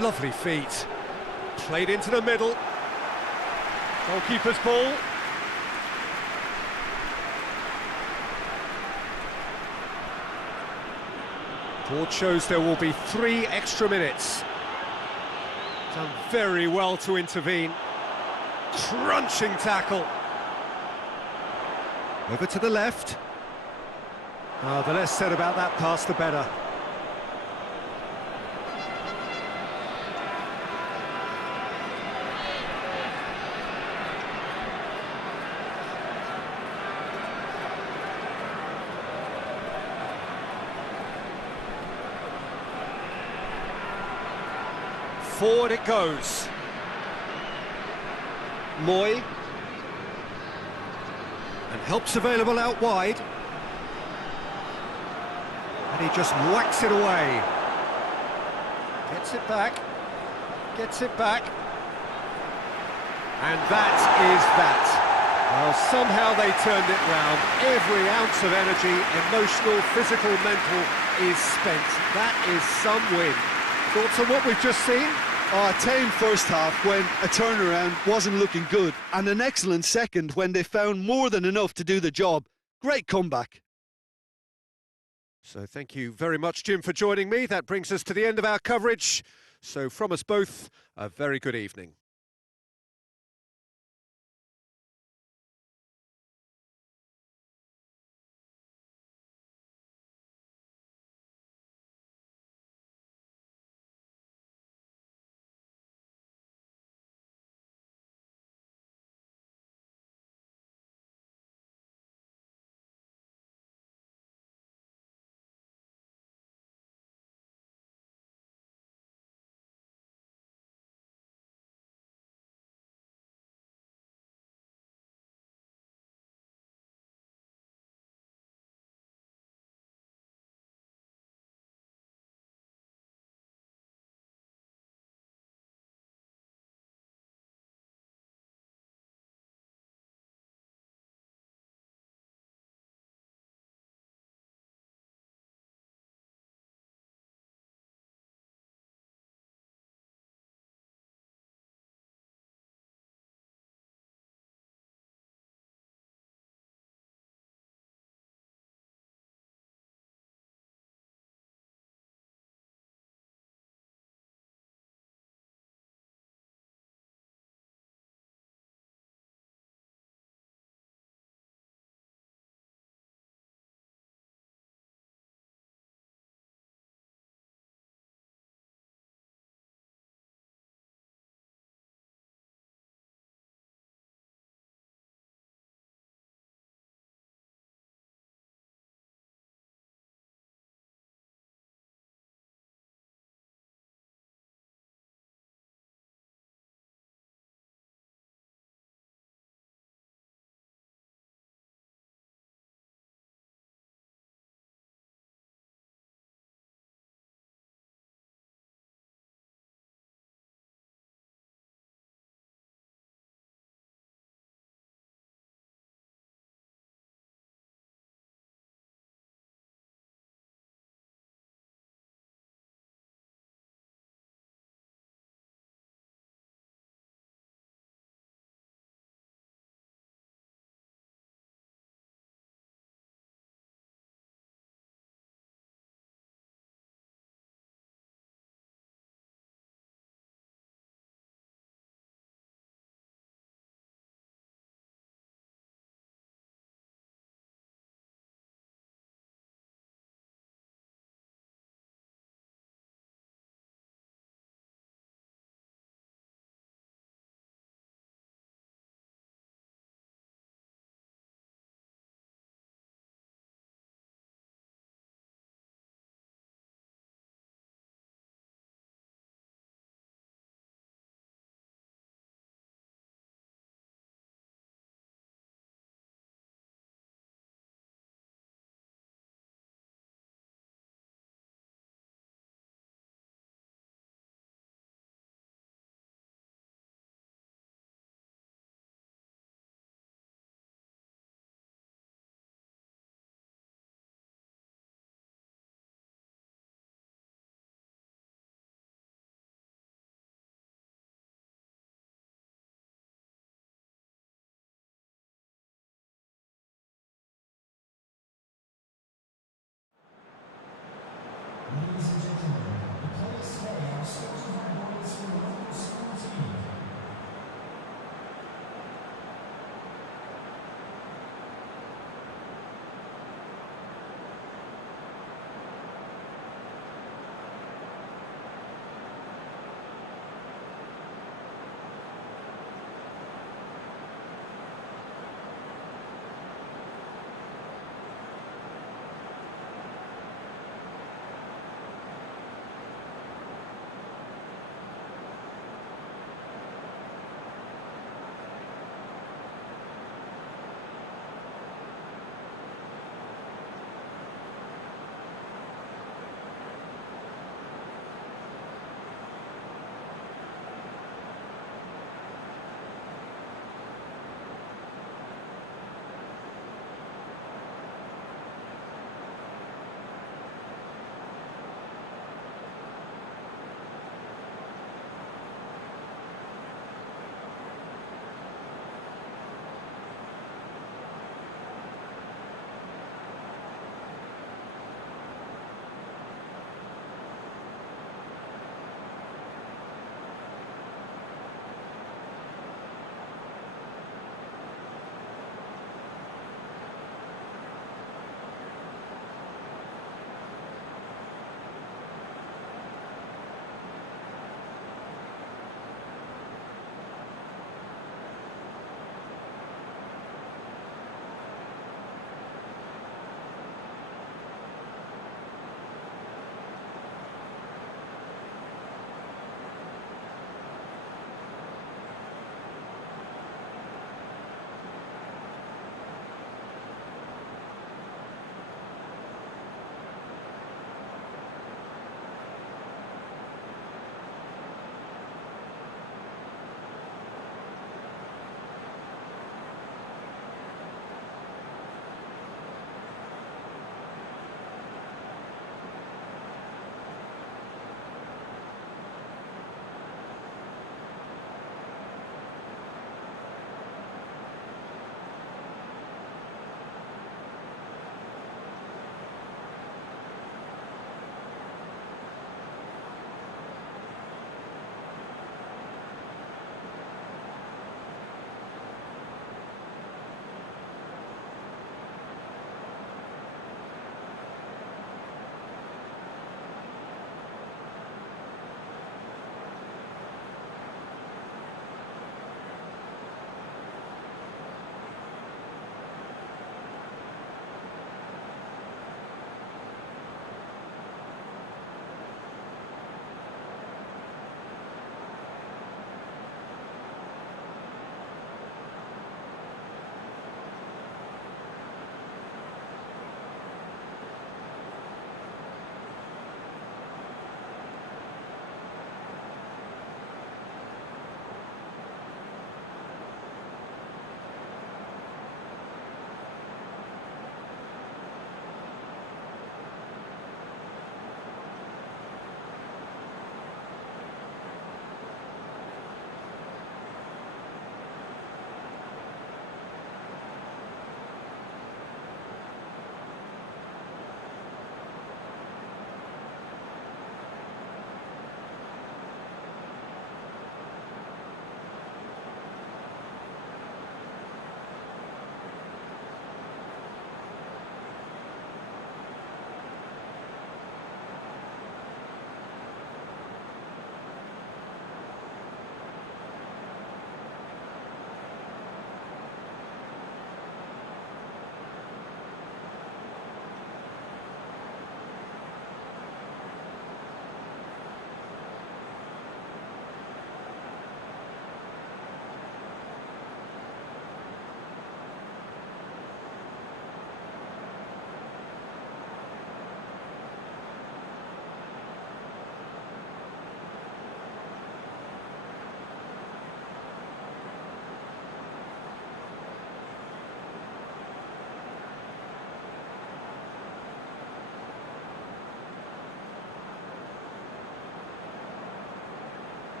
Lovely feet. Played into the middle. Goalkeeper's ball. Report shows there will be 3 extra minutes. Done very well to intervene. Crunching tackle. Over to the left. The less said about that pass, the better. Forward it goes. Moy. And help's available out wide. And he just whacks it away. Gets it back. Gets it back. And that is that. Well, somehow they turned it round. Every ounce of energy, emotional, physical, mental, is spent. That is some win. Thoughts on what we've just seen? A tame first half when a turnaround wasn't looking good, and an excellent second when they found more than enough to do the job. Great comeback. So thank you very much, Jim, for joining me. That brings us to the end of our coverage. So from us both, a very good evening.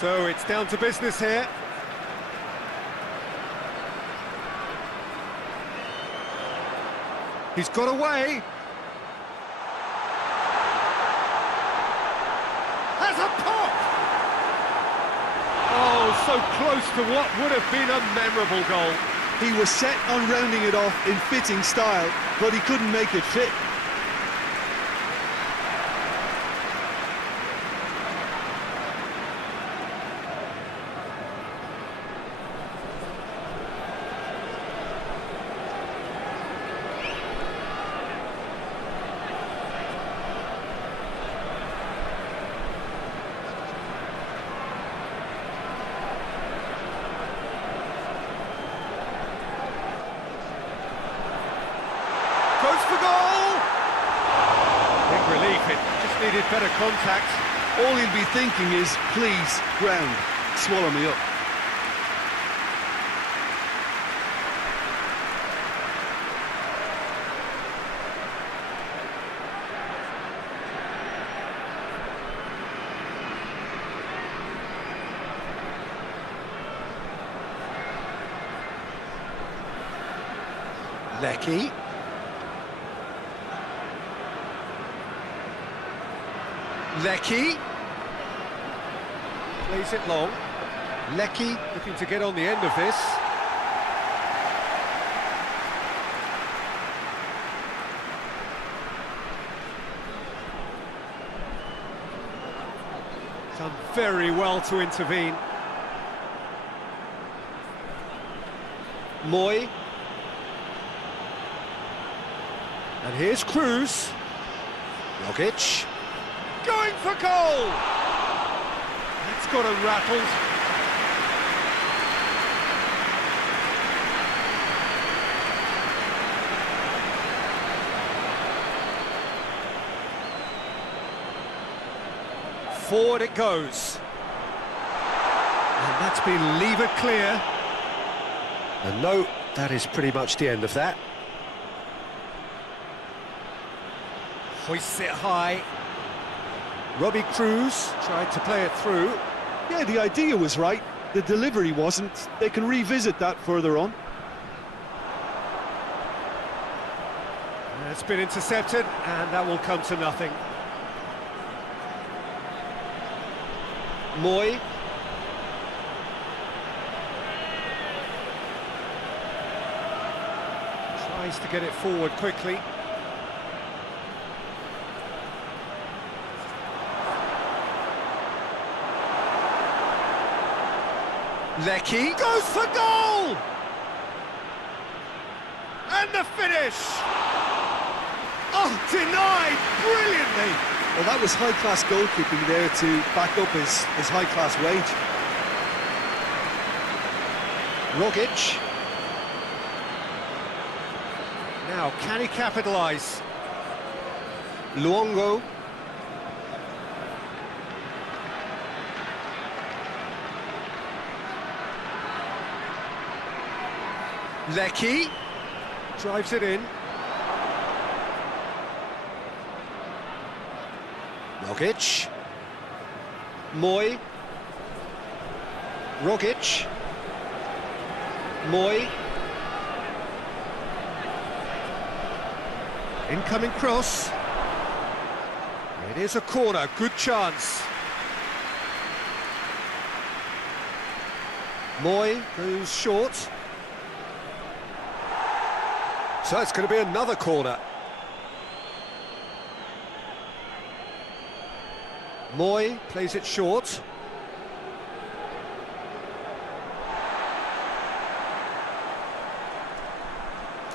So it's down to business here. He's got away. Has a pop! Oh, so close to what would have been a memorable goal. He was set on rounding it off in fitting style, but he couldn't make it fit. Goes for goal! Big relief, it just needed better contact. All he'll be thinking is, please, ground, swallow me up. Lecky. Lecky. Plays it long. Lecky looking to get on the end of this. Done very well to intervene. Moy. And here's Cruz. Jokic. Going for goal! That's got him rattled. Forward it goes. And that's been levered clear. And no, that is pretty much the end of that. Hoists it high. Robbie Cruz tried to play it through. Yeah, the idea was right. The delivery wasn't. They can revisit that further on. It's been intercepted, and that will come to nothing. Moy. Tries to get it forward quickly. Lecky goes for goal! And the finish! Oh, denied brilliantly! Well, that was high-class goalkeeping there to back up his high-class wage. Rogic. Now, can he capitalise? Luongo. Lecky drives it in. Rogic. Moy. Rogic. Moy. Incoming cross. It is a corner, good chance. Moy goes short. So it's going to be another corner. Moy plays it short.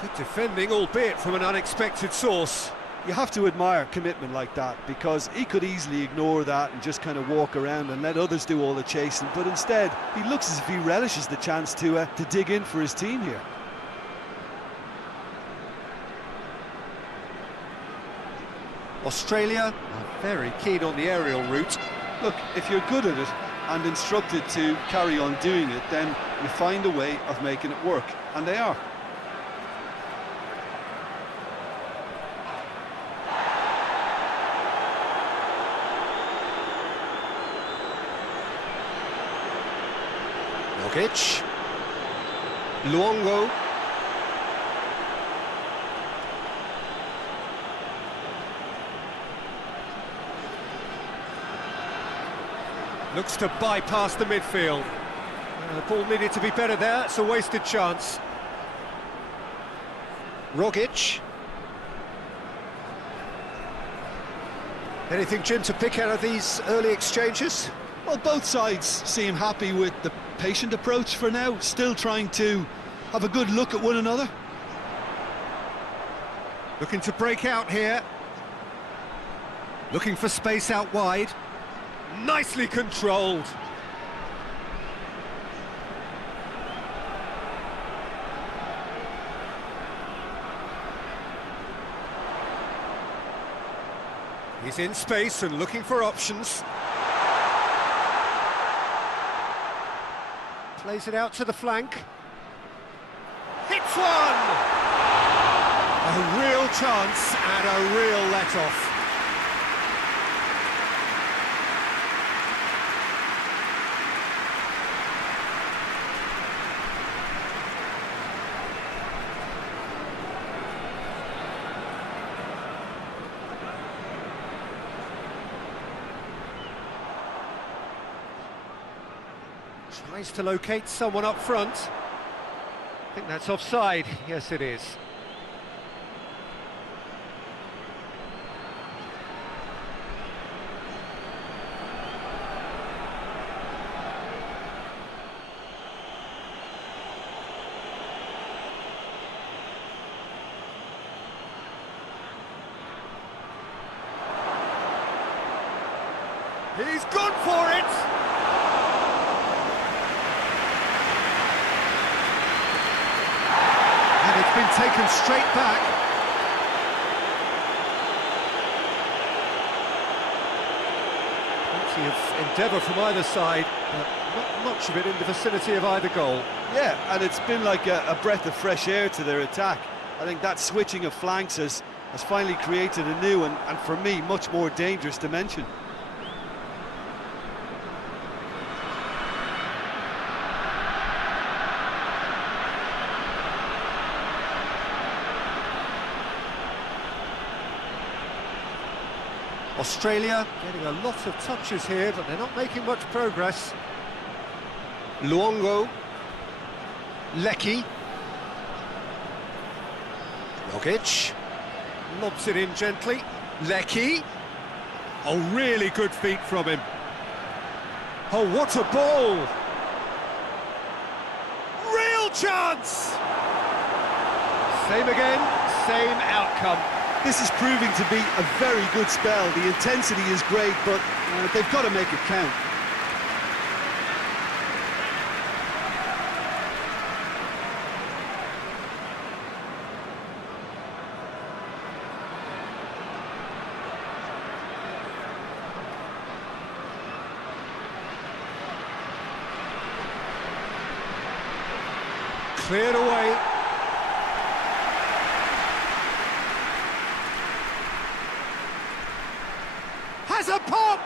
Good defending, albeit from an unexpected source. You have to admire commitment like that, because he could easily ignore that and just kind of walk around and let others do all the chasing, but instead he looks as if he relishes the chance to dig in for his team here. Australia are very keen on the aerial route. Look, if you're good at it and instructed to carry on doing it, then you find a way of making it work, and they are. Rogic. Luongo. Looks to bypass the midfield. The ball needed to be better there, it's a wasted chance. Rogic. Anything, Jim, to pick out of these early exchanges? Well, both sides seem happy with the patient approach for now, still trying to have a good look at one another. Looking to break out here. Looking for space out wide. Nicely controlled. He's in space and looking for options. Plays it out to the flank. Hits one! A real chance and a real let-off. Tries to locate someone up front. I think that's offside. Yes, it is. He's gone for it! It's been taken straight back. Plenty of endeavour from either side, but not much of it in the vicinity of either goal. Yeah, and it's been like a breath of fresh air to their attack. I think that switching of flanks has finally created a new and for me, much more dangerous dimension. Australia getting a lot of touches here, but they're not making much progress. Luongo. Lecky. Rogic. Lobs it in gently. Lecky. Oh, really good feet from him. Oh, what a ball! Real chance! Same again, same outcome. This is proving to be a very good spell. The intensity is great, but they've got to make it count. Cleared away. Has a pop!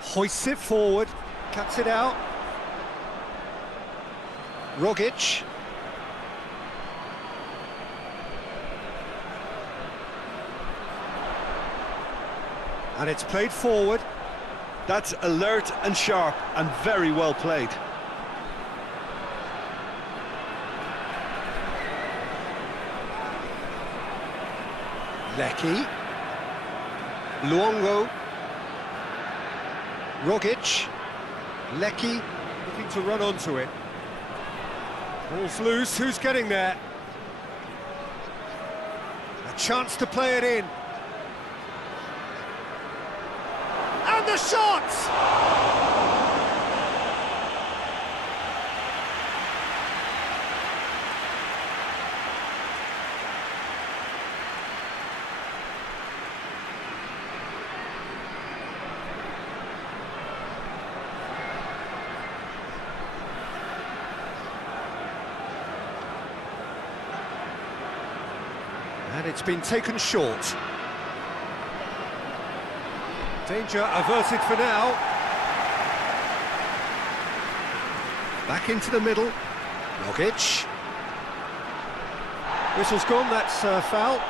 Hoists it forward, cuts it out. Rogic. And it's played forward. That's alert and sharp and very well played. Lecky. Luongo. Rogic. Lecky looking to run onto it. Ball's loose, who's getting there? A chance to play it in. And the shot! And it's been taken short. Danger averted for now. Back into the middle. Rogic. Whistle's gone, that's foul.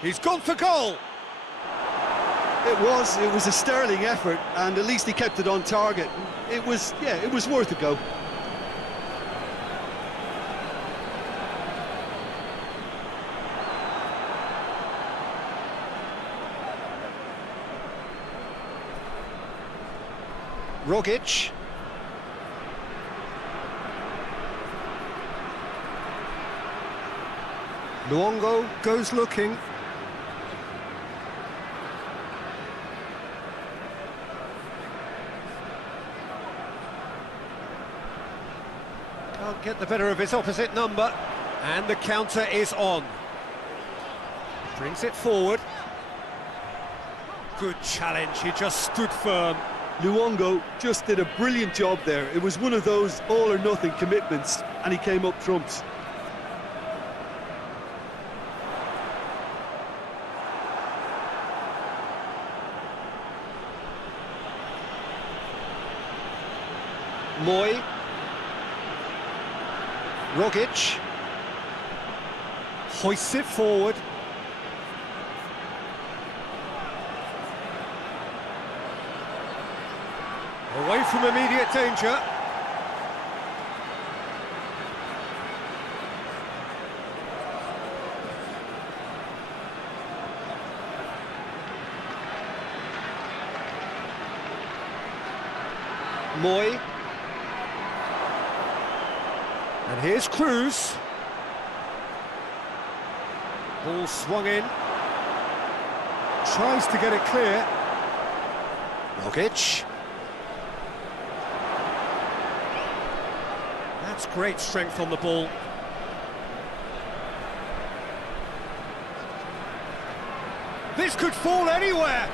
He's gone for goal. It was a sterling effort, and at least he kept it on target. It was worth a go. Rogic. Luongo goes looking. Can't get the better of his opposite number, and the counter is on. Brings it forward. Good challenge, he just stood firm. Luongo just did a brilliant job there. It was one of those all-or-nothing commitments, and he came up trumps. Moy. Rogic. Hoists it forward. Away from immediate danger. Moy. And here's Cruz. Ball swung in. Tries to get it clear. Rogic. That's great strength on the ball. This could fall anywhere.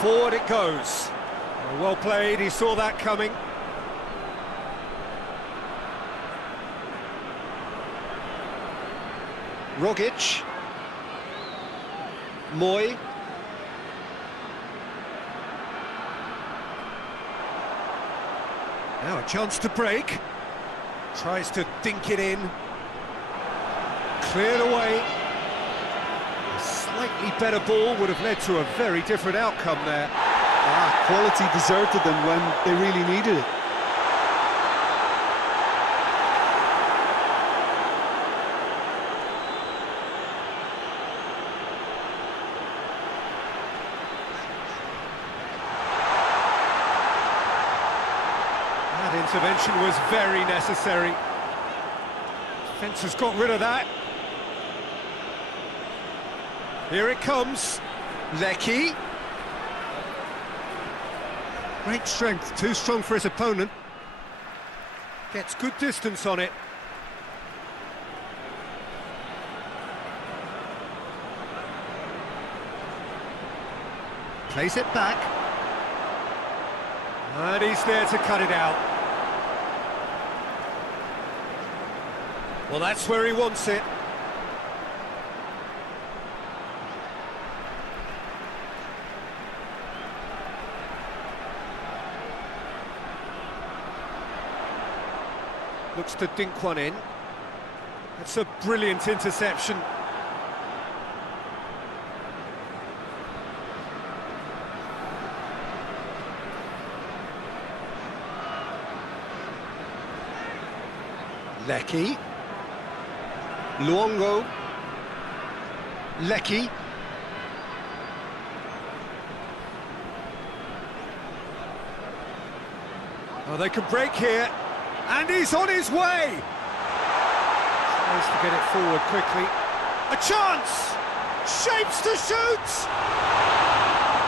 Forward it goes. Well played, he saw that coming. Rogic. Moy. Now a chance to break. Tries to dink it in. Cleared away. A slightly better ball would have led to a very different outcome there. Quality deserted them when they really needed it. That intervention was very necessary. Defence has got rid of that. Here it comes. Lecky. Great strength, too strong for his opponent. Gets good distance on it. Plays it back. And he's there to cut it out. Well, that's where he wants it. Looks to dink one in. That's a brilliant interception. Lecky. Luongo. Lecky. Oh, they can break here. And he's on his way! Tries to get it forward quickly. A chance! Shapes to shoot!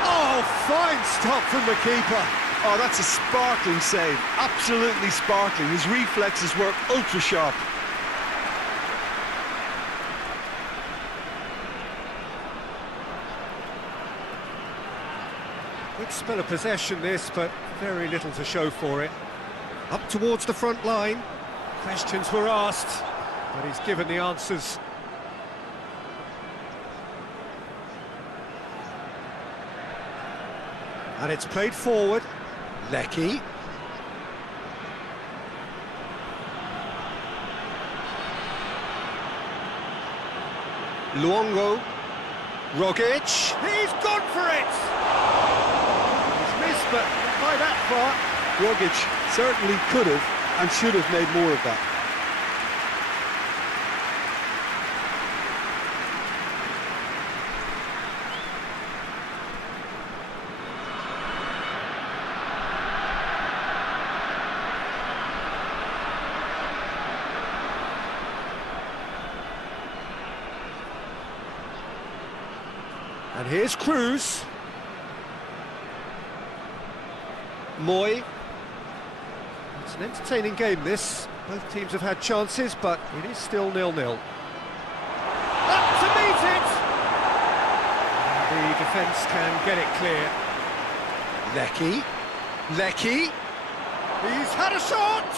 Oh, fine stop from the keeper. Oh, that's a sparkling save. Absolutely sparkling. His reflexes were ultra sharp. Good spell of possession this, but very little to show for it. Up towards the front line. Questions were asked, but he's given the answers. And it's played forward. Lecky. Luongo. Rogic. He's gone for it! He's missed, but not by that far. Rogic certainly could have and should have made more of that. And here's Cruz. Moy. It's an entertaining game, this. Both teams have had chances, but it is still 0-0. Up to meet it! And the defence can get it clear. Lecky. Lecky. He's had a shot!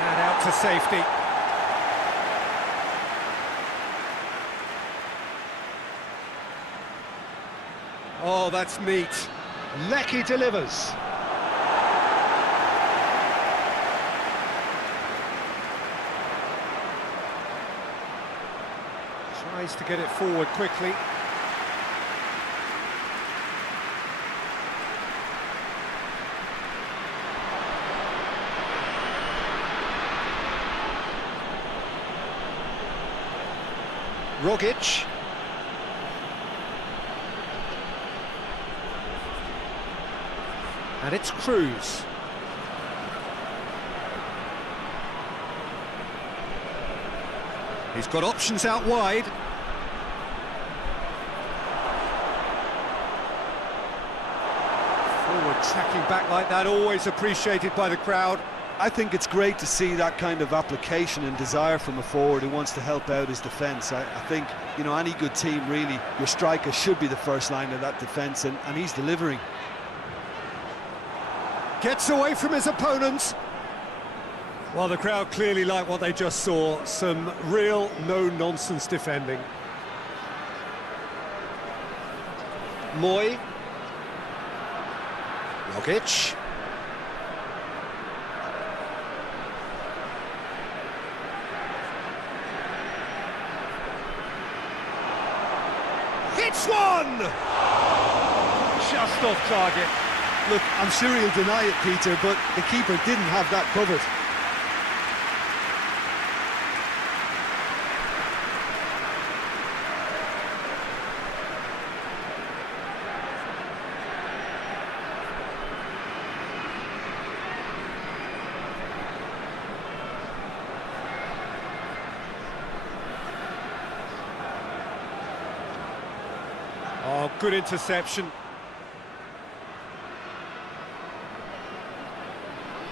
And out to safety. Oh, that's neat. Lecky delivers. Tries to get it forward quickly. Rogic. And it's Cruz. He's got options out wide. Forward tracking back like that, always appreciated by the crowd. I think it's great to see that kind of application and desire from a forward who wants to help out his defence. I think, you know, any good team, really, your striker should be the first line of that defence, and he's delivering. Gets away from his opponents. Well, the crowd clearly like what they just saw. Some real no-nonsense defending. Moy. Rogic. Hits one! Just off target. Look, I'm sure he'll deny it, Peter, but the keeper didn't have that covered. Oh, good interception.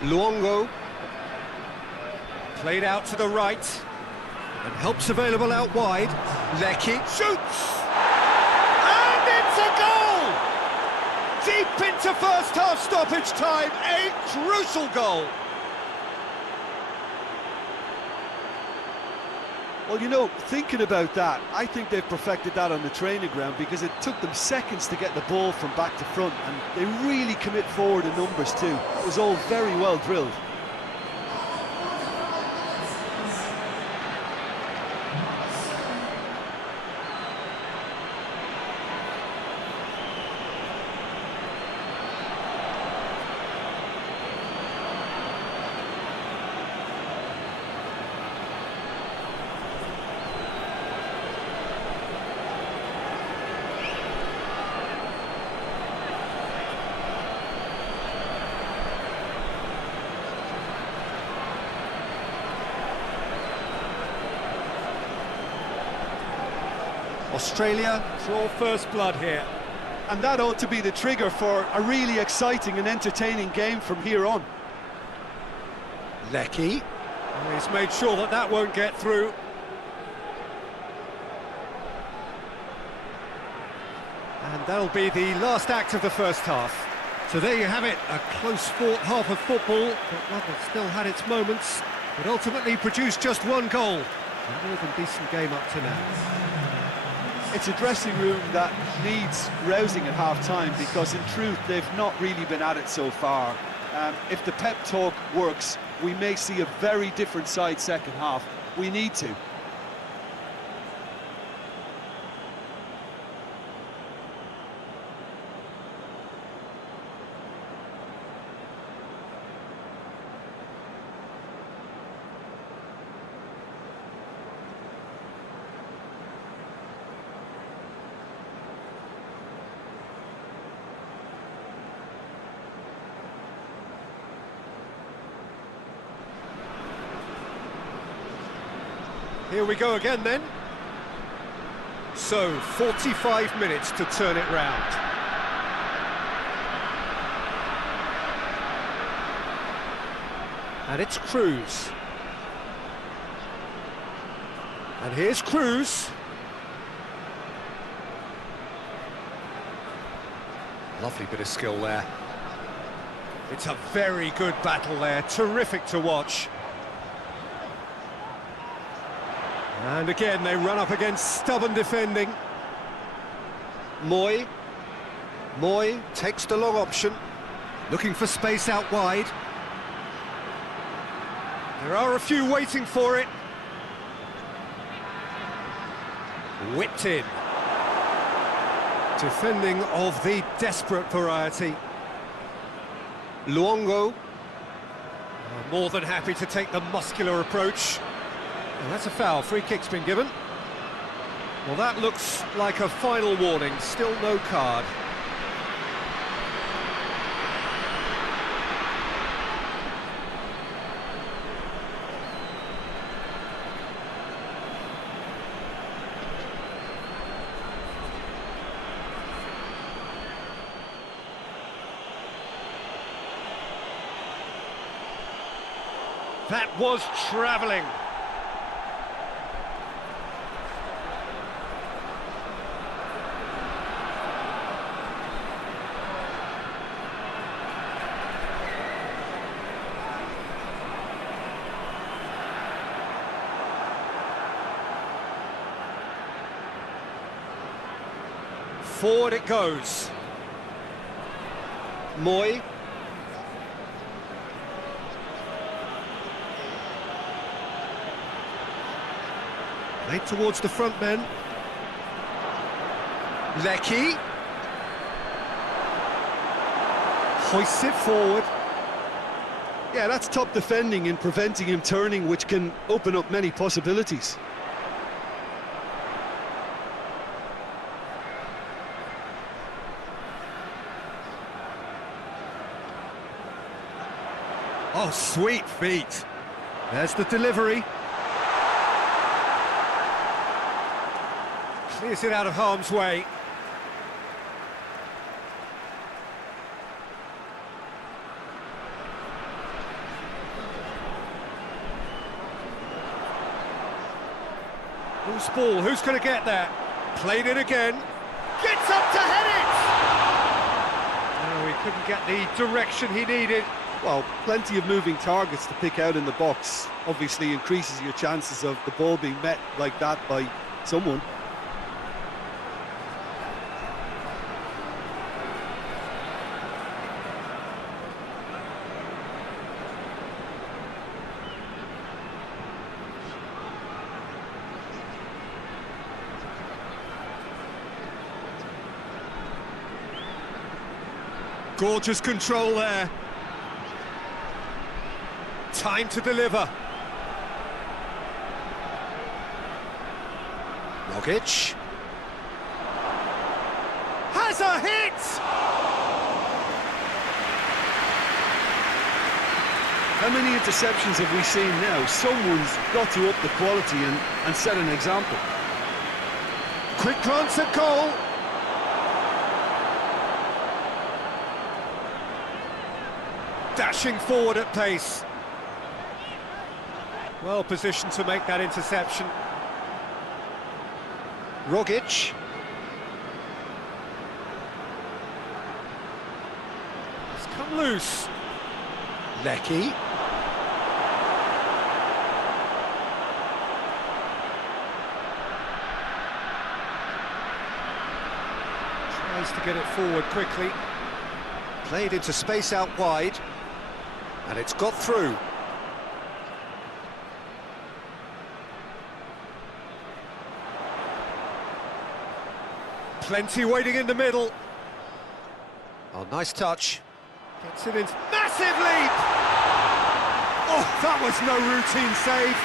Luongo. Played out to the right. And helps available out wide. Lecky shoots! And it's a goal! Deep into first half stoppage time, a crucial goal. Well, you know, thinking about that, I think they've perfected that on the training ground, because it took them seconds to get the ball from back to front, and they really commit forward in numbers too. It was all very well drilled. Australia draw first blood here. And that ought to be the trigger for a really exciting and entertaining game from here on. Lecky. He's made sure that that won't get through. And that'll be the last act of the first half. So there you have it, a close-fought half of football, but one that still had its moments, but ultimately produced just one goal. A more than decent game up to now. It's a dressing room that needs rousing at half-time, because in truth they've not really been at it so far. If the pep talk works, we may see a very different side second half. We need to. Here we go again then. So, 45 minutes to turn it round. And it's Cruz. And here's Cruz. Lovely bit of skill there. It's a very good battle there, terrific to watch. And again, they run up against stubborn defending. Moy takes the long option, looking for space out wide. There are a few waiting for it. Whipped in. Defending of the desperate variety. Luongo, more than happy to take the muscular approach. And that's a foul. Free kick's been given. Well, that looks like a final warning. Still no card. That was travelling. Forward it goes. Moy. Made towards the front men. Lecky. Hoists it forward. Yeah, that's top defending and preventing him turning, which can open up many possibilities. Oh, sweet feet. There's the delivery. Clears it out of harm's way. Loose ball, who's going to get there? Played it again. Gets up to head it! No, he couldn't get the direction he needed. Well, plenty of moving targets to pick out in the box. Obviously increases your chances of the ball being met like that by someone. Gorgeous control there. Time to deliver. Rogic has a hit! How many interceptions have we seen now? Someone's got to up the quality and set an example. Quick glance at goal. Dashing forward at pace. Well positioned to make that interception. Rogic. It's come loose. Lecky. Tries to get it forward quickly. Played into space out wide. And it's got through. Plenty waiting in the middle. Oh, nice touch. Gets it in. Massive leap! Oh, that was no routine save.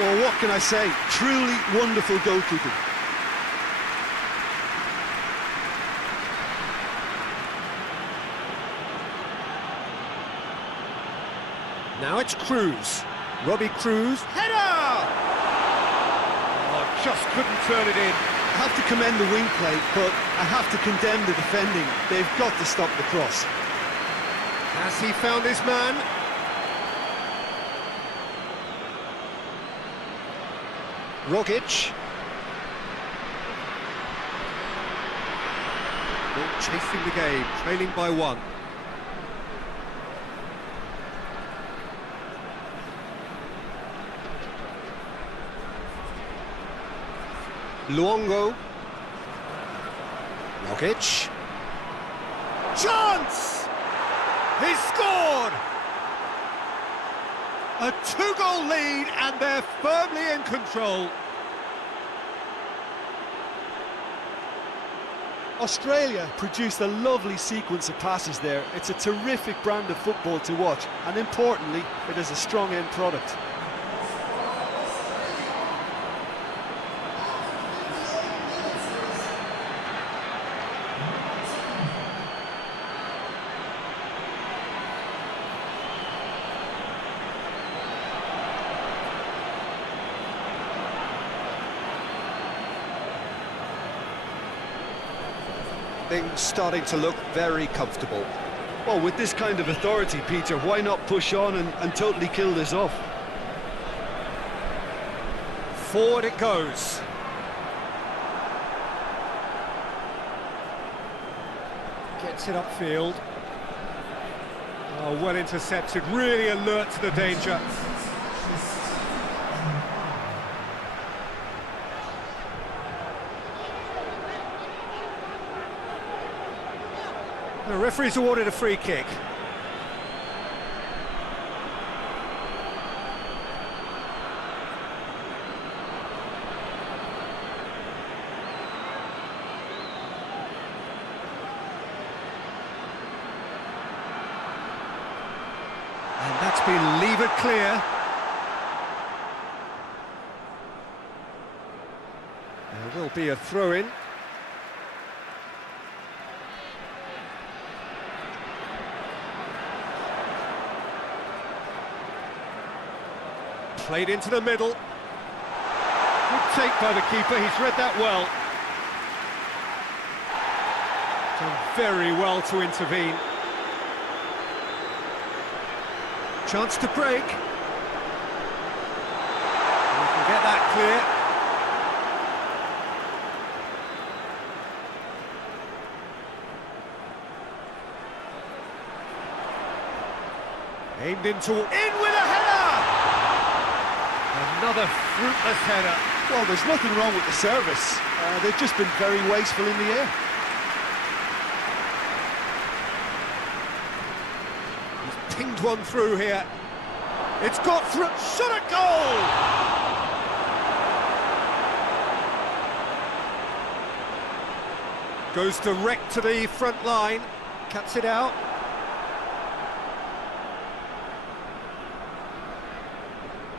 Well, what can I say? Truly wonderful goalkeeping. Now it's Cruz. Robbie Cruz. Header! Oh, just couldn't turn it in. I have to commend the wing play, but I have to condemn the defending. They've got to stop the cross. Has he found his man? Rogic. Ball chasing the game, trailing by 1. Luongo. Rogic. Chance! He's scored! A 2-goal lead and they're firmly in control. Australia produced a lovely sequence of passes there. It's a terrific brand of football to watch, and importantly, it is a strong end product. Things starting to look very comfortable. Well, with this kind of authority, Peter, why not push on and totally kill this off? Forward it goes. Gets it upfield. Oh, well intercepted, really alert to the danger. The referee's awarded a free kick. And that's been levered clear. There will be a throw-in. Played into the middle. Good take by the keeper, he's read that well. Done very well to intervene. Chance to break. We can get that clear. Aimed into... In with a header! Another fruitless header. Well, there's nothing wrong with the service. They've just been very wasteful in the air. He's pinged one through here. It's got through. Shot a goal! Goes direct to the front line. Cuts it out.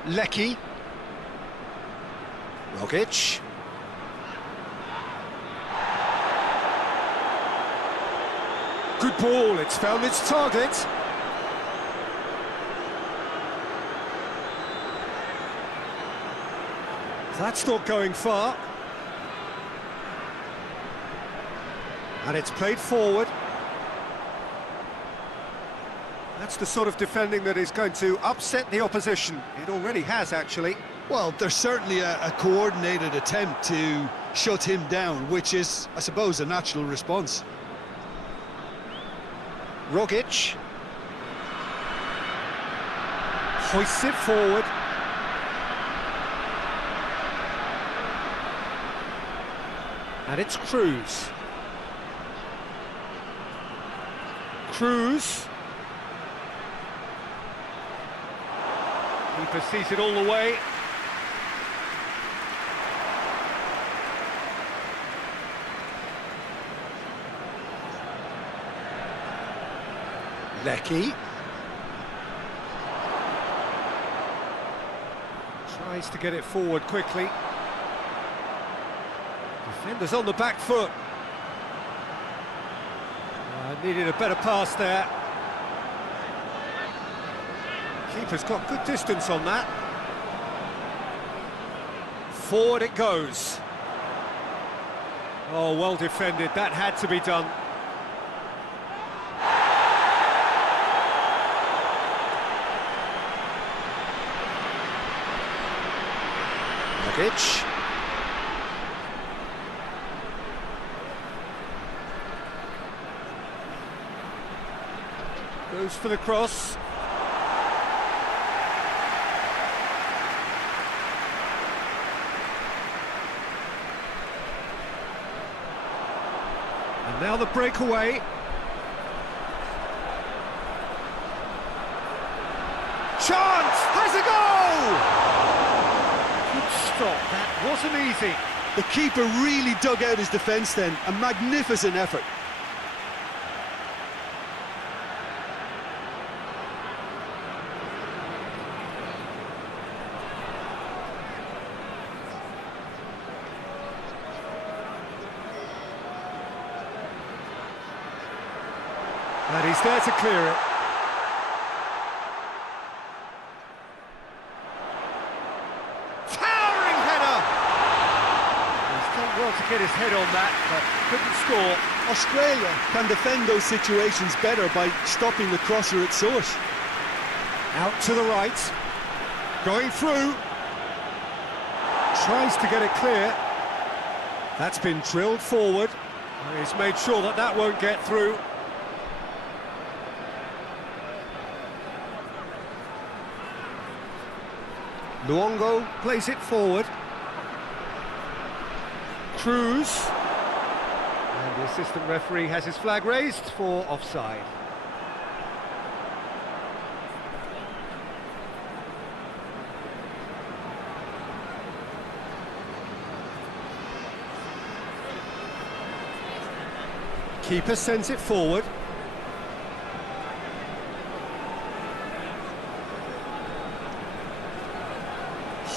Lecky. Rogic. Good ball, it's found its target. That's not going far. And it's played forward. That's the sort of defending that is going to upset the opposition. It already has, actually. Well, there's certainly a coordinated attempt to shut him down, which is, I suppose, a natural response. Rogic. Hoists it forward. And it's Cruz. Cruz. Keeper sees it all the way. Lecky. Tries to get it forward quickly. Defenders on the back foot. Needed a better pass there. Keeper's got good distance on that. Forward it goes. Oh, well defended. That had to be done. Rogic. Goes for the cross. And now the breakaway. Chance! Has a goal! Good stop, that wasn't easy. The keeper really dug out his defence then. A magnificent effort. And he's there to clear it. Towering header! He's done well to get his head on that, but couldn't score. Australia can defend those situations better by stopping the crosser at source. Out to the right. Going through. Tries to get it clear. That's been drilled forward. He's made sure that that won't get through. Luongo plays it forward. Cruz. And the assistant referee has his flag raised for offside. Keeper sends it forward.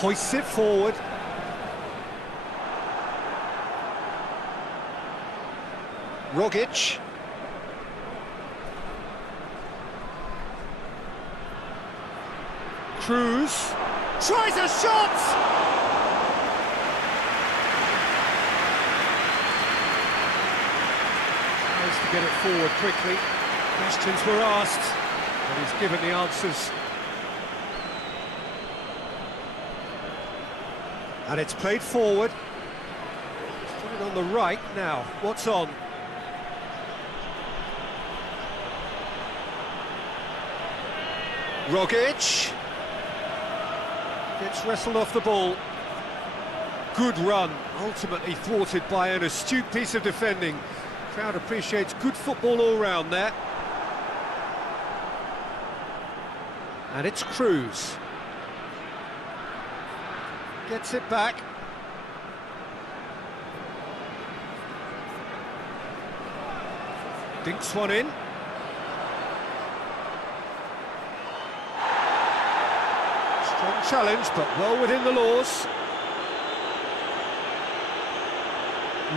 Hoists it forward. Rogic. Cruz. Tries a shot! Tries to get it forward quickly. Questions were asked, and he's given the answers. And it's played forward. Put it on the right now. What's on? Rogic. Gets wrestled off the ball. Good run, ultimately thwarted by an astute piece of defending. Crowd appreciates good football all round there. And it's Cruz. Gets it back. Dinks one in. Strong challenge, but well within the laws.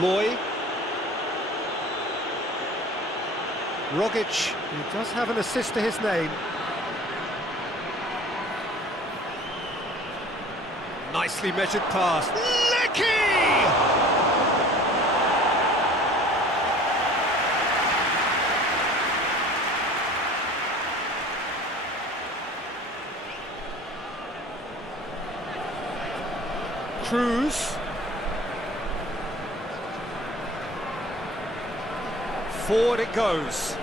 Loy. Rogic, who does have an assist to his name. Nicely measured pass. Lecky! Cruz. Forward it goes.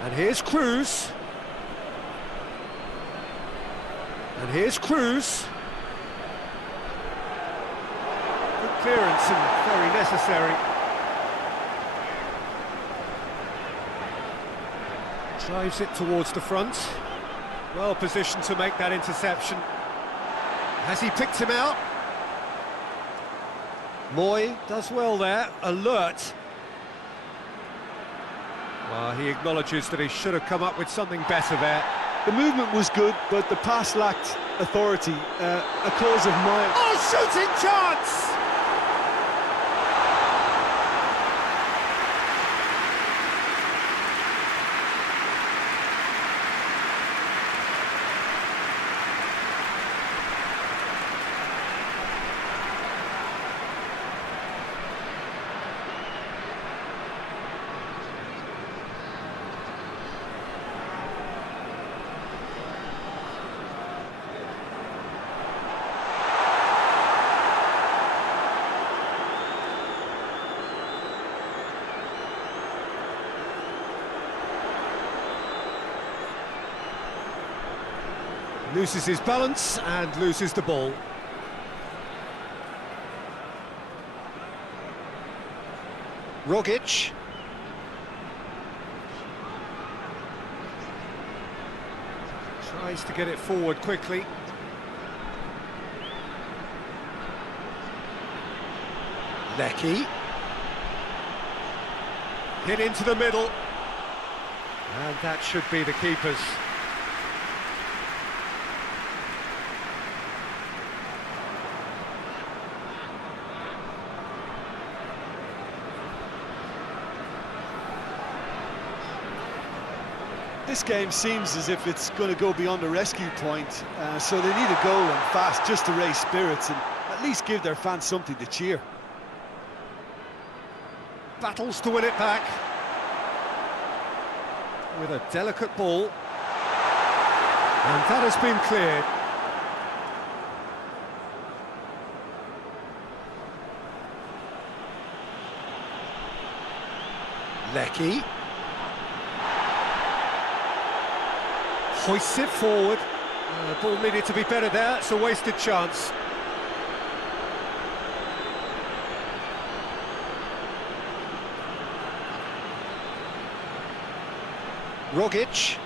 And here's Cruz. And here's Cruz. Good clearance and very necessary. Drives it towards the front. Well positioned to make that interception. Has he picked him out? Moy does well there, alert. Well, he acknowledges that he should have come up with something better there. The movement was good, but the pass lacked authority. A cause of mine. Oh, shooting chance! Loses his balance and loses the ball. Rogic. Tries to get it forward quickly. Lecky. Hit into the middle. And that should be the keeper's. This game seems as if it's going to go beyond the rescue point, so they need a goal and fast just to raise spirits and at least give their fans something to cheer. Battles to win it back with a delicate ball, and that has been cleared. Lecky hoists it forward. The ball needed to be better there. It's a wasted chance. Rogic.